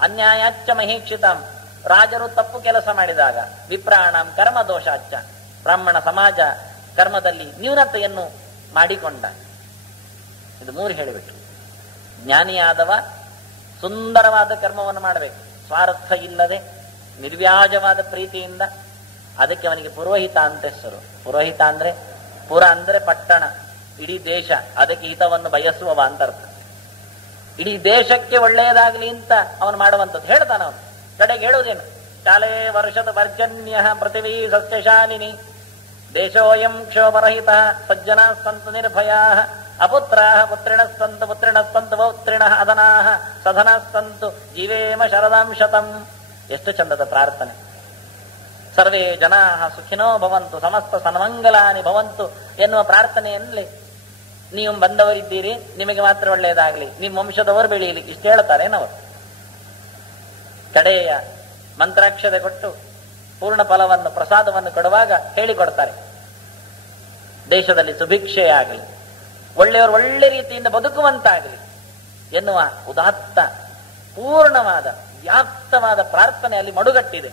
ಅನ್ಯಾಯಾಚ್ಚ ಮಹೀಕ್ಷಿತಾಂ, ರಾಜರು ತಪ್ಪು ಕೆಲಸ ಮಾಡಿದಾಗ, ವಿಪ್ರಾಣಾಂ ಕರ್ಮ ದೋಷಾಚ್ಚ, ಬ್ರಾಹ್ಮಣ ಸಮಾಜ ಕರ್ಮದಲ್ಲಿ ನ್ಯೂನತೆಯನ್ನು ಮಾಡಿಕೊಂಡ. ಇದು 3 ಹೇಳಿಬಿಟ್ಟು. ಜ್ಞಾನಿಯಾದವ ಸುಂದರವಾದ ಕರ್ಮವನ್ನು ಮಾಡಬೇಕು, ಸ್ವಾರ್ಥ ಇಲ್ಲದೆ ನಿರ್ವ್ಯಾಜವಾದ ಪ್ರೀತಿಯಿಂದ. ಅದಕ್ಕೆ ಅವನಿಗೆ ಪುರೋಹಿತ ಅಂತ ಹೆಸರು. ಪುರೋಹಿತ ಅಂದ್ರೆ ಪುರ ಅಂದ್ರೆ ಪಟ್ಟಣ, ಇಡೀ ದೇಶ, ಅದಕ್ಕೆ ಹಿತವನ್ನು ಬಯಸುವವ ಅಂತ ಅರ್ಥ. ಇಡೀ ದೇಶಕ್ಕೆ ಒಳ್ಳೆಯದಾಗಲಿ ಅಂತ ಅವನು ಮಾಡುವಂಥದ್ದು. ಹೇಳ್ತಾನ ಅವನು ಕಡೆಗೆ ಹೇಳುವುದೇನು? ಕಾಲೇ ವರ್ಷದ ಪರ್ಜನ್ಯ ಪೃಥಿವೀ ಸಸ್ಯಶಾಲಿನಿ ದೇಶೋಯಂ ಕ್ಷೋಭರಹಿತ ಸಜ್ಜನ ಸಂತ ನಿರ್ಭಯಾ ಅಪುತ್ರಾ ಪುತ್ರಿಣ ಸಂತ ಪುತ್ರಿಣ ಸಂತ ಪೌತ್ರಿಣ ಅಧನಾ ಸಧನ ಸಂತು ಜೀವೇಮ ಶರದಾಂ ಶತಂ. ಎಷ್ಟು ಚಂದದ ಪ್ರಾರ್ಥನೆ. ಸರ್ವೇ ಜನಾ ಸುಖಿನೋ ಭವಂತು ಸಮಸ್ತ ಸನ್ಮಂಗಲಾನಿ ಭವಂತು ಎನ್ನುವ ಪ್ರಾರ್ಥನೆಯಲ್ಲಿ ನೀವು ಬಂದವರಿದ್ದೀರಿ, ನಿಮಗೆ ಮಾತ್ರ ಒಳ್ಳೆಯದಾಗಲಿ, ನಿಮ್ಮ ವಂಶದವರು ಬೆಳೆಯಲಿ, ಇಷ್ಟು ಹೇಳ್ತಾರೇನವರು. ಕಡೆಯ ಮಂತ್ರಾಕ್ಷತೆ ಕೊಟ್ಟು ಪೂರ್ಣ ಫಲವನ್ನು ಪ್ರಸಾದವನ್ನು ಕೊಡುವಾಗ ಹೇಳಿಕೊಡ್ತಾರೆ, ದೇಶದಲ್ಲಿ ಸುಭಿಕ್ಷೆಯಾಗಲಿ, ಒಳ್ಳೆಯವರು ಒಳ್ಳೆ ರೀತಿಯಿಂದ ಬದುಕುವಂತಾಗಲಿ ಎನ್ನುವ ಉದಾತ್ತ ಪೂರ್ಣವಾದ ವ್ಯಾಪ್ತವಾದ ಪ್ರಾರ್ಥನೆ ಅಲ್ಲಿ ಮಡುಗಟ್ಟಿದೆ.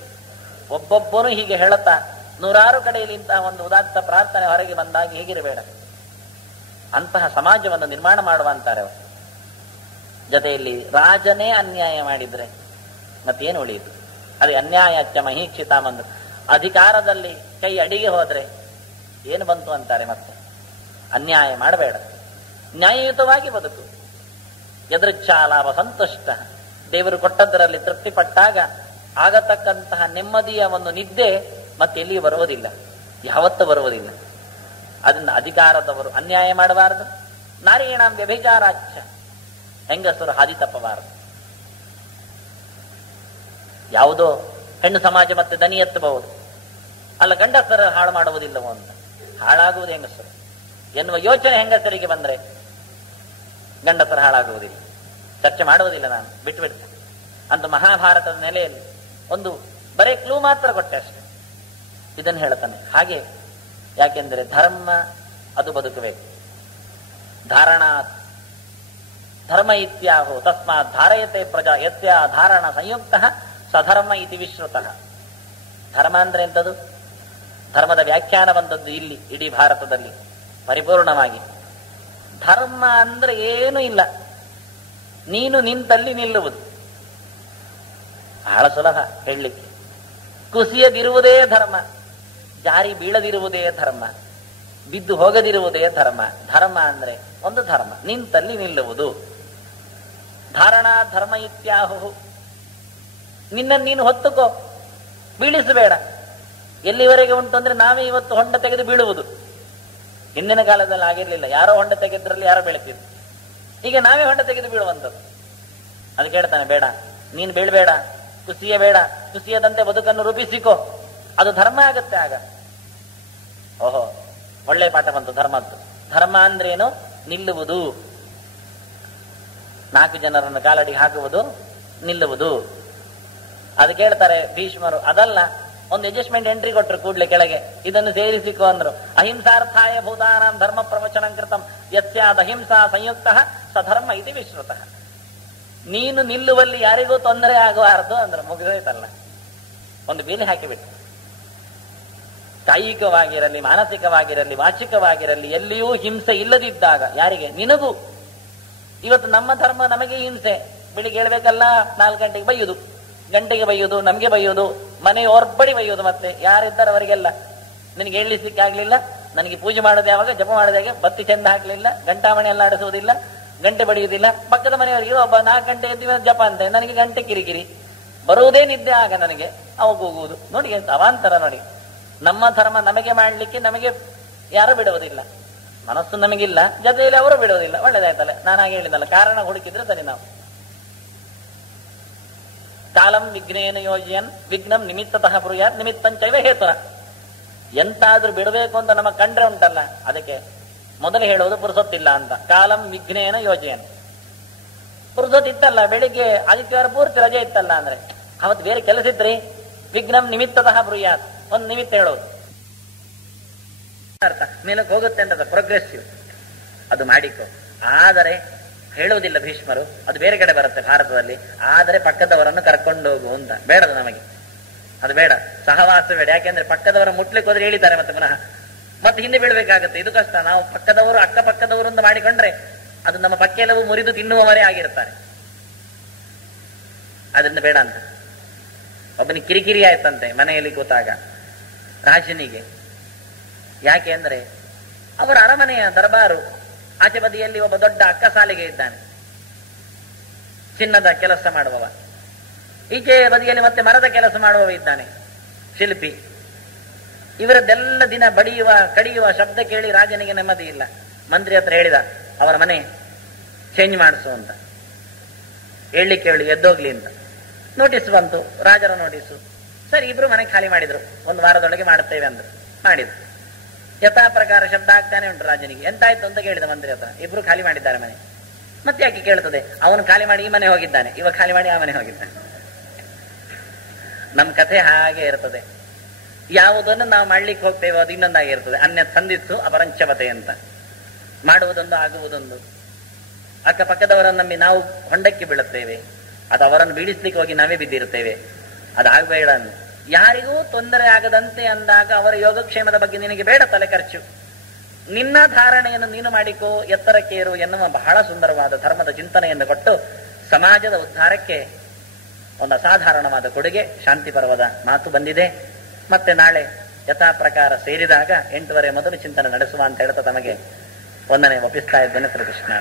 ಒಬ್ಬೊಬ್ಬನು ಹೀಗೆ ಹೇಳುತ್ತಾ 100 ಕಡೆಯಲ್ಲಿ ಇಂತಹ ಒಂದು ಉದಾತ್ತ ಪ್ರಾರ್ಥನೆ ಹೊರಗೆ ಬಂದಾಗ ಹೀಗಿರಬೇಡ. ಅಂತಹ ಸಮಾಜವನ್ನು ನಿರ್ಮಾಣ ಮಾಡುವಂತಾರೆ ಅವರು. ಜೊತೆಯಲ್ಲಿ ರಾಜನೇ ಅನ್ಯಾಯ ಮಾಡಿದ್ರೆ ಮತ್ತೇನು ಉಳಿಯಿತು? ಅದೇ ಅನ್ಯಾಯ ಅಚ್ಚ ಮಹೀಕ್ಷಿತಾಮಂದು. ಅಧಿಕಾರದಲ್ಲಿ ಕೈ ಅಡಿಗೆ ಹೋದ್ರೆ ಏನು ಬಂತು ಅಂತಾರೆ ಮತ್ತೆ. ಅನ್ಯಾಯ ಮಾಡಬೇಡ, ನ್ಯಾಯಯುತವಾಗಿ ಬದುಕು. ಎದೃಚ್ಛಾ ಲಾಭ ಸಂತುಷ್ಟ, ದೇವರು ಕೊಟ್ಟದ್ದರಲ್ಲಿ ತೃಪ್ತಿಪಟ್ಟಾಗ ಆಗತಕ್ಕಂತಹ ನೆಮ್ಮದಿಯ ಒಂದು ನಿದ್ದೆ ಮತ್ತೆ ಎಲ್ಲಿಯೂ ಬರುವುದಿಲ್ಲ, ಯಾವತ್ತೂ ಬರುವುದಿಲ್ಲ. ಅದನ್ನ ಅಧಿಕಾರದವರು ಅನ್ಯಾಯ ಮಾಡಬಾರದು. ನಾರೀಣಾಂ ವ್ಯಭಿಚಾರಾಚ್ಛ, ಹೆಂಗಸರು ಹಾದಿ ತಪ್ಪಬಾರದು. ಯಾವುದೋ ಹೆಣ್ಣು ಸಮಾಜ ಮತ್ತೆ ದನಿ ಎತ್ತಬಹುದು, ಅಲ್ಲ ಗಂಡಸರು ಹಾಳು ಮಾಡುವುದಿಲ್ಲವೋ ಅಂತ. ಹಾಳಾಗುವುದು ಹೆಂಗಸರು ಎನ್ನುವ ಯೋಚನೆ ಹೆಂಗಸರಿಗೆ ಬಂದ್ರೆ ಗಂಡಸರು ಹಾಳಾಗುವುದಿಲ್ಲ. ಚರ್ಚೆ ಮಾಡುವುದಿಲ್ಲ, ನಾನು ಬಿಟ್ಟುಬಿಡ್ತೇನೆ ಅಂತ ಮಹಾಭಾರತದ ನೆಲೆಯಲ್ಲಿ ಒಂದು ಬರೇ ಕ್ಲೂ ಮಾತ್ರ ಕೊಟ್ಟೆ ಅಷ್ಟೆ. ಇದನ್ನು ಹೇಳ್ತಾನೆ ಹಾಗೆ. ಯಾಕೆಂದರೆ ಧರ್ಮ ಅದು ಬದುಕಬೇಕು. ಧಾರಣಾ ಧರ್ಮ ಇತ್ಯಾಹೋ ತಸ್ಮಾತ್ ಧಾರಯತೆ ಪ್ರಜಾ ಯಸ್ಯ ಧಾರಣ ಸಂಯುಕ್ತ ಸಧರ್ಮ ಇತಿ ವಿಶ್ರುತಃ. ಧರ್ಮ ಅಂದ್ರೆ ಎಂಥದ್ದು? ಧರ್ಮದ ವ್ಯಾಖ್ಯಾನ ಬಂದದ್ದು ಇಲ್ಲಿ ಇಡೀ ಭಾರತದಲ್ಲಿ ಪರಿಪೂರ್ಣವಾಗಿ. ಧರ್ಮ ಅಂದ್ರೆ ಏನೂ ಇಲ್ಲ, ನೀನು ನಿಂತಲ್ಲಿ ನಿಲ್ಲುವುದು. ಬಹಳ ಸುಲಭ ಹೇಳಲಿಕ್ಕೆ. ಕುಸಿಯದಿರುವುದೇ ಧರ್ಮ, ಜಾರಿ ಬೀಳದಿರುವುದೇ ಧರ್ಮ, ಬಿದ್ದು ಹೋಗದಿರುವುದೇ ಧರ್ಮ. ಧರ್ಮ ಅಂದ್ರೆ ಒಂದು ಧರ್ಮ, ನಿಂತಲ್ಲಿ ನಿಲ್ಲುವುದು. ಧಾರಣಾ ಧರ್ಮ ಇತ್ಯಾಹು, ನಿನ್ನನ್ನು ನೀನು ಹೊತ್ತುಕೋ, ಬೀಳಿಸಬೇಡ. ಎಲ್ಲಿವರೆಗೆ ಉಂಟು ಅಂದ್ರೆ ನಾವೇ ಇವತ್ತು ಹೊಂಡ ತೆಗೆದು ಬೀಳುವುದು. ಹಿಂದಿನ ಕಾಲದಲ್ಲಿ ಆಗಿರ್ಲಿಲ್ಲ, ಯಾರೋ ಹೊಂಡ ತೆಗೆದ್ರಲ್ಲಿ ಯಾರೋ ಬೆಳೆತಿದ್ರು. ಈಗ ನಾವೇ ಹೊಂಡ ತೆಗೆದು ಬೀಳುವಂಥದ್ದು. ಅದಕ್ಕೆ ಹೇಳ್ತಾನೆ, ಬೇಡ, ನೀನು ಬೀಳಬೇಡ, ಕುಸಿಯಬೇಡ, ಕುಸಿಯದಂತೆ ಬದುಕನ್ನು ರೂಪಿಸಿಕೋ, ಅದು ಧರ್ಮ ಆಗತ್ತೆ ಆಗ. ಓಹೋ, ಒಳ್ಳೆ ಪಾಠ ಬಂತು ಧರ್ಮದ್ದು. ಧರ್ಮ ಅಂದ್ರೇನು? ನಿಲ್ಲುವುದು. 4 ಜನರನ್ನು ಕಾಲಡಿಗೆ ಹಾಕುವುದು, ನಿಲ್ಲುವುದು. ಅದಕ್ಕೆ ಹೇಳ್ತಾರೆ ಭೀಷ್ಮರು, ಅದಲ್ಲ, ಒಂದು ಅಡ್ಜಸ್ಟ್ಮೆಂಟ್ ಎಂಟ್ರಿ ಕೊಟ್ಟರು ಕೂಡ್ಲೆ ಕೆಳಗೆ, ಇದನ್ನು ಸೇರಿಸಿಕೋ ಅಂದ್ರು. ಅಹಿಂಸಾರ್ಥಾಯ ಭೂತಾನಾಂ ಧರ್ಮ ಪ್ರವಚನ ಕೃತಂ ಯಸ್ಯಾದ್ ಅಹಿಂಸಾ ಸಂಯುಕ್ತ ಸಧರ್ಮ ಇತಿ ವಿಶ್ರುತಃ. ನೀನು ನಿಲ್ಲುವಲ್ಲಿ ಯಾರಿಗೂ ತೊಂದರೆ ಆಗಬಾರದು ಅಂದ್ರೆ ಮುಗಿದೋಯ್ತಲ್ಲ. ಒಂದು ಬೇಲಿ ಹಾಕಿಬಿಟ್ಟು, ಕಾಯಿಕವಾಗಿರಲಿ, ಮಾನಸಿಕವಾಗಿರಲಿ, ವಾಚಿಕವಾಗಿರಲಿ, ಎಲ್ಲಿಯೂ ಹಿಂಸೆ ಇಲ್ಲದಿದ್ದಾಗ ಯಾರಿಗೆ? ನಿನಗೂ. ಇವತ್ತು ನಮ್ಮ ಧರ್ಮ ನಮಗೆ ಹಿಂಸೆ. ಬೆಳಿಗ್ಗೆ ಹೇಳ್ಬೇಕಲ್ಲ, 4 ಗಂಟೆಗೆ ಬೈಯುವುದು, ಗಂಟೆಗೆ ಬೈಯುವುದು, ನಮ್ಗೆ ಬೈಯುವುದು, ಮನೆಯೋರ್ಬಡಿ ಬೈಯುವುದು. ಮತ್ತೆ ಯಾರಿದ್ದಾರೆ ಅವರಿಗೆಲ್ಲ ನಿನಗೆ ಹೇಳಲಿಕ್ಕೆ ಆಗ್ಲಿಲ್ಲ, ನನಗೆ ಪೂಜೆ ಮಾಡೋದು ಯಾವಾಗ, ಜಪ ಮಾಡೋದು ಹೇಗೆ, ಬತ್ತಿ ಚೆಂದ ಹಾಕ್ಲಿಲ್ಲ, ಗಂಟಾಮಣಿ ಎಲ್ಲ ಆಡಿಸುವುದಿಲ್ಲ, ಗಂಟೆ ಬಡಿಯುವುದಿಲ್ಲ. ಪಕ್ಕದ ಮನೆಯವರಿಗೆ ಒಬ್ಬ 4 ಗಂಟೆ ಎದ್ದ ಜಪ ಅಂತೆ, ನನಗೆ ಗಂಟೆ ಕಿರಿಕಿರಿ, ಬರುವುದೇ ನಿದ್ದೆ ಆಗ ನನಗೆ, ಅವಾಗ ಹೋಗುವುದು. ನೋಡಿ ಅವಾಂತರ ನೋಡಿ. ನಮ್ಮ ಧರ್ಮ ನಮಗೆ ಮಾಡಲಿಕ್ಕೆ ನಮಗೆ ಯಾರು ಬಿಡುವುದಿಲ್ಲ, ಮನಸ್ಸು ನಮಗಿಲ್ಲ, ಜೊತೆಯಲ್ಲಿ ಅವರು ಬಿಡುವುದಿಲ್ಲ. ಒಳ್ಳೇದಾಯ್ತಲ್ಲ, ನಾನಾಗಿ ಹೇಳಿದಲ್ಲ, ಕಾರಣ ಹುಡುಕಿದ್ರೆ ಸರಿ. ನಾವು ಕಾಲಂ ವಿಘ್ನೇನ ಯೋಜಯನ್ ವಿಘ್ನಂ ನಿಮಿತ್ತತಃ ಬ್ರೂಯಾತ್ ನಿಮಿತ್ತಂಚೈವ ಹೇತುನ. ಎಂತಾದ್ರೂ ಬಿಡಬೇಕು ಅಂತ ನಮ್ಮ ಕಂಡ್ರೆ ಉಂಟಲ್ಲ, ಅದಕ್ಕೆ ಮೊದಲು ಹೇಳುವುದು ಪುರುಸೊತ್ತಿಲ್ಲ ಅಂತ. ಕಾಲಂ ವಿಘ್ನೇನ ಯೋಜಯನ್, ಪುರುಸೊತ್ತು ಇತ್ತಲ್ಲ, ಬೆಳಿಗ್ಗೆ ಆದಿತ್ಯವಾರ ಪೂರ್ತಿ ರಜೆ ಇತ್ತಲ್ಲ ಅಂದ್ರೆ ಅವತ್ತು ಬೇರೆ ಕೆಲಸ ಇದ್ರಿ, ವಿಘ್ನಂ ನಿಮಿತ್ತತಃ ಬ್ರೂಯಾತ್, ಒಂದು ನಿಮಿತ್ತ ಹೇಳೋದು ಅರ್ಥ, ಮೇಲಕ್ಕೆ ಹೋಗುತ್ತೆ ಅಂತ ಪ್ರೋಗ್ರೆಸಿವ್, ಅದು ಮಾಡಿಕೊ. ಆದರೆ ಹೇಳುವುದಿಲ್ಲ ಭೀಷ್ಮರು, ಅದು ಬೇರೆ ಕಡೆ ಬರುತ್ತೆ ಭಾರತದಲ್ಲಿ. ಆದರೆ ಪಕ್ಕದವರನ್ನು ಕರ್ಕೊಂಡು ಹೋಗು ಅಂತ ಬೇಡದು ನಮಗೆ, ಅದು ಬೇಡ, ಸಹವಾಸ ಬೇಡ. ಯಾಕೆಂದ್ರೆ ಪಕ್ಕದವರ ಮುಟ್ಲಿಕ್ಕೆ ಹೋದ್ರೆ ಹೇಳಿದ್ದಾರೆ ಮತ್ತೆ ಪುನಃ ಮತ್ತೆ ಹಿಂದೆ ಬೀಳ್ಬೇಕಾಗುತ್ತೆ. ಇದು ಕಷ್ಟ. ನಾವು ಪಕ್ಕದವರು ಅಕ್ಕಪಕ್ಕದವರು ಅಂತ ಮಾಡಿಕೊಂಡ್ರೆ ಅದು ನಮ್ಮ ಪಕ್ಕೆಲ್ಲವೂ ಮುರಿದು ತಿನ್ನುವವರೇ ಆಗಿರ್ತಾರೆ. ಅದರಿಂದ ಬೇಡ ಅಂತ. ಒಬ್ಬನಿಗೆ ಕಿರಿಕಿರಿ ಆಯ್ತಂತೆ ಮನೆಯಲ್ಲಿ ಕೂತಾಗ ರಾಜನಿಗೆ. ಯಾಕೆ ಅಂದ್ರೆ ಅವರ ಅರಮನೆಯ ದರ್ಬಾರು ಆಚೆ ಬದಿಯಲ್ಲಿ ಒಬ್ಬ ದೊಡ್ಡ ಅಕ್ಕ ಸಾಲಿಗೆ ಇದ್ದಾನೆ, ಚಿನ್ನದ ಕೆಲಸ ಮಾಡುವವ. ಈಚೆ ಬದಿಯಲ್ಲಿ ಮತ್ತೆ ಮರದ ಕೆಲಸ ಮಾಡುವವ ಇದ್ದಾನೆ, ಶಿಲ್ಪಿ. ಇವರದ್ದೆಲ್ಲ ದಿನ ಬಡಿಯುವ ಕಡಿಯುವ ಶಬ್ದ ಕೇಳಿ ರಾಜನಿಗೆ ನೆಮ್ಮದಿ ಇಲ್ಲ. ಮಂತ್ರಿ ಹತ್ರ ಹೇಳಿದ, ಅವರ ಮನೆ ಚೇಂಜ್ ಮಾಡಿಸು ಅಂತ. ಹೇಳಲಿಕ್ಕೆ ಹೇಳಿ ಎದ್ದೋಗ್ಲಿ ಅಂತ. ನೋಟಿಸ್ ಬಂತು, ರಾಜರ ನೋಟಿಸು. ಸರಿ, ಇಬ್ರು ಮನೆ ಖಾಲಿ ಮಾಡಿದ್ರು. 1 ವಾರದೊಳಗೆ ಮಾಡುತ್ತೇವೆ ಅಂದ್ರು. ಮಾಡಿದ್ರು. ಯಥಾ ಪ್ರಕಾರ ಶಬ್ದ ಆಗ್ತಾನೆ ಉಂಟು ರಾಜನಿಗೆ. ಎಂತಾಯ್ತು ಅಂತ ಕೇಳಿದ ಮಂತ್ರಿ ಹತ್ರ. ಇಬ್ರು ಖಾಲಿ ಮಾಡಿದ್ದಾರೆ ಮನೆ. ಮತ್ತೆ ಯಾಕೆ ಕೇಳ್ತದೆ? ಅವನು ಖಾಲಿ ಮಾಡಿ ಈ ಮನೆ ಹೋಗಿದ್ದಾನೆ, ಇವ ಖಾಲಿ ಮಾಡಿ ಆ ಮನೆ ಹೋಗಿದ್ದಾನೆ. ನಮ್ ಕಥೆ ಹಾಗೆ ಇರ್ತದೆ. ಯಾವುದನ್ನು ನಾವು ಮಾಡ್ಲಿಕ್ಕೆ ಹೋಗ್ತೇವೆ ಅದು ಇನ್ನೊಂದಾಗಿರ್ತದೆ. ಅನ್ಯ ಸಂದಿತ್ತು ಅಪರಂಚವತೆ ಅಂತ. ಮಾಡುವುದೊಂದು ಆಗುವುದೊಂದು. ಅಕ್ಕಪಕ್ಕದವರನ್ನು ನಂಬಿ ನಾವು ಹೊಂಡಕ್ಕೆ ಬೀಳುತ್ತೇವೆ, ಅದು ಅವರನ್ನು ಬೀಳಿಸ್ಲಿಕ್ಕೆ ಹೋಗಿ ನಾವೇ ಬಿದ್ದಿರುತ್ತೇವೆ. ಅದಾಗಬೇಡ. ಯಾರಿಗೂ ತೊಂದರೆ ಆಗದಂತೆ ಅಂದಾಗ ಅವರ ಯೋಗಕ್ಷೇಮದ ಬಗ್ಗೆ ನಿನಗೆ ಬೇಡ ತಲೆ ಖರ್ಚು. ನಿನ್ನ ಧಾರಣೆಯನ್ನು ನೀನು ಮಾಡಿಕೋ, ಎತ್ತರಕ್ಕೇರು ಎನ್ನುವ ಬಹಳ ಸುಂದರವಾದ ಧರ್ಮದ ಚಿಂತನೆಯನ್ನು ಕೊಟ್ಟು ಸಮಾಜದ ಉದ್ಧಾರಕ್ಕೆ ಒಂದು ಅಸಾಧಾರಣವಾದ ಕೊಡುಗೆ ಶಾಂತಿ ಪರ್ವದ ಮಾತು ಬಂದಿದೆ. ಮತ್ತೆ ನಾಳೆ ಯಥಾ ಪ್ರಕಾರ ಸೇರಿದಾಗ 8:30 ಮೊದಲು ಚಿಂತನೆ ನಡೆಸುವ ಅಂತ ಹೇಳ್ತಾ ತಮಗೆ ವಂದನೆ ಒಪ್ಪಿಸ್ತಾ ಇದ್ದೇನೆ. ಶ್ರೀಕೃಷ್ಣ.